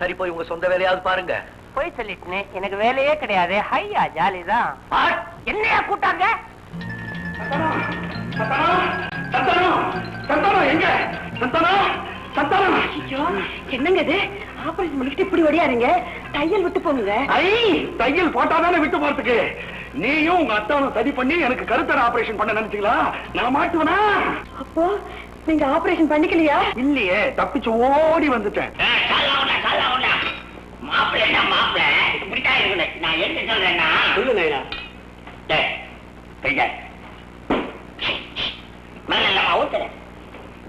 சரி, போய் உங்க சொந்த வேலையாவது பாருங்க. போய் சொல்லிட்டு எனக்கு வேலையே கிடையாது. ஹையா ஜாலிதான். என்னையா கூட்டாங்க? எங்க சத்தானா? ஐயோ என்னங்க இது ஆபரேஷன் பண்ணிக்கிட்டு இப்படி ஓடியாருங்க தையல் விட்டு போங்க. தையல் போட்டாதானே விட்டு போறதுக்கு. நீயும் உங்க அத்தானும் சரி பண்ணி எனக்கு கருத்தர ஆபரேஷன் பண்ண நினைச்சீங்களா? நான் மாட்டுவனா? அப்போ நீங்க ஆபரேஷன் பண்ணிக்கலையா? இல்லையே, தப்பிச்சு ஓடி வந்துட்டேன். மாப்பிள்ள இப்படித்தான் இருக்கணும். நான் என்ன சொல்றேன்னா சொல்லுங்க.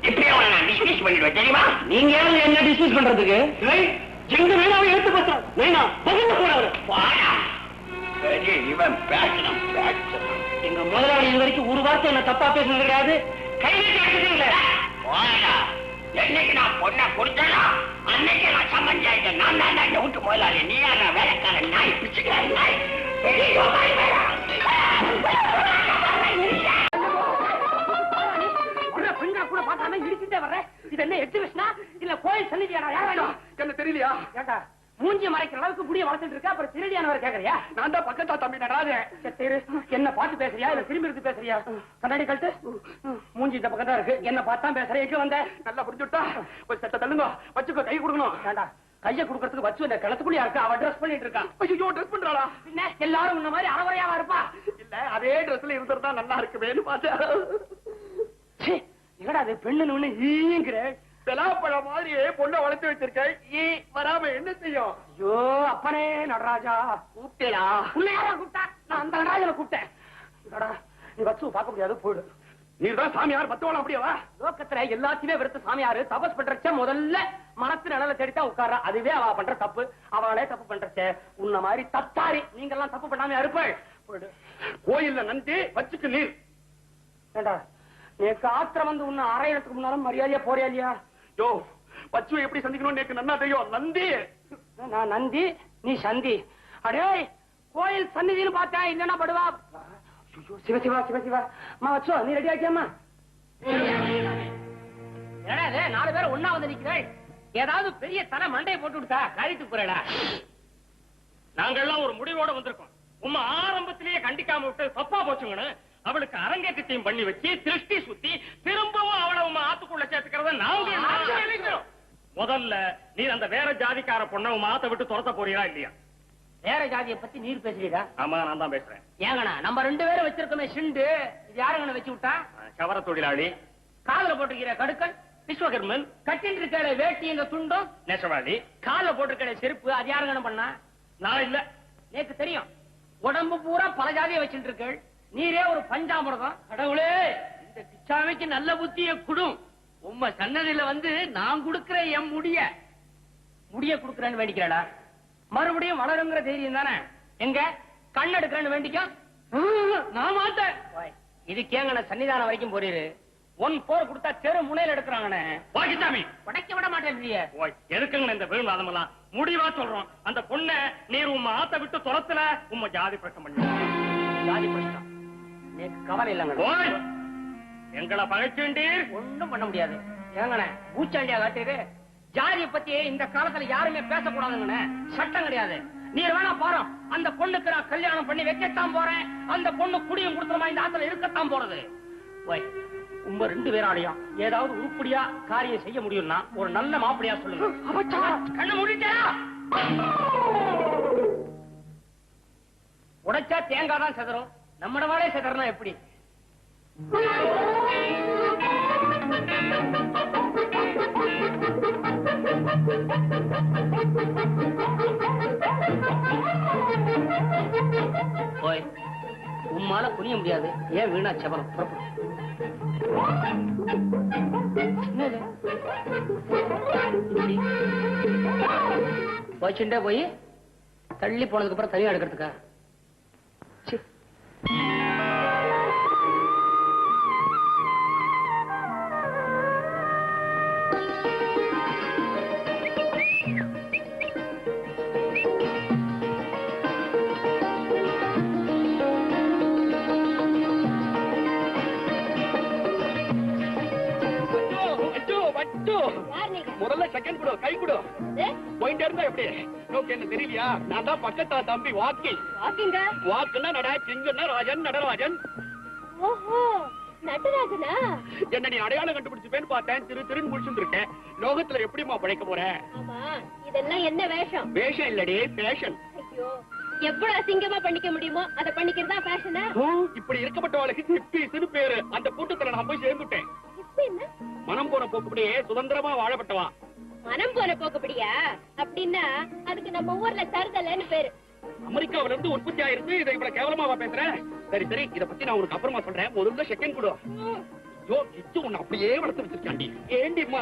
இப்படியே நான் டிஸ்மிஸ் பண்ணிடுவேன் தெரியுமா? நீங்க என்ன டிஸ்மிஸ் பண்றதுக்கு? எங்க வேணாவை எடுத்து பேசுறேன். வேணா பகிர்ந்து போறவர். இவன் பேசணும். எங்க முதலாளி இது வரைக்கும் ஒரு வார்த்தை என்ன தப்பா பேசுனது கிடையாது. கைவிட்டு இல்ல. என்னைக்கு நான் பொண்ணை கொடுத்தா அன்னைக்கு நான் சம்மந்தி ஆயிட்டேன். நான் தான் இந்த வீட்டு முதலாளி. நீ யார வேலைக்காரன் நாய் பிச்சுக்கிறேன் நாய். கூட பார்த்தாம இடிச்சுட்டே வர்றேன். இது என்ன எக்ஸிபிஷனா இல்ல கோயில் சன்னிதியானா? என்ன தெரியலையா? கேட்டா மூஞ்சி மறைக்கிற அளவுக்கு முடிய வளர்த்துட்டு இருக்கா. அப்புறம் திருடியானவர் கேக்குறியா? நான் தான் பக்கத்தா தம்பி நடராஜன். என்ன பார்த்து பேசுறியா இல்ல திரும்பி இருந்து பேசுறியா? கண்ணாடி கழட்டு. மூஞ்சி இந்த பக்கம் தான் இருக்கு. என்ன பார்த்தா பேசுற? எங்க வந்த? நல்லா புரிஞ்சுட்டா? ஒரு சட்டை தள்ளுங்க. வச்சுக்கோ, கை கொடுக்கணும். வேண்டா, கையை கொடுக்கறதுக்கு வச்சு இந்த கிளத்துக்குள்ளே இருக்கா. அவ ட்ரெஸ் பண்ணிட்டு இருக்கா. ஐயோ, ட்ரெஸ் பண்றாளா? என்ன எல்லாரும் உன்ன மாதிரி அறவரையாவா இருப்பா? இல்ல, அதே ட்ரெஸ்ல இருந்திருந்தா நல்லா இருக்குமேனு பார்த்தேன். என்னடா அது பெண்ணுன்னு ஈங்கிற பலாப்பழம் மாதிரி பொண்ணை வளர்த்து வச்சிருக்கேன். வராம என்ன செய்யும்? ஐயோ அப்பனே நடராஜா, கூப்பிட்டேடா. உன்னை யாரா கூப்பிட்டா? நான் அந்த நடராஜனை கூப்பிட்டேன். நீ வச்சு பார்க்க முடியாது, போயிடு. நீதான் சாமியார் பத்தோളം அப்படியேவா? லோக்கத்துல எல்லாத்தையுமே வெறுத்து சாமியாரு தபஸ் பண்றச்ச முதல்ல மனசு நிழல தேடித்தான் உட்கார்றா. அதுவே அவ பண்ற தப்பு. அவளே தப்பு பண்றச்ச உன்ன மாதிரி தத்தாரி நீங்க எல்லாம் தப்பு பண்ணாம இருப்பாள். போயிடு. கோயில்ல நந்தி வச்சுக்கு நீர். ஏண்டா நேக்கு ஆத்திரம் வந்து உன்ன அரையறதுக்கு முன்னாலும் மரியாதையா போறியா இல்லையா? யோ, பச்சுவை எப்படி சந்திக்கணும்னு எனக்கு நன்னா தெரியும். நந்தி நான் நந்தி, நீ சந்தி. அடே கோயில் சந்நிதினு பார்த்தா இல்லன்னா படுவா. சிவ சிவா சிவ சிவா. மா வச்சோ, நீ ரெடி ஆக்கியாமா? ஏடா 4 பேர் ஒன்னா வந்து நிக்கிறேன். ஏதாவது பெரிய தலை மண்டையை போட்டு விட்டா காரியத்துக்கு போறேடா. நாங்கெல்லாம் ஒரு முடிவோட வந்திருக்கோம். உம்மா ஆரம்பத்திலேயே கண்டிக்காம விட்டு தப்பா போச்சுங்கன்னு அவளுக்கு அரங்கேற்றத்தையும் பண்ணி வச்சு திருஷ்டி சுத்தி திரும்பவும் அவளை உமா ஆத்துக்குள்ள சேர்த்துக்கிறத நாங்க முதல்ல நீ அந்த வேற ஜாதிக்கார பொண்ணை உமா ஆத்த விட்டு துரத்த போறீங்களா இல்லையா? வேற ஜாதியை பத்தி நீர் பேசுறீடா? ஆமா, நான் தான் பேசுறேன். ஏங்கண்ணா நம்ம 2 பேரும் வச்சிருக்கோமே சிண்டு, இது யாருங்கண்ணா வச்சு விட்டா? கவர தொழிலாளி. காதல போட்டுக்கிற கடுக்கன் விஸ்வகர்மன். கட்டிட்டு இருக்கிற வேட்டி இந்த துண்டும் நெசவாளி. கால போட்டுக்கிற செருப்பு அது யாருங்கண்ணா பண்ணா? நான் இல்ல. நேக்கு தெரியும். உடம்பு பூரா பல ஜாதியை வச்சுட்டு இருக்கு. நீரே ஒரு பஞ்சாமிரதம். கடவுளே, இந்த கிச்சாமிக்கு நல்ல புத்திய குடும். உம்ம சன்னதியில வந்து நான் கொடுக்கிற என் முடிய குடுக்கறேன்னு வேண்டிக்கிறடா. மறுபடியும் வளருங்கிற தைரியம் தானே? எங்க கண் எடுக்கிறேன்னு வேண்டிக்கோ. நான் மாட்டேன். இதுக்கேங்கண்ண சன்னிதானம் வரைக்கும் போறீரு. 1 போர் கொடுத்தா தெரு முனையில எடுக்கிறாங்கண்ணே. வாக்கிச்சாமி உடைக்க விட மாட்டேன். எதுக்குங்க இந்த விழுவாதம் எல்லாம்? முடிவா சொல்றோம். அந்த பொண்ணை நீர் உம்ம ஆத்த விட்டு துரத்துல உம்ம ஜாதி பிரச்சனை பண்ணி. ஜாதி பிரச்சனை கவலை இல்லைங்க. எங்களை பகைச்சீண்டீர், ஒண்ணும் பண்ண முடியாது. ஏங்கண்ணே பூச்சாண்டியா காட்டீரு. ஜாதியை பத்தி இந்த காலத்துல யாருமே பேசக்கூடாதுங்கண்ணே. சட்டம் கிடையாது. நீர் வேணா பாரு, அந்த பொண்ணுக்கு நான் கல்யாணம் பண்ணி வைக்கத்தான் போறேன். அந்த பொண்ணு குடியும் கொடுத்துருமா இந்த ஆத்துல இருக்கத்தான் போறது. உங்க 2 பேராலையும் ஏதாவது உருப்படியா காரியம் செய்ய முடியும்னா ஒரு நல்ல மாப்பிளையா சொல்லுங்க. கண்ண முடிச்சா உடைச்சா தேங்காய் தான் செதறும். நம்மடவாலே செதறனா எப்படி? உம்மால புரிய முடியாது. ஏன் வீணா செவரம் புறப்படும். போச்சுட்டே போய் தள்ளி போனதுக்கு அப்புறம் தனியா எடுக்கிறதுக்கா? முதல்ல செகண்ட் கொடு, கை கொடு. போயிட்டே இருந்தா எப்படி? என்ன தெரியலையா? நான் தான் பக்கத்தா தம்பி வாக்கி. வாக்குன்னா நடா, சிங்கன்னா ராஜன், நடராஜன். ஓஹோ, நடராஜனா? என்ன நீ அடையாளம் கண்டுபிடிச்சுப்பேன்னு பார்த்தேன். திருன்னு முடிச்சுட்டு இருக்கேன். லோகத்துல எப்படிமா பழைக்க போற? ஆமா, இதெல்லாம் என்ன வேஷம்? வேஷம் இல்லடி, பேஷன். ஐயோ, எவ்வளவு அசிங்கமா பண்ணிக்க முடியுமோ அதை பண்ணிக்கிறதா ஃபேஷனா? இப்படி இருக்கப்பட்டவளுக்கு ஹிப்பிஸ்னு பேரு. அந்த கூட்டத்துல நான் போய் சேர்ந்துட்டேன். இப்ப என்ன? மனம் போன போக்குப்படியே சுதந்திரமா வாழப்பட்டவா. மனம் போன போக்குப்படியா? அப்படின்னா அதுக்கு நம்ம ஊர்ல தருதலைன்னு பேரு. அமெரிக்காவில இருந்து உற்பத்தி ஆயிருக்கு. இதை இவ்வளவு கேவலமாவா பேசுறேன்? சரி சரி, இத பத்தி நான் உனக்கு அப்புறமா சொல்றேன். முதல்ல செகண்ட் கொடு. ஐயோ, கிச்சு உன்னை அப்படியே வளர்த்து வச்சிருக்காண்டி. ஏண்டிம்மா,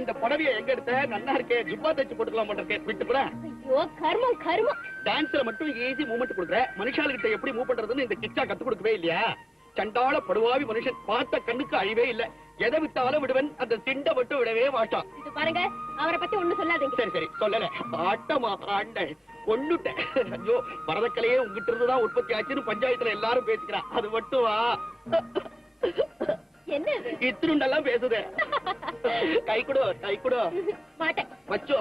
இந்த புடவையை எங்க எடுத்த? நல்லா இருக்கே, ஜிப்பா தச்சு போட்டுக்கலாம் மாட்டேன். விட்டு கூட. ஐயோ, கர்மம் கர்மம். டான்ஸ்ல மட்டும் ஈஸி மூவ்மெண்ட் கொடுக்குற, மனுஷாளுகிட்ட எப்படி மூவ் பண்றதுன்னு இந்த கிச்சா கத்து கொடுக்கவே இல்லையா? சண்டாள படுவாவி மனுஷன், பார்த்த கண்ணுக்கு அழிவே இல்ல. எதை விட்டாலும் விடுவன், அந்த திண்ட மட்டும் விடவே மாட்டான். இது பாருங்க, அவரை பத்தி ஒண்ணு சொல்லாதீங்க. சரி சரி, சொல்லல. ஆட்டமா ஆண்ட கொண்டுட்டேன். ஐயோ, பரதக்கலையே உங்ககிட்ட இருந்துதான் உற்பத்தி ஆச்சுன்னு பஞ்சாயத்துல எல்லாரும் பேசிக்கிறான். அது மட்டும் வா. என்ன இது? இத்திருண்டெல்லாம் பேசுது. கை கொடு, கை கொடு. மாட்டேன். வச்சோ,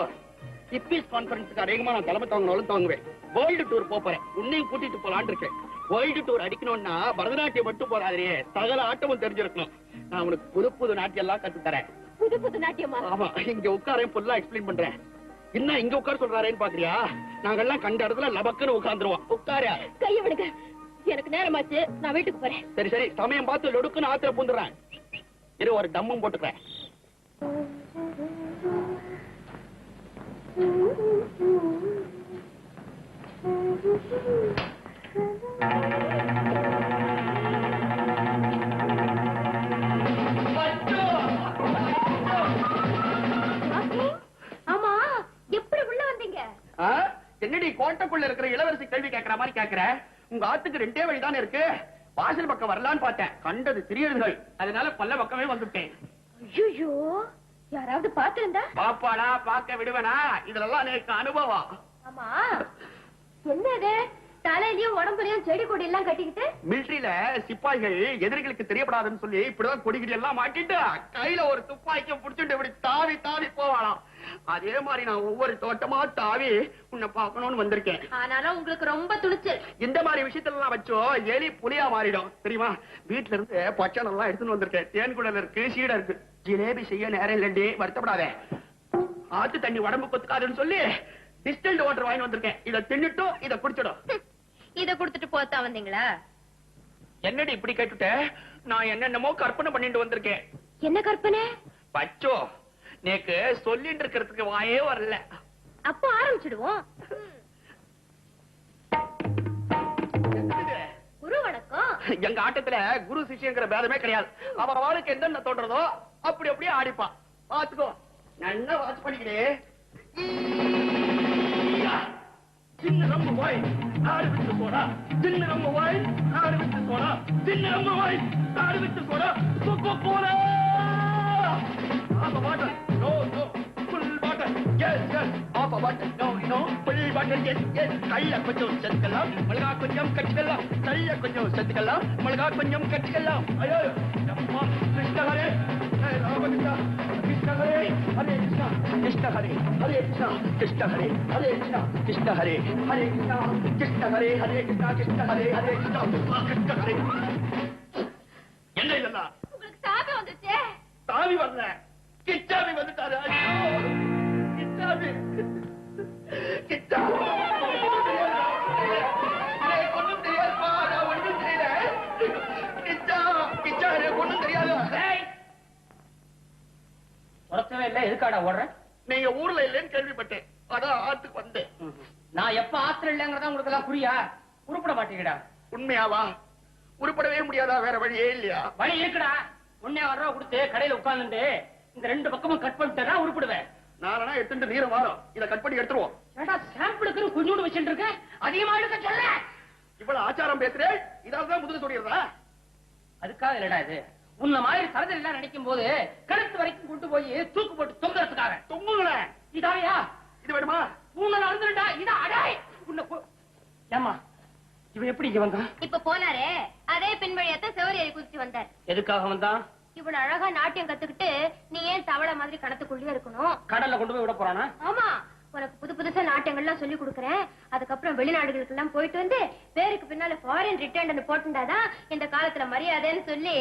ஹிப்பிஸ் கான்ஃபரன்ஸுக்கு அதிகமா நான் தலைமை தாங்கினாலும் தாங்குவேன். வேர்ல்டு டூர் போறேன். உன்னையும் கூட்டிட்டு போலான்னு இருக்கேன். வேர்ல்டு டூர் அடிக்கணும்னா பரதநாட்டியம் மட்டும் போறாதே, சகல ஆட்டமும் தெரிஞ்சிருக்கணும். நான் உனக்கு புது புது நாட்டியம் எல்லாம் கத்து தரேன். புது புது நாட்டியமா? ஆமா, இங்க உட்காரேன், ஃபுல்லா எக்ஸ்பிளைன் பண்றேன். என்ன இங்க உட்கார சொல்றாரேன்னு பாக்குறியா? நாங்கெல்லாம் கண்ட இடத்துல லபக்குன்னு உட்கார்ந்துருவோம். உட்கார. கைய விடுங்க, எனக்கு நேரமாச்சு, நான் வீட்டுக்கு போறேன். சரி சரி, சமயம் பார்த்து லொடுக்குன்னு ஆத்திர பூந்துடுறேன். இரு, ஒரு டம்மும் போட்டுக்கிறேன். ஆமா, எப்படி உள்ள வந்தீங்க? என்னடி கோட்டைக்குள்ள இருக்கிற இளவரசி கேள்வி கேட்கிற மாதிரி கேட்கிற? உங்க ஆத்துக்கு ரெண்டே வழிதானே இருக்கு. வாசல் பக்கம் வரலான்னு பார்த்தேன், கண்டது சிறியர்கள். அதனால பல்ல பக்கமே வந்துட்டேன். ஐயோ, யாராவது பாத்திருந்தா? பாப்பாடா, பார்க்க விடுவேனா? இதெல்லாம் எனக்கு அனுபவம். ஆமா, என்னது தலையிலயும் உடம்புலயும் செடி கொடி எல்லாம் கட்டிக்கிட்டு? மிலிட்டரியில சிப்பாய்கள் எதிரிகளுக்கு தெரியப்படாதுன்னு சொல்லி இப்படிதான் கொடிகிடி எல்லாம் மாட்டிட்டு கையில ஒரு துப்பாக்கிய புடிச்சுட்டு இப்படி தாவி தாவி போவாளாம். அதே மாதிரி நான் ஒவ்வொரு தோட்டமா தாவி உன்னை பார்க்கணும்னு வந்திருக்கேன். ஆனாலும் உங்களுக்கு ரொம்ப துணிச்சல். இந்த மாதிரி விஷயத்துல எல்லாம் வச்சோ எலி புலியா மாறிடும் தெரியுமா? வீட்டுல இருந்து பச்சனம் எல்லாம் எடுத்துன்னு வந்திருக்கேன். தேன்குடல் இருக்கு, சீடை இருக்கு. ஜிலேபி செய்ய நேரம் இல்லண்டி, வருத்தப்படாத. ஆத்து தண்ணி உடம்பு கொத்துக்காதுன்னு சொல்லி டிஸ்டில்டு வாட்டர் வாங்கி வந்திருக்கேன். இதை தின்னுட்டும் இதை குடிச்சிடும். இத குடுத்துட்டு போத்தா வந்தீங்களா? என்னடி இப்படி கேட்டுட்ட? நான் என்னென்னமோ கற்பனை பண்ணிட்டு வந்திருக்கேன். என்ன கற்பனை? பச்சோ, நேக்கு சொல்லிட்டு இருக்கிறதுக்கு வாயே வரல. அப்போ ஆரம்பிச்சிடுவோம். குரு வணக்கம். எங்க ஆட்டத்துல குரு சிஷ்யங்கிற பேதமே கிடையாது. அவன் வாழ்க்கை என்னென்ன தோன்றதோ அப்படி அப்படியே ஆடிப்பான். பாத்துக்கோ, நல்லா வாட்ச் பண்ணிக்கிட்டே. சின்ன நம்ம வாய் ஆடு விட்டு போடா, சின்ன நம்ம வாய் ஆடு விட்டு போடா, சின்ன நம்ம வாய் ஆடு விட்டு போடா. போடா. ஆமா, water. No no, full water. Yes yes, ஆமா water. No no, full water. Yes yes. கையில கொஞ்சம் செத்துக்கலாம், மிளகா கொஞ்சம் கட்டிக்கலாம். கையில கொஞ்சம் செத்துக்கலாம், மிளகா கொஞ்சம் கட்டிக்கலாம். ஐயோ அம்மா, கிருஷ்ண ஹரே ராமகிருஷ்ணா, கிருஷ்ண ஹரே ஹரே கிருஷ்ணா, கிருஷ்ண ஹரே ஹரே கிருஷ்ணா, கிருஷ்ண ஹரே ஹரே கிருஷ்ணா, கிருஷ்ண ஹரே ஹரே கிருஷ்ணா, கிருஷ்ண ஹரே ஹரே கிருஷ்ணா, கிருஷ்ண ஹரே ஹரே கிருஷ்ணா, கிருஷ்ண ஹரே. என்ன இதெல்லாம்? உங்களுக்கு சாபம் வந்துச்சே. தாவி வரல, கிச்சாமி வந்துட்டாரு. ஐயோ, கிச்சாமி, கிச்சா. ஒண்ணும் தெரியாதுப்பா, நான் ஒண்ணும் தெரியல. கிச்சா, கிச்சா, எனக்கு ஒண்ணும் தெரியாது. உறக்கவே இல்ல, எதுக்காடா ஓடுறேன்? நீங்க ஊர்ல இல்லைன்னு கேள்விப்பட்டேன், அதான் ஆத்துக்கு வந்தேன். நான் எப்ப ஆத்திரம் இல்லங்கிறதா உங்களுக்கு எல்லாம் புரியா? உருப்பட மாட்டேங்கடா. உண்மையாவா? உருப்படவே முடியாதா? வேற வழியே இல்லையா? வழி இருக்குடா. ஒன்னே ரூபா கொடுத்து கடையில உட்கார்ந்துட்டு இந்த ரெண்டு பக்கமும் கட் பண்ணிட்டா உருப்பிடுவேன். நானா எடுத்துட்டு நீரம் வாரம், இத கட் பண்ணி எடுத்துருவோம். ஏடா, சாம்பிளுக்கு கொஞ்சோண்டு வச்சுட்டு இருக்க, அதிகமா எடுக்க சொல்ல. இவ்வளவு ஆச்சாரம் பேசுறேன், இதால்தான் முதுகு சொல்லிடுறா? அதுக்காக இல்லடா இது. உன்ன மாதிரி சரதல் எல்லாம் நினைக்கும் போது கழுத்து வரைக்கும் கொண்டு போய் தூக்கு போட்டு தொங்குறதுக்காக. தொங்குங்களேன். இதாவையா? இது வேணுமா? பூனை நடந்துடா. இதா அடாய் உன்னை. ஏமா, இவன் எப்படி இங்க வந்தான்? இப்ப போனாரே, அதே பின்வழியாத்தான் செவரியறி குதிச்சு வந்தார். எதுக்காக வந்தான்? இவ்வளவு அழகா நாட்டியம் கத்துக்கிட்டு நீ ஏன் தவளை மாதிரி கணத்துக்குள்ளே இருக்கணும்? கடல்ல கொண்டு போய் விட போறானா? ஆமா, உனக்கு புது புதுசா நாட்டியங்கள்லாம் சொல்லி கொடுக்கறேன். அதுக்கப்புறம் வெளிநாடுகளுக்கு எல்லாம் போயிட்டு வந்து பேருக்கு பின்னால ஃபாரின் ரிட்டர்ன் போட்டுட்டாதான் இந்த காலத்துல மரியாதைன்னு சொல்லி.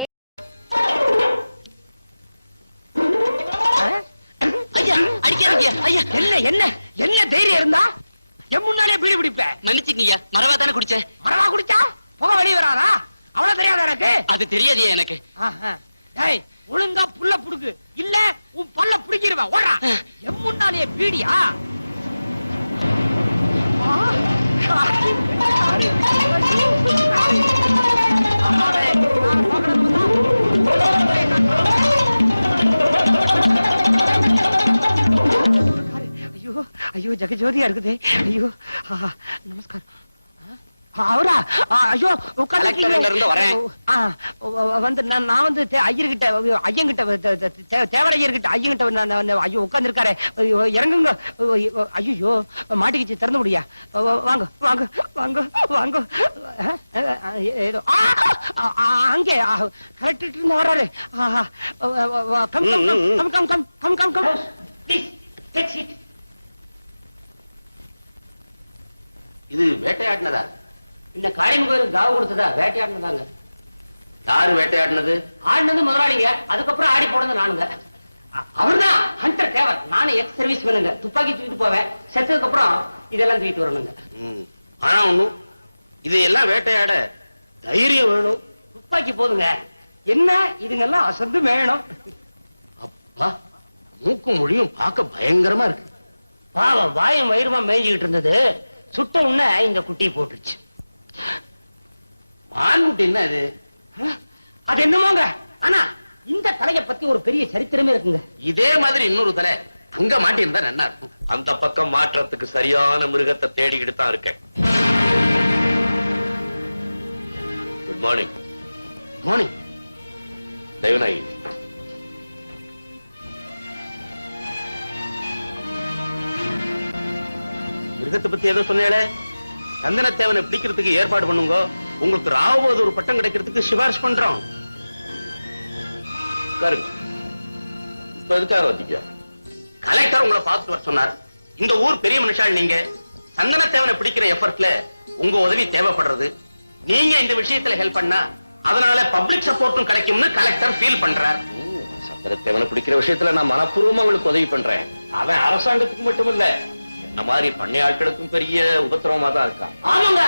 அடிக்காதீங்க ஐயா. என்ன என்ன என்ன தைரியம் இருந்தா என் முன்னாலே பீடி பிடிப்பேன். மன்னிச்சுக்கீங்க, மரவா தானே குடிச்சேன். மரவா குடிச்சா புகை வெளியே வராதா? அவ்வளவு தெரியாதா எனக்கு? அது தெரியாதியா எனக்கு. ஏய், ஒழுங்கா புல்ல புடுக்கு, இல்ல உன் பல்ல புடிக்கிடுவேன். ஓடா. என் முன்னாலே பீடியா? ஐயோ ஐயோ, ஜெகஜோதியா இருக்குது. ஐயோ நமஸ்காரம். அவரா? ஐயோ வந்து நான் வந்து ஐயர்கிட்ட தேவரையர்கிட்ட ஐயோ உட்கார்ந்துருக்காரு. இறங்குங்க. ஐயோ மாட்டிக்கிச்சு, திறந்து முடியா? வாங்க வாங்க வாங்க வாங்க. ஏதோ அங்கே கரெக்ட் இருந்து வர்றாரு. Come come come come come come come come please take seat. இது வேட்டையாடினதா? இந்த காளியம்மன் கோயிலுக்கு காவு கொடுத்ததா? வேட்டையாடினதாங்க. யாரு வேட்டையாடினது? ஆடினது முதலாளிங்க, அதுக்கப்புறம் ஆடி போனது நானுங்க. அவர்தான் ஹண்டர் தேவர். நானும் எக்ஸ் சர்வீஸ் பண்ணுங்க. துப்பாக்கி தூக்கிட்டு போவேன், செத்ததுக்கு அப்புறம் இதெல்லாம் தூக்கிட்டு வரணுங்க. ஆனா ஒண்ணும், இதையெல்லாம் வேட்டையாட தைரியம் வேணும். துப்பாக்கி போதுங்க, என்ன இதுங்கெல்லாம் அசந்து வேணும். அப்பா, மூக்கும் மொழியும் பார்க்க பயங்கரமா இருக்கு. பாவம் வாயம் வயிறுமா மேய்ஞ்சிக்கிட்டு இருந்தது. சுட்ட உடனே இந்த குட்டியை போட்டுருச்சு. மான்குட்டி என்ன இது? அது என்னமோங்க, ஆனா இந்த தலையை பத்தி ஒரு பெரிய சரித்திரமே இருக்குங்க. இதே மாதிரி இன்னொரு தலை அங்க மாட்டியிருந்தா நல்லா இருக்கும். அந்த பக்கம் மாற்றத்துக்கு சரியான மிருகத்தை தேடிக்கிட்டு தான் இருக்கேன். Good morning. மார்னிங். தேவநாயகி, மிருகத்தை பத்தி ஏதோ சொன்னேளே, சந்தனத்தேவனை பிடிக்கிறதுக்கு ஏற்பாடு பண்ணுங்க. உங்களுக்கு ராவபோது ஒரு பட்டம் கிடைக்கிறதுக்கு சிபாரிசு பண்றோம். இப்ப எதுக்காக வந்தீங்க? கலெக்டர் உங்களை பார்த்துட்டு வர சொன்னார். இந்த ஊர் பெரிய மனுஷால் நீங்க. சந்தனத்தேவனை பிடிக்கிற எஃபர்ட்ல உங்க உதவி தேவைப்படுறது. நீங்க இந்த விஷயத்துல ஹெல்ப் பண்ணா அதனால பப்ளிக் சப்போர்ட்டும் கிடைக்கும்னு கலெக்டர் ஃபீல் பண்றார். சந்தனத்தேவனை பிடிக்கிற விஷயத்துல நான் மனப்பூர்வமா உங்களுக்கு உதவி பண்றேன். அவன் அரசாங்கத்துக்கு மட்டும் இல்ல, என்ன மாதிரி பண்ணை ஆட்களுக்கும் பெரிய உபத்திரவமா தான் இருக்கான். ஆமாங்க,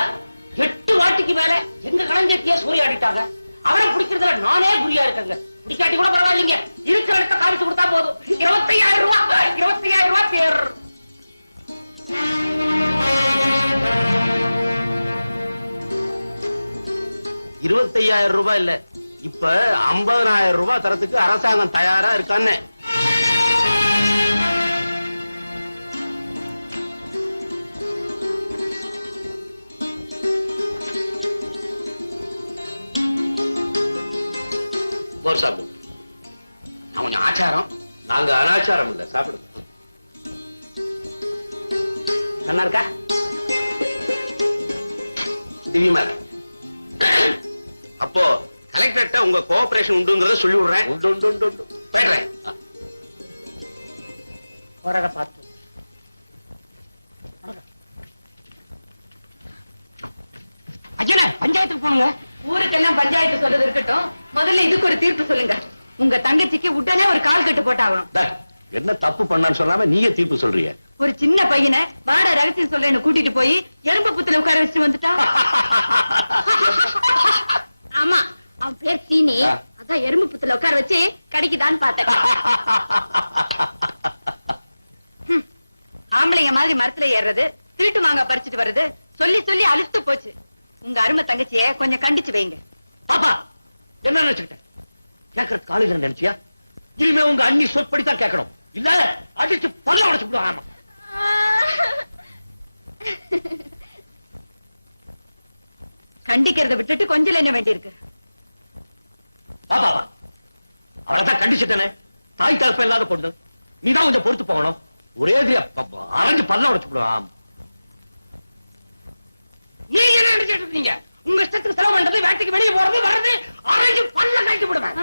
8 வாட்டிக்கு மேல எங்க களஞ்சத்திய சூறையாடிட்டாங்க. அவரை பிடிக்கிறதுல நானே குறியா இருக்கேங்க. பிடிக்காட்டி கூட பரவாயில்லைங்க, இருக்கிற இடத்த காமிச்சு கொடுத்தா போதும். 25,000 ரூபாய், 25,000 ரூபாய் தேர். 25,000 ரூபாய் இல்ல, இப்ப 50,000 ரூபாய் தரத்துக்கு அரசாங்கம் தயாரா இருக்கான்னு. சாப்பிடு. நான் கொஞ்சம் ஆச்சாரம். நாங்க அனாச்சாரம் இல்ல, சாப்பிடுங்க. நல்லா இருக்கா? திவ்யமா இருக்கு. அப்போ கலெக்டர்ட்ட உங்க கோஆபரேஷன் உண்டுங்கறத சொல்லி விடுறேன். உண்டு உண்டு உண்டு உண்டு. போயிடுறேன். போறத பார்த்து ஐயனே, பஞ்சாயத்துக்கு போனுங்க. ஊருக்கெல்லாம் பஞ்சாயத்து சொல்றது இருக்கட்டும், முதல்ல இதுக்கு ஒரு தீர்ப்பு சொல்லுங்க. உங்க தங்கச்சிக்கு உடனே ஒரு கால் கட்டு போட்டாகணும். என்ன தப்பு பண்ணான்னு சொல்லாம நீயே தீர்ப்பு சொல்றீங்க? ஒரு சின்ன பையனை வாட ரகசியம் சொல்றேன்னு கூட்டிட்டு போய் எறும்பு புத்துல உட்கார வச்சுட்டு வந்துட்டா. ஆமா, அவன் பேர் சீனி. அதான் எறும்பு புத்துல உட்கார வச்சு கடிக்குதான்னு பார்த்தேன். ஆம்பளைங்க மாதிரி மரத்துல ஏறுறது, திருட்டு மாங்காய் பறிச்சுட்டு வர்றது சொல்லி சொல்லி அழுத்து போச்சு. உங்க அருமை தங்கச்சிய கொஞ்சம் கண்டிச்சு வைங்க. பாப்பா, என்ன நினைச்சுக்கிட்டேன்? கேட்கறதுக்கு ஆளுங்க நினைச்சியா? இனிமே உங்க அண்ணி சொற்படித்தான் கேட்கணும், இல்ல அடிச்சு பல்ல உடைச்சு விடுவாங்க. கண்டிக்கிறத விட்டுட்டு கொஞ்சம் என்ன வேண்டி இருக்கு? பாப்பா, அவளைதான் கண்டிச்சுட்டனே. தாய் தகப்ப இல்லாத பொண்ணு, நீதான் கொஞ்சம் பொறுத்து போகணும். ஒரே அரைஞ்சு பல்ல உடைச்சு விடுவான். நீங்க என்ன நினைச்சிட்டு இருக்கீங்க? உங்க இஷ்டத்துக்கு செலவு பண்றது, வேட்டைக்கு வெளியே போறது வர்றது, அரைஞ்சு பல்ல கட்டி விடுவேன்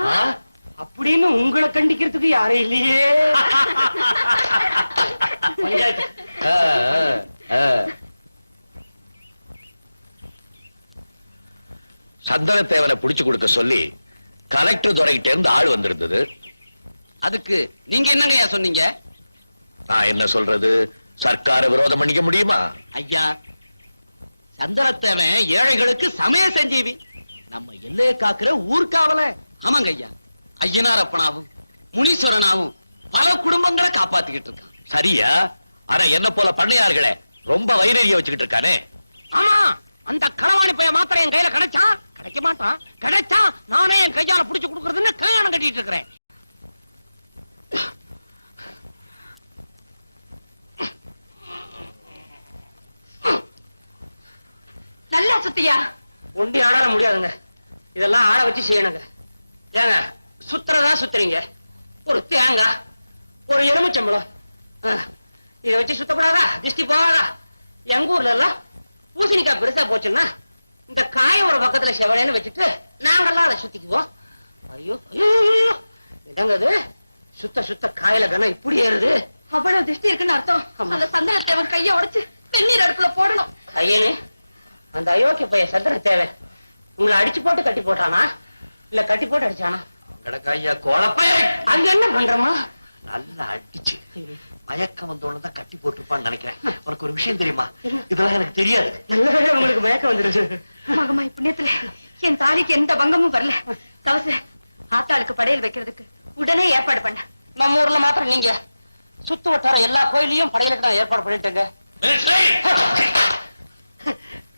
அப்படின்னு உங்களை கண்டிக்கிறதுக்கு யாரும் இல்லையே. சந்தனத்தேவனை பிடிச்சு கொடுக்க சொல்லி கலெக்டர் துறைகிட்ட இருந்து ஆள் வந்திருந்தது. அதுக்கு நீங்க என்னங்கய்யா சொன்னீங்க? நான் என்ன சொல்றது, சர்க்கார விரோதம் பண்ணிக்க முடியுமா? ஐயா, சந்தனத்தேவன் ஏழைகளுக்கு சமய செஞ்சீவி, நம்ம எல்லையை காக்குற ஊர்காவல. ஆமாங்க ஐயா, ஐயனாரப்பனாவும் முனீஸ்வரனாவும் பல குடும்பங்களை காப்பாத்திக்கிட்டு இருக்கான். சரியா? ஆனா என்ன போல பண்ணையார்களே ரொம்ப வைரறிய வச்சுக்கிட்டு இருக்கானே. ஆமா, அந்த களவாணி பைய மாத்திரம் என் கையில கிடைச்சா, கிடைக்க மாட்டான், கிடைச்சா நானே என் கையால புடிச்சு கொடுக்கறதுன்னு காரணம் கட்டிட்டு இருக்கிறேன். நல்லா சுத்தியா? ஒண்டி ஆட முடியாதுங்க, இதெல்லாம் ஆட வச்சு செய்யணுங்க. ஏங்க சுத்துறதா சுத்துறீங்க, ஒரு தேங்காய், ஒரு எலுமிச்சம்பழம், இதை வச்சு சுத்தப்படாதா? திருஷ்டி போகாதா? எங்க ஊர்ல எல்லாம் பூசணிக்காய் பெருசா போச்சுன்னா இந்த காய ஒரு பக்கத்துல செவனேன்னு வச்சுட்டு நாங்கெல்லாம் அதை சுத்திக்குவோம். ஐயோ ஐயோ, என்னங்க அது? சுத்த சுத்த காயில கனம் இப்படி ஏறுது. அவ்வளவு திருஷ்டி இருக்குன்னு அர்த்தம். அந்த சந்தனத்தேவன் கைய உடைச்சு தண்ணீர் அடுப்புல போடணும். ஐயனே, அந்த அயோக்கிய பைய சந்தன தேவை உங்களை அடிச்சு போட்டு கட்டி போட்டானா இல்ல கட்டி போட்டு அடிச்சானா? கடக்காயா கோலப்பைய அங்க என்ன பண்றமா? நல்லா அடிச்சு மயக்கம் வந்தோன்னு கட்டி போட்டுருப்பான்னு நினைக்கிறேன். உனக்கு ஒரு விஷயம் தெரியுமா? இதெல்லாம் எனக்கு தெரியாது. நல்ல வேளை உங்களுக்கு மயக்கம் வந்துருச்சு. மகமாய் புண்ணியத்துல என் தாலிக்கு எந்த பங்கமும் வரல. தவச ஆத்தாளுக்கு படையல் வைக்கிறதுக்கு உடனே ஏற்பாடு பண்ண. நம்ம ஊர்ல மாத்திரம் நீங்க சுத்து வட்டார எல்லா கோயிலையும் படையலுக்கு நான் ஏற்பாடு பண்ணிட்டேங்க.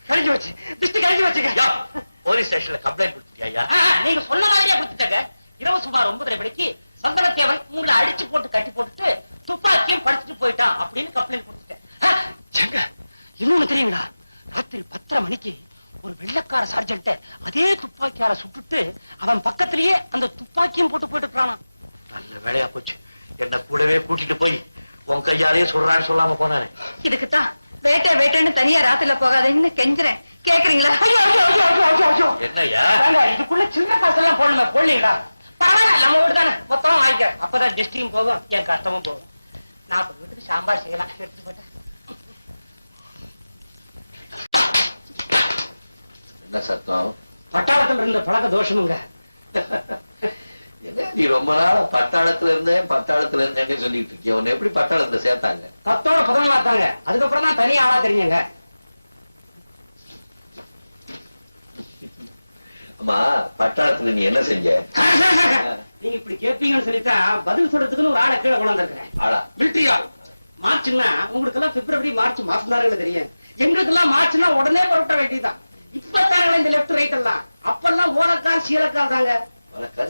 கழிஞ்சு வச்சு திருஷ்டி கழிஞ்சு வச்சுக்க. போலீஸ் ஸ்டேஷன்ல கம்ப்ளைண்ட் கொடுத்துட்டியா? நீங்க சொன்ன மாதிரியே கொடுத்துட்டாங்க. இரவு சுமார் 9:30 மணிக்கு சந்தனத்தேவன் உங்களை அடிச்சு போட்டு கட்டி போட்டுட்டு துப்பாக்கியும் படிச்சுட்டு போயிட்டான் அப்படின்னு கம்ப்ளைண்ட் கொடுத்துட்டேன். இன்னொன்னு தெரியுங்களா? ராத்திரி 10:30 மணிக்கு ஒரு வெள்ளக்கார சார்ஜென்ட் அதே துப்பாக்கியால சுட்டுட்டு அவன் பக்கத்திலேயே அந்த துப்பாக்கியும் போட்டு போயிட்டு இருக்கானா. நல்ல வேலையா போச்சு, என்ன கூடவே கூட்டிட்டு போய் உன் கையாலேயே சொல்றான்னு சொல்லாம போனானே. இதுக்குத்தான் வேட்டை வேட்டைன்னு தனியா ராத்திரில போகாதேன்னு கெஞ்சுறேன். கேக்குறீங்களா? என்னய்யா இதுக்குள்ள சின்ன காசு எல்லாம் போடணுமே, போடலீங்களா? பரவாயில்ல, நம்ம வீடு தானே, மொத்தமா வாங்கிக்கிறேன். அப்பதான் டிஸ்டியும் போகும், என் கஷ்டமும் போகும். 40 வீட்டுக்கு சாம்பார் செய்யலாம். எடுத்துட்டு போட்டேன். என்ன சத்தம்? பட்டாளத்துல இருந்த பழக்க தோஷமுங்க. என்ன நீ ரொம்ப நாளா பட்டாளத்துல இருந்தேன்னு சொல்லிட்டு இருக்கிய? உன்னை எப்படி பட்டாளத்துல சேர்த்தாங்க? 10ஓட 11 ஆத்தாங்க. அதுக்கப்புறம் தான் தனியா ஆளா தெரிஞ்சங்க. அம்மா, பட்டாளத்துல நீ என்ன செஞ்ச? நீங்க இப்படி கேட்பீங்கன்னு சொல்லித்தான் பதில் சொல்றதுக்குன்னு ஒரு ஆளை கீழே கொண்டு வந்திருக்கிறேன். ஆளா? மிலிட்டரியா? மார்ச்னா உங்களுக்கு எல்லாம் பிப்ரவரி மார்ச் மாசம் தானே தெரியும். எங்களுக்கு எல்லாம் மார்ச்னா உடனே புறப்பட வேண்டியதுதான். இப்பதாங்க இந்த லெப்ட் ரைட் எல்லாம். அப்பெல்லாம் ஓலக்கால் சீலக்கால் தாங்க.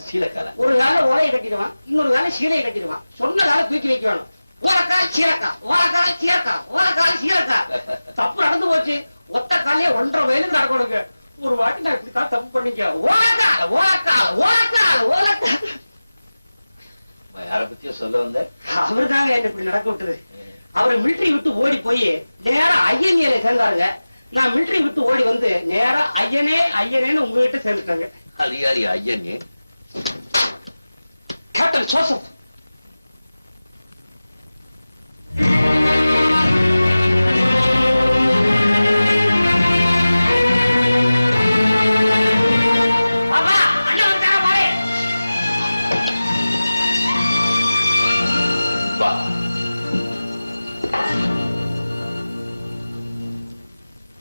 சீலக்கால ஒரு வேலை ஓலையை கட்டிடுவான், இன்னொரு வேலை சீலையை கட்டிடுவான். சொன்ன வேலை தூக்கி வைக்க வேணும். ஓலக்கால் சீலக்கா, ஓலக்கால் சீலக்கா, ஓலக்கால் சீலக்கா. தப்பு நடந்து போச்சு. ஒத்த காலையே 1.5 வயலுக்கு நடக்கணுங்க. ஒரு வாட்டி நான் இப்படித்தான் தப்பு பண்ணிக்க. ஓலக்கால் ஓலக்கால் ஓலக்கால் ஓலக்கால். யார பத்தியோ சொல்ல வந்த? அவரு தாங்க என்ன இப்படி நடக்க விட்டது. அவரு மிலிட்டரி விட்டு ஓடி போய் நேரா ஐஎன்ஏல சேர்ந்தாருங்க. நான் மிலிட்டரி விட்டு ஓடி வந்து நேரா ஐயனேன்னு உங்ககிட்ட சேர்ந்துட்டாங்க. அதிகாரி ஐயனே? Captain Joseph.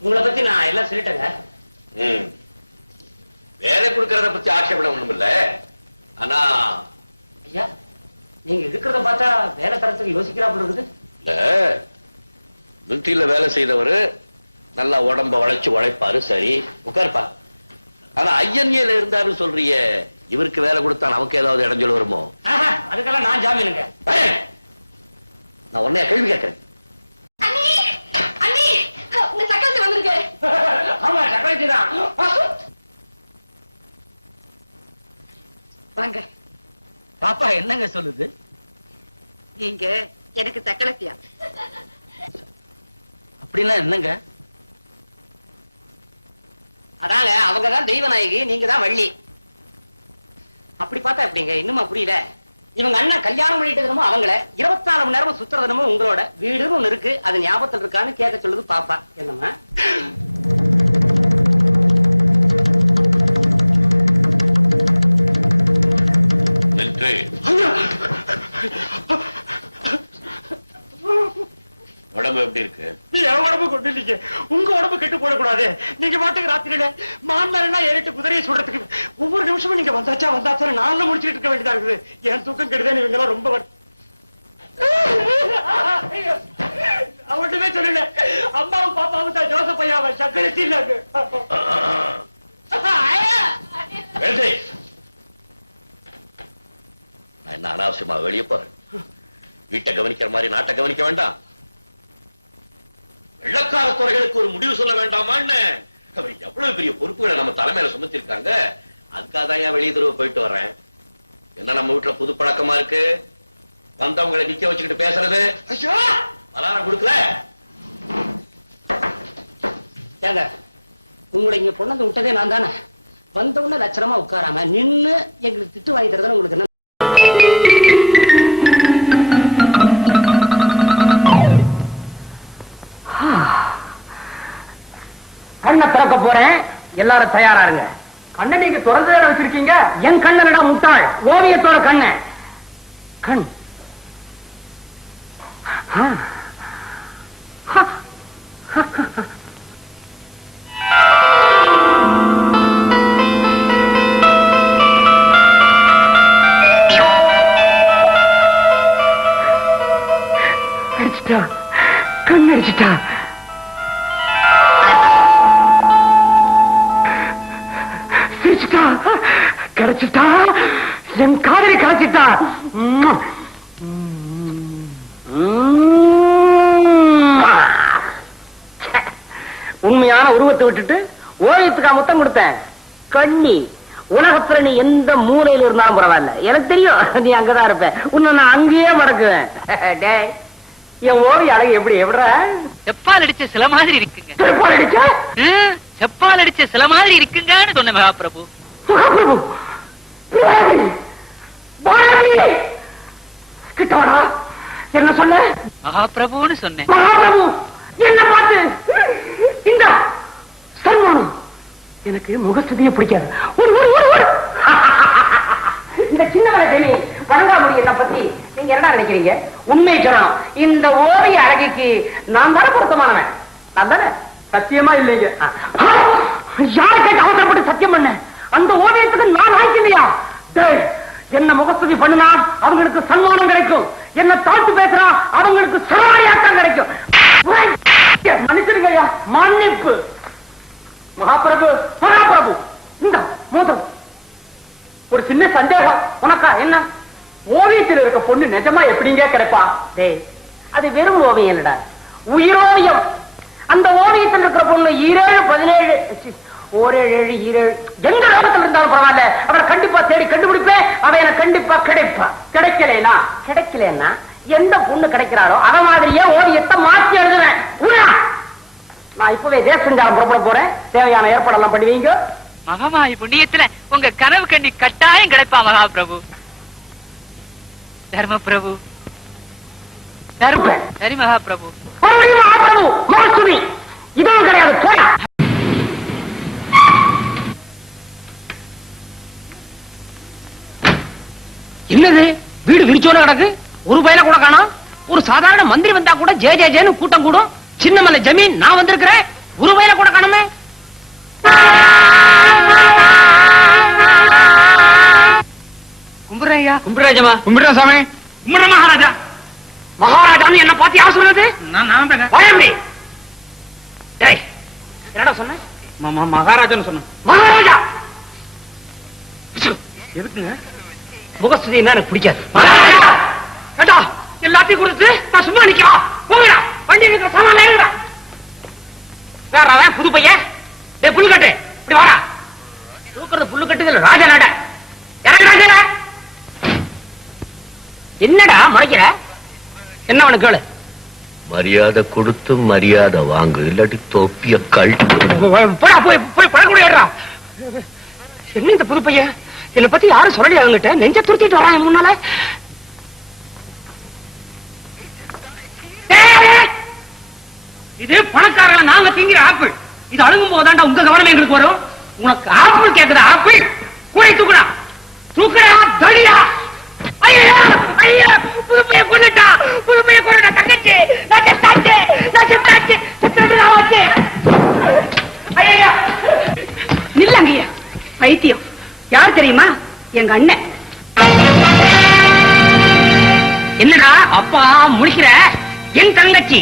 உங்களை பத்தி நான் எல்லாம் சொல்லிட்டேங்க. வேலை கொடுக்கறத பத்தி ஆட்சேபணம் ஒண்ணும் இல்ல. ஆனா ஐயா, நீங்க இருக்கிறத பார்த்தா வேலை தரத்துக்கு யோசிக்கிறாப்புல இருக்குது. இல்ல, மிலிட்டரியில வேலை செய்தவரு நல்லா உடம்ப வளைச்சு உழைப்பாரு, சரி உட்கார்ப்பா. ஆனா ஐஎன்ஏல இருந்தாரு சொல்றிய, இவருக்கு வேலை கொடுத்தா நமக்கு ஏதாவது இடைஞ்சல் வருமோ? அதுக்கெல்லாம் நான் ஜாமீனுங்க. நான் உன்னைய கேள்வி கேட்கிறேன். உங்க சக்காசி வந்திருக்கு. ஆமா, சக்கரவர்த்தி தான். வாங்க. பாப்பா என்னங்க சொல்லுது? நீங்க எனக்கு சக்கலத்தியா? அப்படின்னா என்னங்க? அதாங்க, அவங்கதான் தெய்வநாயகி, நீங்க தான் வள்ளி. அப்படி பார்த்தா எப்படிங்க? இன்னுமா புரியல? இவங்க அண்ணன் கல்யாணம் பண்ணிட்டு இருக்கமோ அவங்கள 24 மணி நேரமும் சுத்துறதுனமோ உங்களோட வீடுன்னு ஒண்ணு இருக்கு, அது ஞாபகத்தில் இருக்கான்னு கேட்க சொல்லுது பாப்பா. என்னம்மா? உடம்பு எப்படி இருக்கு? என் உடம்பு கொண்டு இல்லீங்க, உங்க உடம்பு கெட்டு போடக்கூடாது. நீங்க பாட்டுக்கு ராத்திரியில மாமனாரெல்லாம் ஏறிட்டு குதிரையை சுடுறதுக்கு ஒவ்வொரு நிமிஷமும் நீங்க வந்தாச்சா நான்ல முடிச்சுட்டு இருக்க வேண்டியதா இருக்குது. என் தூக்கம் கெடுதேன்னு இவங்க எல்லாம் ரொம்ப அவட்டுமே சொல்லல. அம்மாவும் பாப்பாவும் தான் ஜோசப் ஐயாவை சக்கரை சீலாங்க. நான் என்ன அனாவசியமா வெளியே போறேன்? வீட்டை கவனிக்கிற மாதிரி நாட்டை கவனிக்க வேண்டாம்? வெள்ளக்கார துறைகளுக்கு ஒரு முடிவு சொல்ல வேண்டாமான்னு எவ்வளவு பெரிய பொறுப்புகளை நம்ம தலைமையில சுமத்திருக்காங்க. அதுக்காக தான் ஏன் வெளியே தடவை போயிட்டு வர்றேன். என்ன நம்ம வீட்டுல புது பழக்கமா இருக்கு, வந்தவங்களை நிக்க வச்சுக்கிட்டு பேசுறது. அலாரம் கொடுக்கல. ஏங்க, உங்களை இங்க கொண்டு விட்டதே நான் தானே. வந்தவுடனே லட்சணமா உட்காராம நின்னு எங்களுக்கு திட்டு வாங்கி தரதான உங்களுக்கு என்ன? கண்ணை திறக்க போறேன், எல்லாரும் தயாரா இருங்க. கண்ணை நீங்க திறந்து வச்சிருக்கீங்க. என் கண்ணனடா முட்டாள், ஓவியத்தோட கண்ண கண். அடிச்சிட்டா, கண் அடிச்சிட்டா. சிரிச்சிட்டா, கிடைச்சிட்டா, என் காதலி கிடைச்சிட்டா. உண்மையான உருவத்தை விட்டுட்டு ஓவியத்துக்கா முத்தம் கொடுத்தேன். கண்ணி, உலகத்துல நீ எந்த மூலையில இருந்தாலும் பரவாயில்ல, எனக்கு தெரியும் நீ அங்கதான் இருப்ப. உன்னை நான் அங்கேயே மடக்குவேன். என் ஓவிய அழகு எப்படி எப்படா? செப்பால் அடிச்ச சில மாதிரி இருக்குங்க. செப்பால் அடிச்ச? செப்பால் அடிச்ச சில மாதிரி இருக்குங்கன்னு சொன்ன மகாபிரபு. மகாபிரபு கிட்டவாடா. என்ன சொன்ன? மகாபிரபுன்னு சொன்னேன். மகாபிரபு என்ன பார்த்து இந்த சன்மானம் எனக்கு முகஸ்துதியை பிடிக்காது. இந்த சின்ன வயசு வணங்காமுடி என்ன பத்தி நீங்க என்ன நினைக்கிறீங்க? உண்மை சொல்லணும், இந்த ஓவிய அழகிக்கு நான் தானே பொருத்தமானவன். நான் தானே? சத்தியமா இல்லைங்க. யாரை கேட்டு அவசரப்பட்டு சத்தியம் பண்ண? அந்த ஓவியத்துக்கு நான் ஆய்க்கு இல்லையா? என்ன முகஸ்துதி பண்ணினா அவங்களுக்கு சன்மானம் கிடைக்கும், என்ன தாழ்த்து பேசுறா அவங்களுக்கு சராயாட்டம் கிடைக்கும். மன்னிச்சிருங்கய்யா, மன்னிப்பு. மகாபிரபு, மகாபிரபு இந்த மோதிரம் ஒரு சின்ன சந்தேகம் உனக்கா? என்ன ஓவியத்தில் இருக்க பொண்ணு நிஜமா எப்படிங்க கிடைப்பா? அது வெறும் ஓவியம் இல்லடா, உயிரோவியம். அந்த ஓவியத்தில் இருக்கிற பொண்ணு 17, 17, 17, எந்த லோகத்தில் இருந்தாலும் பரவாயில்ல, அவரை கண்டிப்பா தேடி கண்டுபிடிப்பேன். அவ எனக்கு கண்டிப்பா கிடைப்பா. கிடைக்கலன்னா எந்த பொண்ணு கிடைக்கிறாரோ அவ மாதிரியே ஓவியத்தை மாற்றி எழுதுவேன். நான் இப்பவே தேசஞ்சாரம் புறப்பட போறேன். தேவையான ஏற்பாடெல்லாம் பண்ணுவீங்க. மகமாயி புண்ணியத்துல உங்க கனவு கண்ணி கட்டாயம் கிடைப்பா மகாபிரபு. தர்ம பிரபு. சரி மகாபிரபு. இதுவும் கிடையாது. என்னது வீடு விரிச்சோட கிடக்கு, ஒரு பையனை கூட காணோம். ஒரு சாதாரண மந்திரி வந்தா கூட ஜே ஜே ஜேன்னு கூட்டம் கூடும். சின்னமலை ஜமீன் நான் வந்திருக்கிறேன், ஒரு பையனை கூட காணுமே. கும்பிடுறையா? கும்பிடுறாஜமா? கும்பிடுற சாமி. கும்பிடுற மகாராஜா. மகாராஜான்னு என்ன பார்த்து யார் சொல்றது? என்னடா சொன்ன? மகாராஜான்னு சொன்ன. மகாராஜா எதுக்குங்க? முகஸ்துதி என்ன எனக்கு பிடிக்காது. எல்லாத்தையும் கொடுத்து நான் சும்மா நிக்கலாம். போங்கடா, வண்டி இருக்கிற சாமான ஏறுடா. வேற புது பையன் புல்லுக்கட்டு இப்படி வாடா. தூக்குறது புல்லுக்கட்டு ராஜா நாட. என்னடா மறைக்கிற? என்ன அவனு கேளு. மரியாதை கொடுத்து மரியாதை வாங்கு, இல்லாட்டி தொப்பிய கழட்டு. போய் பழக்கூட ஏறா. என்ன இந்த புது பையன் என்னை பத்தி யாரும் சொல்லலையா? அவங்கிட்ட நெஞ்ச துருத்திட்டு வரான் முன்னால. இது பணக்காரங்க நாங்க திங்கிற ஆப்பிள். இது அழுகும் போதாண்டா உங்க கவனம் எங்களுக்கு வரும். உனக்கு ஆப்பிள் கேக்குதா? ஆப்பிள் கூட தூக்குடா, தூக்குடா, தடியா. ஐயா ஐயா, புதுமையை கொண்டுட்டா, புதுமையை கொண்டுட்டா. தங்கச்சி நான் தெரியுமா? எங்க அண்ணன். என்னடா அப்பா முழிக்கிற? என் தங்கச்சி.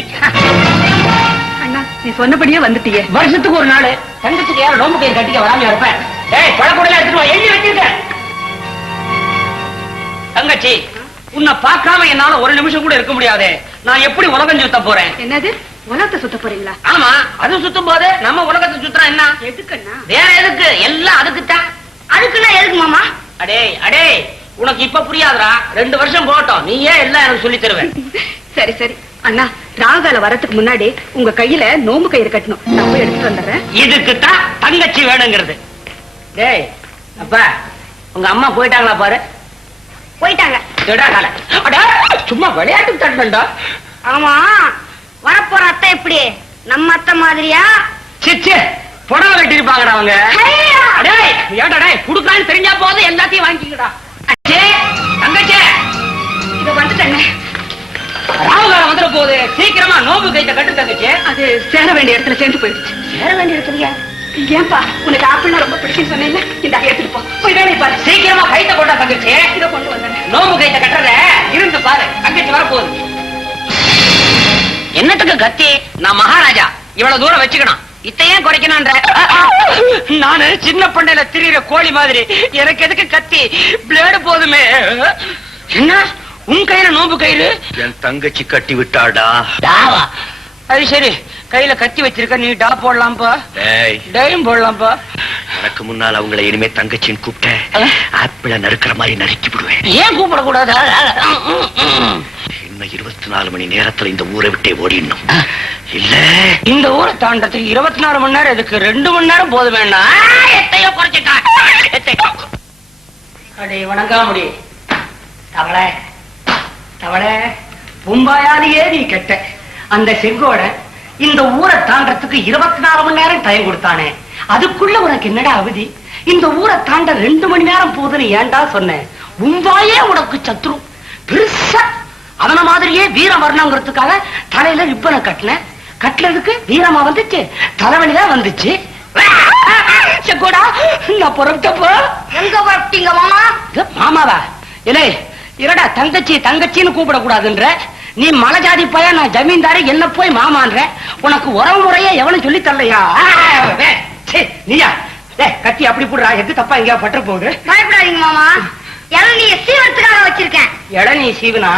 அண்ணா, நீ சொன்னபடியே வந்துட்டியே. வருஷத்துக்கு ஒரு நாள் தங்கச்சிக்கு யாரும் நோம்பு கயிறு கட்டிக்க வராம இருப்பேன். ஏய், பழக்கூடல எடுத்துட்டு வா, எழுதி வச்சிருக்க. தங்கச்சி, உன்னை பார்க்காம என்னால ஒரு நிமிஷம் கூட இருக்க முடியாது. நான் எப்படி உலகம் சுத்த போறேன்? என்னது, உலகத்தை சுத்த போறீங்களா? ஆமா, அது சுத்தும் போது நம்ம உலகத்தை சுத்துறா என்ன? எதுக்குண்ணா? வேற எதுக்கு? எல்லாம் அதுக்குத்தான். அதுக்குன்னா எதுக்கு மாமா? அடே அடே, உனக்கு இப்ப புரியாதுடா. 2 வருஷம் போட்டோம், நீ ஏன் எல்லாம் எனக்கு சொல்லி தருவேன். சரி சரி அண்ணா, ராகால வரதுக்கு முன்னாடி உங்க கையில நோம்பு கயிறு கட்டணும். நான் போய் எடுத்துட்டு வந்துடுறேன். இதுக்குத்தான் தங்கச்சி வேணுங்கிறது. டேய் அப்பா, உங்க அம்மா போயிட்டாங்களா பாரு. போயிட்டாங்க. சும்மா விளையாட்டுக்கு தட்டா. ஆமா, வரப்போற அத்தை எப்படி? நம்ம அத்தை மாதிரியா? சிச்சு, புடவை கட்டிருப்பாங்கடா அவங்க. ஏடா குடுக்கலான்னு தெரிஞ்சா போதும், எல்லாத்தையும் வாங்கிக்கடா. தங்கச்சி, இத வந்துட்டேங்க. ராகுகாலம் வந்துட போகுது, சீக்கிரமா நோம்பு கைத்த கட்டு தங்கச்சி. அது சேர வேண்டிய இடத்துல சேர்ந்து போயிடுச்சு. சேர வேண்டிய இடத்துலயா? ஏன்பா, உனக்கு ஆப்பிள்னா ரொம்ப பிடிக்கும் சொன்னேன்ல, இந்த எடுத்துட்டு போ. போய் வேலையை பாரு. சீக்கிரமா கைத்த போட்டா தங்கச்சி. இதை கொண்டு வந்தேன். நோம்பு கைத்த கட்டுறத இருந்து பாரு, தங்கச்சி வரப்போகுது. என்னத்துக்கு கத்தி? நான் மகாராஜா, இவ்வளவு தூரம் வச்சுக்கணும். இத்தையே குறைக்கணும்ன்ற. நானு சின்ன பண்ணையில திரியிற கோழி மாதிரி, எனக்கு எதுக்கு கத்தி? பிளேடு போதுமே. என்ன உன் கையில நோம்பு கயிறு? என் தங்கச்சி கட்டி விட்டாடா. டாவா? அது சரி, கையில கத்தி வச்சிருக்க, நீ டா போடலாம்பா, டைம் போடலாம்பா. எனக்கு முன்னால் அவங்களை இனிமே தங்கச்சின்னு கூப்பிட்டேன், ஆப்பிள நறுக்கிற மாதிரி நறுக்கி விடுவேன். ஏன் கூப்பிடக்கூடாது? இன்னும் 24 மணி நேரத்துல இந்த ஊரை விட்டே ஓடிடணும். இல்ல இந்த ஊரை தாண்டத்துக்கு 24 மணி நேரம் எதுக்கு? 2 மணி நேரம் போதும். வேண்டாம், எத்தையோ குறைச்சிட்டா. அடே வணங்காமுடி தவளை, தவளை பும்பாயாலேயே நீ கெட்ட அந்த செங்கோட இந்த ஊரை தாண்டறதுக்கு 24 மணி நேரம் டைம் கொடுத்தானே, அதுக்குள்ள உனக்கு என்னடா அவதி? இந்த ஊரை தாண்ட 2 மணி நேரம் போதுன்னு ஏன்டா சொன்னேன்? உம்பாயே உனக்கு சத்ரு பெருசா. அவன மாதிரியே வீரம் வரணுங்கிறதுக்காக தலையில ரிப்பனை கட்டினேன். கட்டுறதுக்கு வீரமா வந்துச்சு, தலைவலிதான் வந்துச்சு. செங்கோடா, நான் புறப்பட்டப்போ. எங்க வரட்டீங்க மாமா? மாமாவா? இல்லை இரடா, தங்கச்சி தங்கச்சின்னு கூப்பிட கூடாதுன்ற நீ. மலை ஜாதி பைய, நான் ஜமீன்தாரி, என்ன போய் மாமான்ற? உனக்கு உறவு முறையே எவனும் சொல்லி தரலையா? நீயா? கத்தி அப்படி போடுறா, எது தப்பா எங்கேயா பற்ற போகுது? பயப்படாதீங்க மாமா, இளநீ சீவனத்துக்காக வச்சிருக்கேன். இளநீ சீவனா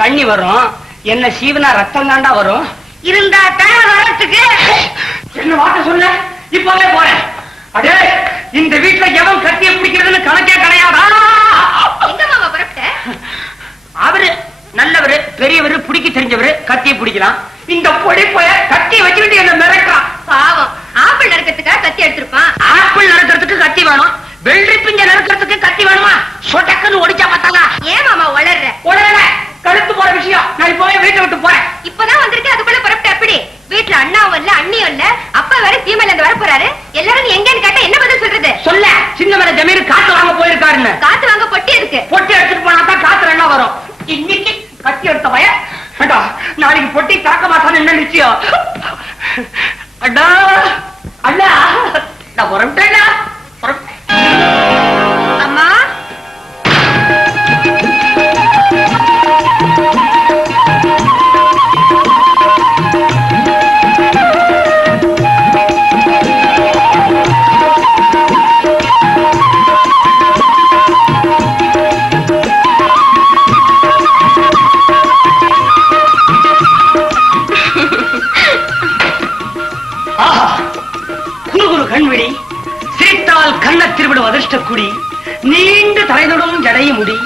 தண்ணி வரும், என்ன சீவனா ரத்தம் தாண்டா வரும். இருந்தா தான் வரத்துக்கு. என்ன வார்த்தை சொல்ல? இப்பவே போறேன். அடே, இந்த வீட்டுல எவன் கத்திய பிடிக்கிறதுன்னு கணக்கே கிடையாதா? எங்க மாமா புறப்பட்ட? அவரு நல்லவரு, பெரியவரு, பிடிக்க தெரிஞ்சவரு, கத்தியை பிடிக்கலாம். இந்த பொடி போய கத்தியை வச்சுக்கிட்டு என்ன மிரட்டான். பாவம், ஆப்பிள் நறுக்கிறதுக்காக கத்தி எடுத்திருப்பான். ஆப்பிள் நறுக்கிறதுக்கு கத்தி வேணும், வெள்ளரி பிஞ்ச நறுக்கிறதுக்கு கத்தி வேணுமா? சொட்டக்குன்னு ஒடிச்சா பார்த்தாங்க. ஏன் மாமா வளர்ற? உடனே கழுத்து போற விஷயம். நான் இப்பவே வீட்டை விட்டு போறேன். இப்பதான் வந்திருக்கேன், அதுக்குள்ள புறப்பட்ட எப்படி? வீட்டுல அண்ணாவும் இல்ல, அண்ணியும் இல்ல, அப்பா வேற சீமையில இருந்து வர போறாரு. எல்லாரும் எங்கன்னு கேட்டா என்ன பதில் சொல்றது? சொல்ல, சின்ன மேல ஜமீர் காத்து வாங்க போயிருக்காருன்னு. காத்து வாங்க பொட்டி இருக்கு. பொட்டி எடுத்துட்டு போனா தான் காத்துல என்ன வரும்? இன்னைக்கு கத்தி எடுத்த பய, நாளைக்கு பொட்டி தாக்க மாட்டான்னு என்ன நிச்சயம்? அண்ணா அண்ணா, நான் புறப்பட்டேன்னா அம்மா. குறுகுறு கண்விழி, சிரித்தால் கண்ணத்தில் விடும் அதிர்ஷ்டக்குடி, நீண்ட தலைதொடும் ஜடை முடி,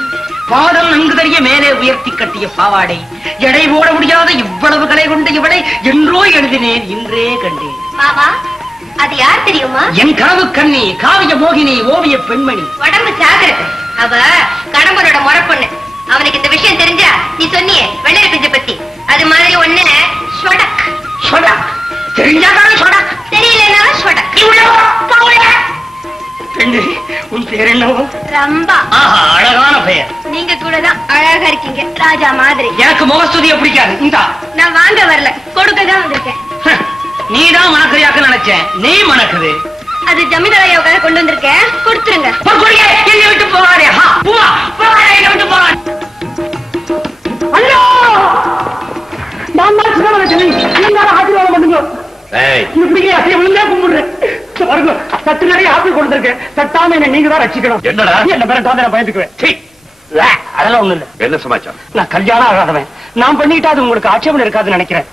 பாதம் நன்கு தெரிய மேலே உயர்த்தி கட்டிய பாவாடை, எடை போட முடியாத இவ்வளவு கலை கொண்ட இவளை என்றோ எழுதினேன், இன்றே கண்டேன். மாமா, அது யார் தெரியுமா? என் கனவு கண்ணி, காவிய மோகினி, ஓவிய பெண்மணி. உடம்பு சாகரத்து, அவ கடம்பனோட முறை பொண்ணு. அவனுக்கு இந்த விஷயம் தெரிஞ்சா, நீ சொன்னியே வெள்ளரி பிஞ்ச பத்தி, அது மாதிரி ஒண்ணு சொடக். சொடக் தெரிஞ்சாதானே சொடக், தெரியலனாலும் சொடக். பெண்ணு, உன் பேர் என்னவோ? ரம்பா. அழகான பெயர். நீங்க கூட தான் அழகா இருக்கீங்க, ராஜா மாதிரி. எனக்கு முகஸ்துதிய பிடிக்காது. இந்தா. நான் வாங்க வரல, கொடுக்க தான் வந்திருக்கேன். நீதான் மணக்கறியாக்க நினைச்சேன், நீ மணக்குது. அது ஜமீன்தாரையாவுக்காக கொண்டு வந்திருக்கேன், கொடுத்துருங்க. ஒரு கொடியே. இருக்கேன். தட்டாம என்ன நீங்க தான் ரட்சிக்கணும். என்னடா? என்ன மிரட்டாத நான் பயந்துக்குவேன். அதெல்லாம் ஒண்ணு இல்ல. என்ன சமாச்சாரம்? நான் கல்யாணம் ஆகாதவன். நான் பண்ணிட்டா அது உங்களுக்கு ஆட்சேபம் இருக்காதுன்னு நினைக்கிறேன்.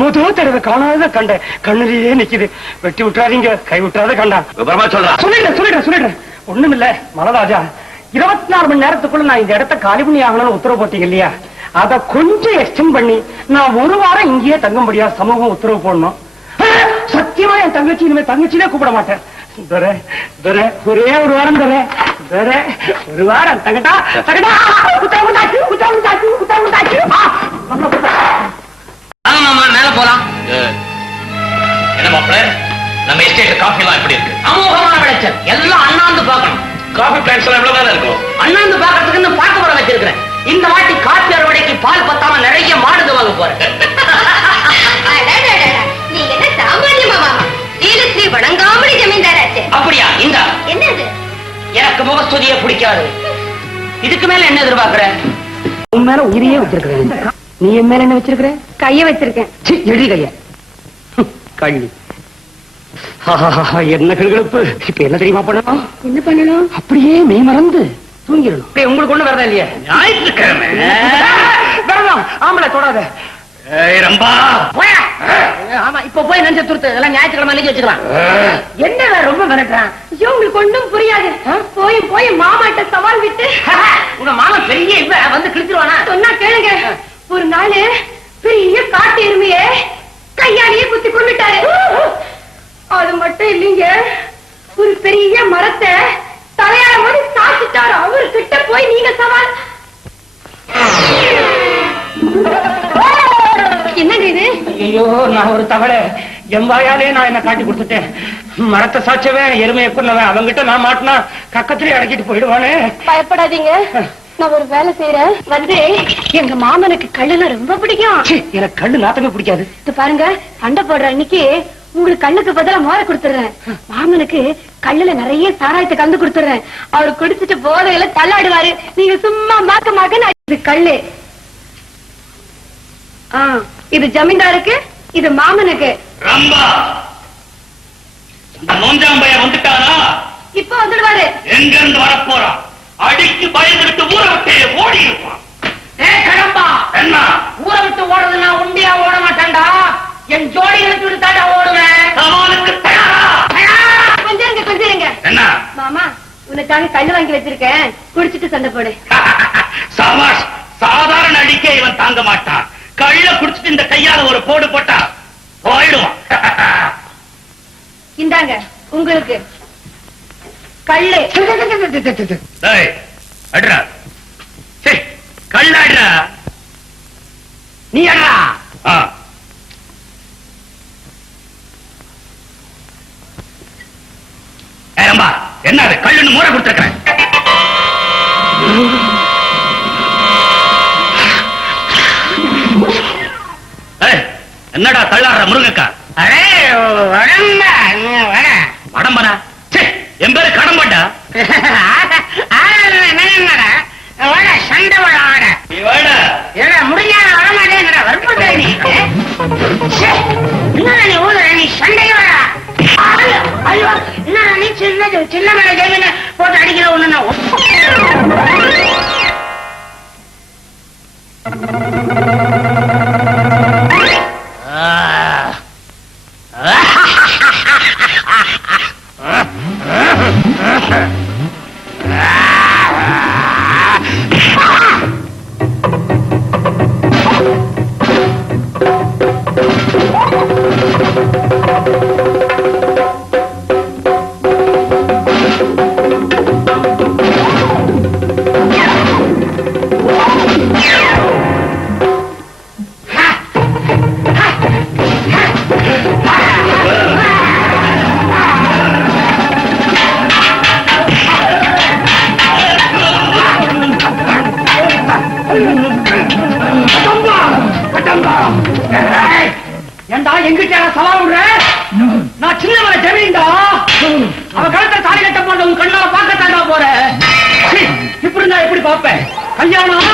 முதல் தடவை காணாத கண்ட கண்ணிலேயே நிக்குது. வெட்டி விட்டுறாதீங்க, கை விட்டுறாத கண்டா. விபரமா சொல்றா. சொல்லிடுறேன். ஒண்ணும் இல்ல மலராஜா, 24 மணி நேரத்துக்குள்ள நான் இந்த இடத்த காலி பண்ணி ஆகணும்னு உத்தரவு போட்டீங்க இல்லையா? அத கொஞ்சம் எக்ஸ்டெண்ட் பண்ணி நான் ஒரு வாரம் இங்கேயே தங்கும்படியா சமூகம் உத்தரவு போடணும். சத்தியமா என் தங்கச்சி இனிமே தங்கச்சியிலே கூப்பிட மாட்டேன். ஒரே ஒரு வாரம் ஒரு வாரம் தங்கட்டா. மேல போலாம். என்ன மாப்பிள்ள, நம்ம எஸ்டேட் காஃபி எல்லாம் எப்படி இருக்கு? அமோகமான விளைச்சல். எல்லாம் அண்ணாந்து பார்க்கணும். காஃபி பிளான்ட்ஸ் எல்லாம் எவ்வளவு வேலை இருக்கும்? அண்ணாந்து பாக்கிறதுக்கு பார்க்க போட வச்சிருக்கிறேன். இந்த வாட்டி காப்பி அறுவடைக்கு பால் பத்தாம நிறைய மாடுங்க வாங்க போறேன். நீங்க என்ன சாமானியமா மாமா? ஸ்ரீ வணங்காமடி ஜமீன்தாராச்சே. அப்படியா? இந்த என்னது? எனக்கு முகஸ்துதியே பிடிக்காது. இதுக்கு மேல என்ன எதிர்பார்க்கிற? உன் மேல உயிரையே வச்சிருக்கிறேன். நீ என் மேல என்ன வச்சிருக்கிற? கைய வச்சிருக்கேன். எழுதி கைய கள்ளி. என்ன கிழப்பு. இப்ப என்ன தெரியுமா பண்ணணும்? என்ன பண்ணணும்? அப்படியே மெய் மறந்து தூங்கிடணும். உங்களுக்கு ஒண்ணு வரதா இல்லையா? ஞாயிற்றுக்கிழமை வரலாம். ஆம்பளை தொடாத. ரம்பா ஆமா, இப்ப போய் நெஞ்ச துருத்து. இதெல்லாம் ஞாயிற்றுக்கிழமை அன்னைக்கு வச்சுக்கலாம். என்ன ரொம்ப மிரட்டுறான்? ஐயோ, உங்களுக்கு ஒண்ணும் புரியாது. போய் மாமாட்ட சவால் விட்டு. உங்க மாமா பெரிய இவ வந்து கிழிச்சிருவானா? சொன்னா கேளுங்க. ஒரு நாள் பெரிய காட்டு எருமையே கையாலேயே குத்தி கொண்டுட்டாரு. அது மட்டும் இல்லைங்க, ஒரு பெரிய மரத்தை தலையால மாதிரி சாச்சிட்டாரு. அவரு கிட்ட போய் நீங்க சவால். என்னங்க இது? ஐயோ, நான் ஒரு தவளை. எம்பாயாலே நான் என்ன காட்டி கொடுத்துட்டேன். மரத்தை சாச்சவன் எருமையை கொன்னவன் அவங்கிட்ட நான் மாட்டினா கக்கத்திலே அடக்கிட்டு போயிடுவானே. பயப்படாதீங்க, நான் ஒரு வேலை செய்யறேன். வந்து எங்க மாமனுக்கு கல்லுல ரொம்ப பிடிக்கும். எனக்கு கல்லு நாத்தமே பிடிக்காது. இது பாருங்க, சண்டை போடுற அன்னைக்கு உங்களுக்கு கல்லுக்கு பதிலா மோர கொடுத்துறேன். மாமனுக்கு கல்லுல நிறைய சாராயத்தை கலந்து கொடுத்துறேன். அவரு குடிச்சிட்டு போதையில தள்ளாடுவாரு. நீங்க சும்மா மாக்க இது கல்லு. இது ஜமீன்தாருக்கு, இது மாமனுக்கு. ரம்பா, இந்த நோஞ்சாம்பைய வந்துட்டானா? இப்ப வந்துடுவாரு. எங்க இருந்து வரப்போறான்? அடிக்கு பயந்து விட்டு ஊரை விட்டு ஓடி இருப்பான். கடம்பா, என்ன ஊரை விட்டு ஓடுறது நான் உண்டியா ஓட மாட்டேன்டா. என் ஜோடிகளுக்கு விட்டுத்தாண்டா ஓடுவேன். சவாலுக்கு தயாரா? கொஞ்சம் இருங்க. என்ன மாமா, உனக்காக கல்லு வாங்கி வச்சிருக்கேன், குடிச்சிட்டு சண்டை போடு. சபாஷ், சாதாரண அடிக்க இவன் தாங்க மாட்டான். கள்ள குடிச்சிட்டு இந்த கையால ஒரு போடு போட்டா போயிடுவான். இந்தாங்க உங்களுக்கு கல்லு. அட்ரா, கள்ள அட்ரா. நீ அடா. ரம்பா, என்ன அது கல்லுன்னு மூட கொடுத்திருக்கிறேன். என்னடா தள்ளாடுற முருங்கக்கா? வடம்பனா? என் பேரு கடம்பட்டா. சண்டை முடிஞ்சா வரமாட்டேங்கிற வற்புறுத்த நீ. நீ ஊதுற, நீ சண்டைக்கு வர. ஐயோ, என்ன நீ சின்ன மேல ஜெயில போட்டு அடிக்கிற ஒண்ணு. ஏண்டா எங்கிட்ட சவால் விடுற? நான் சின்னவர ஜமீன்டா. அவ கழுத்தை தாலி கட்ட போன உன் கண்ணால பார்க்கத்தாண்டா போற. இப்படி இருந்தா எப்படி பாப்பேன்? கல்யாணம்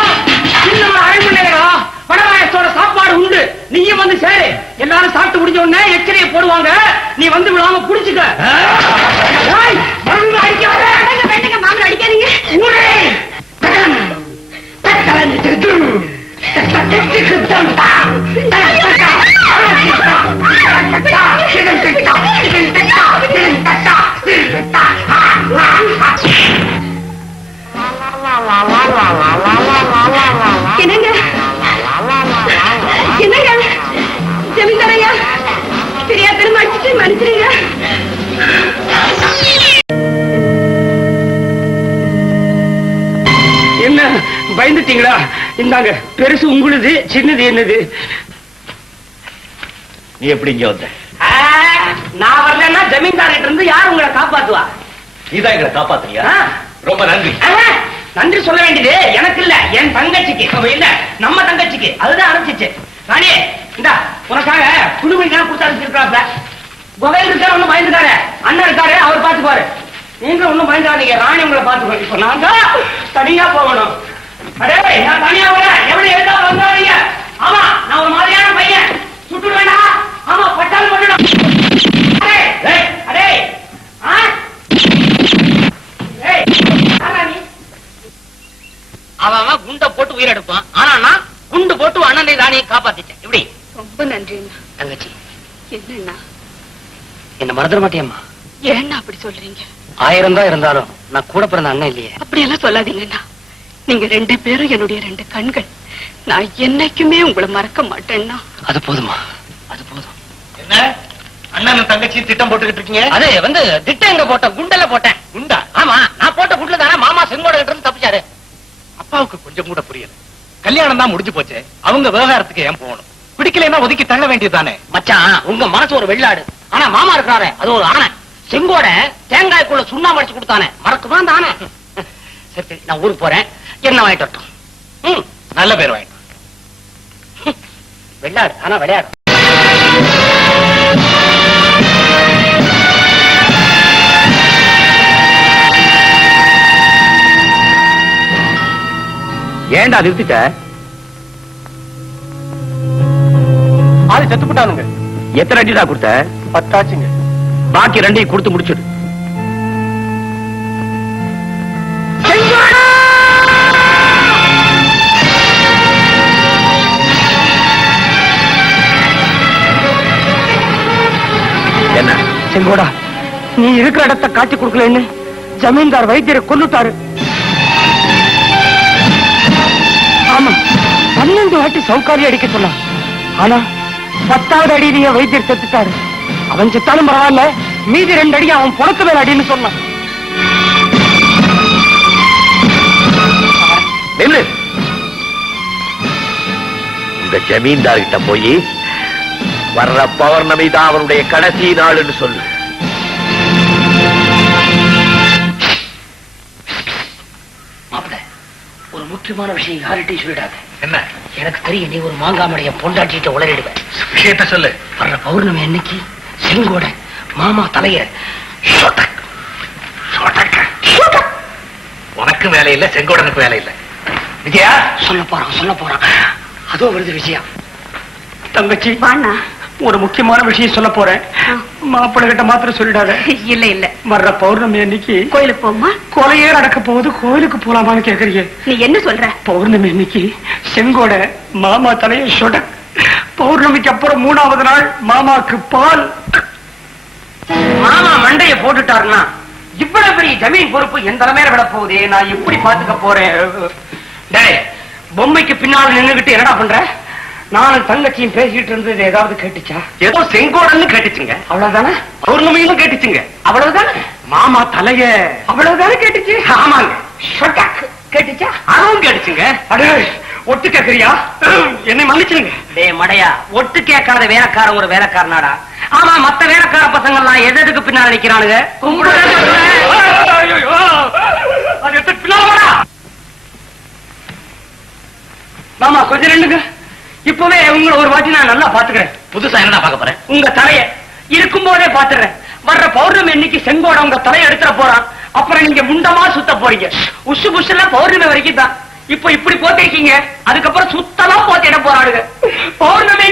சின்னவர அழைமுன்னேடா. வடவாயத்தோட சாப்பாடு உண்டு, நீயும் வந்து சேரு. எல்லாரும் சாப்பிட்டு முடிஞ்ச உடனே எச்சரியை போடுவாங்க. நீ வந்து விடாம புடிச்சுக்க. என்னங்க என்னங்க ஜமீன்தாரையா தெரியாத அடிச்சுட்டு மன்னிச்சிருங்க. என்ன பயந்துட்டீங்களா? இந்தாங்க, பெருசு உங்களுது, சின்னது என்னது. நீ எப்படி இங்க வந்த? நான் வரலன்னா ஜமீன்தார்கிட்ட இருந்து யார் உங்களை காப்பாத்துவா? நீதான் எங்களை காப்பாத்துறியா? ரொம்ப நன்றி. நன்றி சொல்ல வேண்டியது எனக்கு இல்ல, என் தங்கச்சிக்கு. இல்ல, நம்ம தங்கச்சிக்கு. அதுதான் அனுப்பிச்சு. ராணி, இந்தா உனக்காக குழுமணி தான் கொடுத்து அனுப்பிச்சிருக்காப்ல. குகையில் இருக்காரு, ஒண்ணும் பயந்துக்காரு. அண்ணன் இருக்காரு, அவர் பாத்துக்குவாரு. நீங்களும் ஒண்ணும் பயந்துக்காதீங்க, ராணி உங்களை பாத்துக்குவாரு. இப்ப நான் தான் தனியா போகணும். அடே, நான் தனியா வரேன். எப்படி எழுதா வந்தாதீங்க. ஆமா, நான் ஒரு மாதிரியான பையன். சுட்டு வேண்டாம். ஆமா, பட்டாலும் பண்ணணும். அடே, அவன் குண்டை போட்டு உயிரெடுப்பான். ஆனா நான் குண்டு போட்டு அண்ணனை ராணியை காப்பாத்திட்டேன். இப்படி ரொம்ப நன்றி தங்கச்சி. என்னண்ணா என்ன மறந்துட மாட்டேம்மா? ஏன்னா அப்படி சொல்றீங்க? 1000 தான் இருந்தாலும் நான் கூட பிறந்த அண்ணன் இல்லையே. அப்படியெல்லாம் சொல்லாதீங்கண்ணா. நீங்க 2 பேரும் என்னுடைய 2 கண்கள். நான் என்னைக்குமே உங்களை மறக்க மாட்டேன்னா. அது போதுமா? அது போதும். என்ன அண்ணன் தங்கச்சி திட்டம் போட்டுக்கிட்டு இருக்கீங்க? அது திட்டம் எங்க போட்டேன்? குண்டல போட்டேன். குண்டா? ஆமா, நான் போட்ட குண்டுல தானே மாமா செங்கோட கிட்ட இருந்து தப்பிச்சாரு. அப்பாவுக்கு கொஞ்சம் கூட புரியல. கல்யாணம் தான் முடிஞ்சு போச்சு, அவங்க விவகாரத்துக்கு ஏன் போகணும்? பிடிக்கலைன்னா ஒதுக்கி தள்ள வேண்டியதுதானே? மச்சான், உங்க மனசு ஒரு வெள்ளாடு. ஆனா மாமா இருக்கிறாரு, அது ஒரு ஆணை. செங்கோட தேங்காய்க்குள்ள சுண்ணாம்பு அடிச்சு கொடுத்தானே, மறக்குமா அந்த ஆணை? சரி, நான் ஊருக்கு போறேன். என்ன வாங்கிட்டு வரட்டும்? நல்ல பேர் வாங்கிட்டு. வெள்ளாடு ஆனா விளையாடு. ஏன்டா நிறுத்திட்ட? ஆளு செத்து போட்டானுங்க. எத்தனை அடிடா கொடுத்த? 10 ஆச்சுங்க. பாக்கி 2 கொடுத்து முடிச்சிடு. என்ன செங்கோடா, நீ இருக்கிற இடத்தை காட்டி கொடுக்கலன்னு ஜமீன்தார் வைத்தியரை கொல்லுட்டாரு. ஆமா, 12 வாட்டி சவுக்காரி அடிக்க சொன்னான். ஆனா 10வது அடியிலேயே வைத்தியர் செத்துட்டாரு. அவன் செத்தாலும் பரவாயில்ல, மீதி 2 அடி அவன் புறத்து மேல அடின்னு சொன்னான். இந்த ஜமீன்தார் கிட்ட போய் வர்ற பௌர்ணமி தான் அவனுடைய கடைசி நாள்னு சொல்லு. ஒரு முக்கியமான விஷயம் யார்கிட்டையும் சொல்லிடாத. என்ன? எனக்கு தெரியும், நீ ஒரு மாங்காமடைய பொண்டாட்டிட்ட உளறிடுவ. விஷயத்த சொல்லு. வர்ற பௌர்ணமி அன்னைக்கு செங்கோட மாமா தலைய உனக்கு வேலை இல்ல, செங்கோடனுக்கு வேலை இல்ல. விஜயா, சொல்ல போறான். அதோ வருது விஜயா. தங்கச்சி, வாண்ணா, ஒரு முக்கியமான விஷயம் சொல்ல போறேன். மாப்பிள்ளை கிட்ட மாத்திரம் சொல்லிடாத. இல்ல வர்ற பௌர்ணமி அன்னைக்கு கோயிலுக்கு போமா? கொலையே நடக்க போகுது, கோயிலுக்கு போலாமான்னு கேக்குறீங்க. நீ என்ன சொல்ற? பௌர்ணமி அன்னைக்கு செங்கோட மாமா தலைய சொட. பௌர்ணமிக்கு அப்புறம் 3வது நாள் மாமாக்கு பால். மாமா மண்டைய போட்டுட்டாருன்னா இவ்வளவு பெரிய ஜமீன் பொறுப்பு எந்த தலைமையில விட போகுதே, நான் எப்படி பாத்துக்க போறேன்? டேய், பொம்மைக்கு பின்னால் நின்னுகிட்டு என்னடா பண்ற? நானும் தங்கச்சியும் பேசிட்டு இருந்தது ஏதாவது கேட்டுச்சா? ஏதோ செங்கோடன்னு கேட்டுச்சுங்க. அவ்வளவுதானே? பௌர்ணமின்னு கேட்டுச்சுங்க. அவ்வளவுதானே? மாமா தலைய அவ்வளவுதானே கேட்டுச்சு? ஆமாங்க. ஷொட்டாக் கேட்டுச்சா? அதுவும் கேட்டுச்சுங்க. அடே, ஒட்டு கேக்குறியா? என்னை மன்னிச்சுங்க. டேய் மடையா, ஒட்டு கேட்காத வேலைக்காரன் ஒரு வேலைக்காரனாடா. ஆமா, மத்த வேலைக்கார பசங்க எல்லாம் எதுக்கு பின்னால நிக்கிறானுங்க? மாமா கொஞ்சம் நின்னுங்க. இப்பவே உங்களை ஒரு வாட்டி நான் நல்லா பாத்துக்கிறேன். புதுசா என்ன பார்க்க போறேன்? உங்க தலைய இருக்கும் போதே பாத்துறேன். வர்ற பௌர்ணமி இன்னைக்கு செங்கோட உங்க தலைய எடுத்துட போறான். அப்புறம் நீங்க முண்டமா சுத்த போறீங்க. உஷு புஷுல பௌர்ணமி வரைக்கும் தான். இப்ப இப்படி போத்திருக்கீங்க, அதுக்கப்புறம் சுத்தலாம் போத்திட போறானுங்க. பௌர்ணமி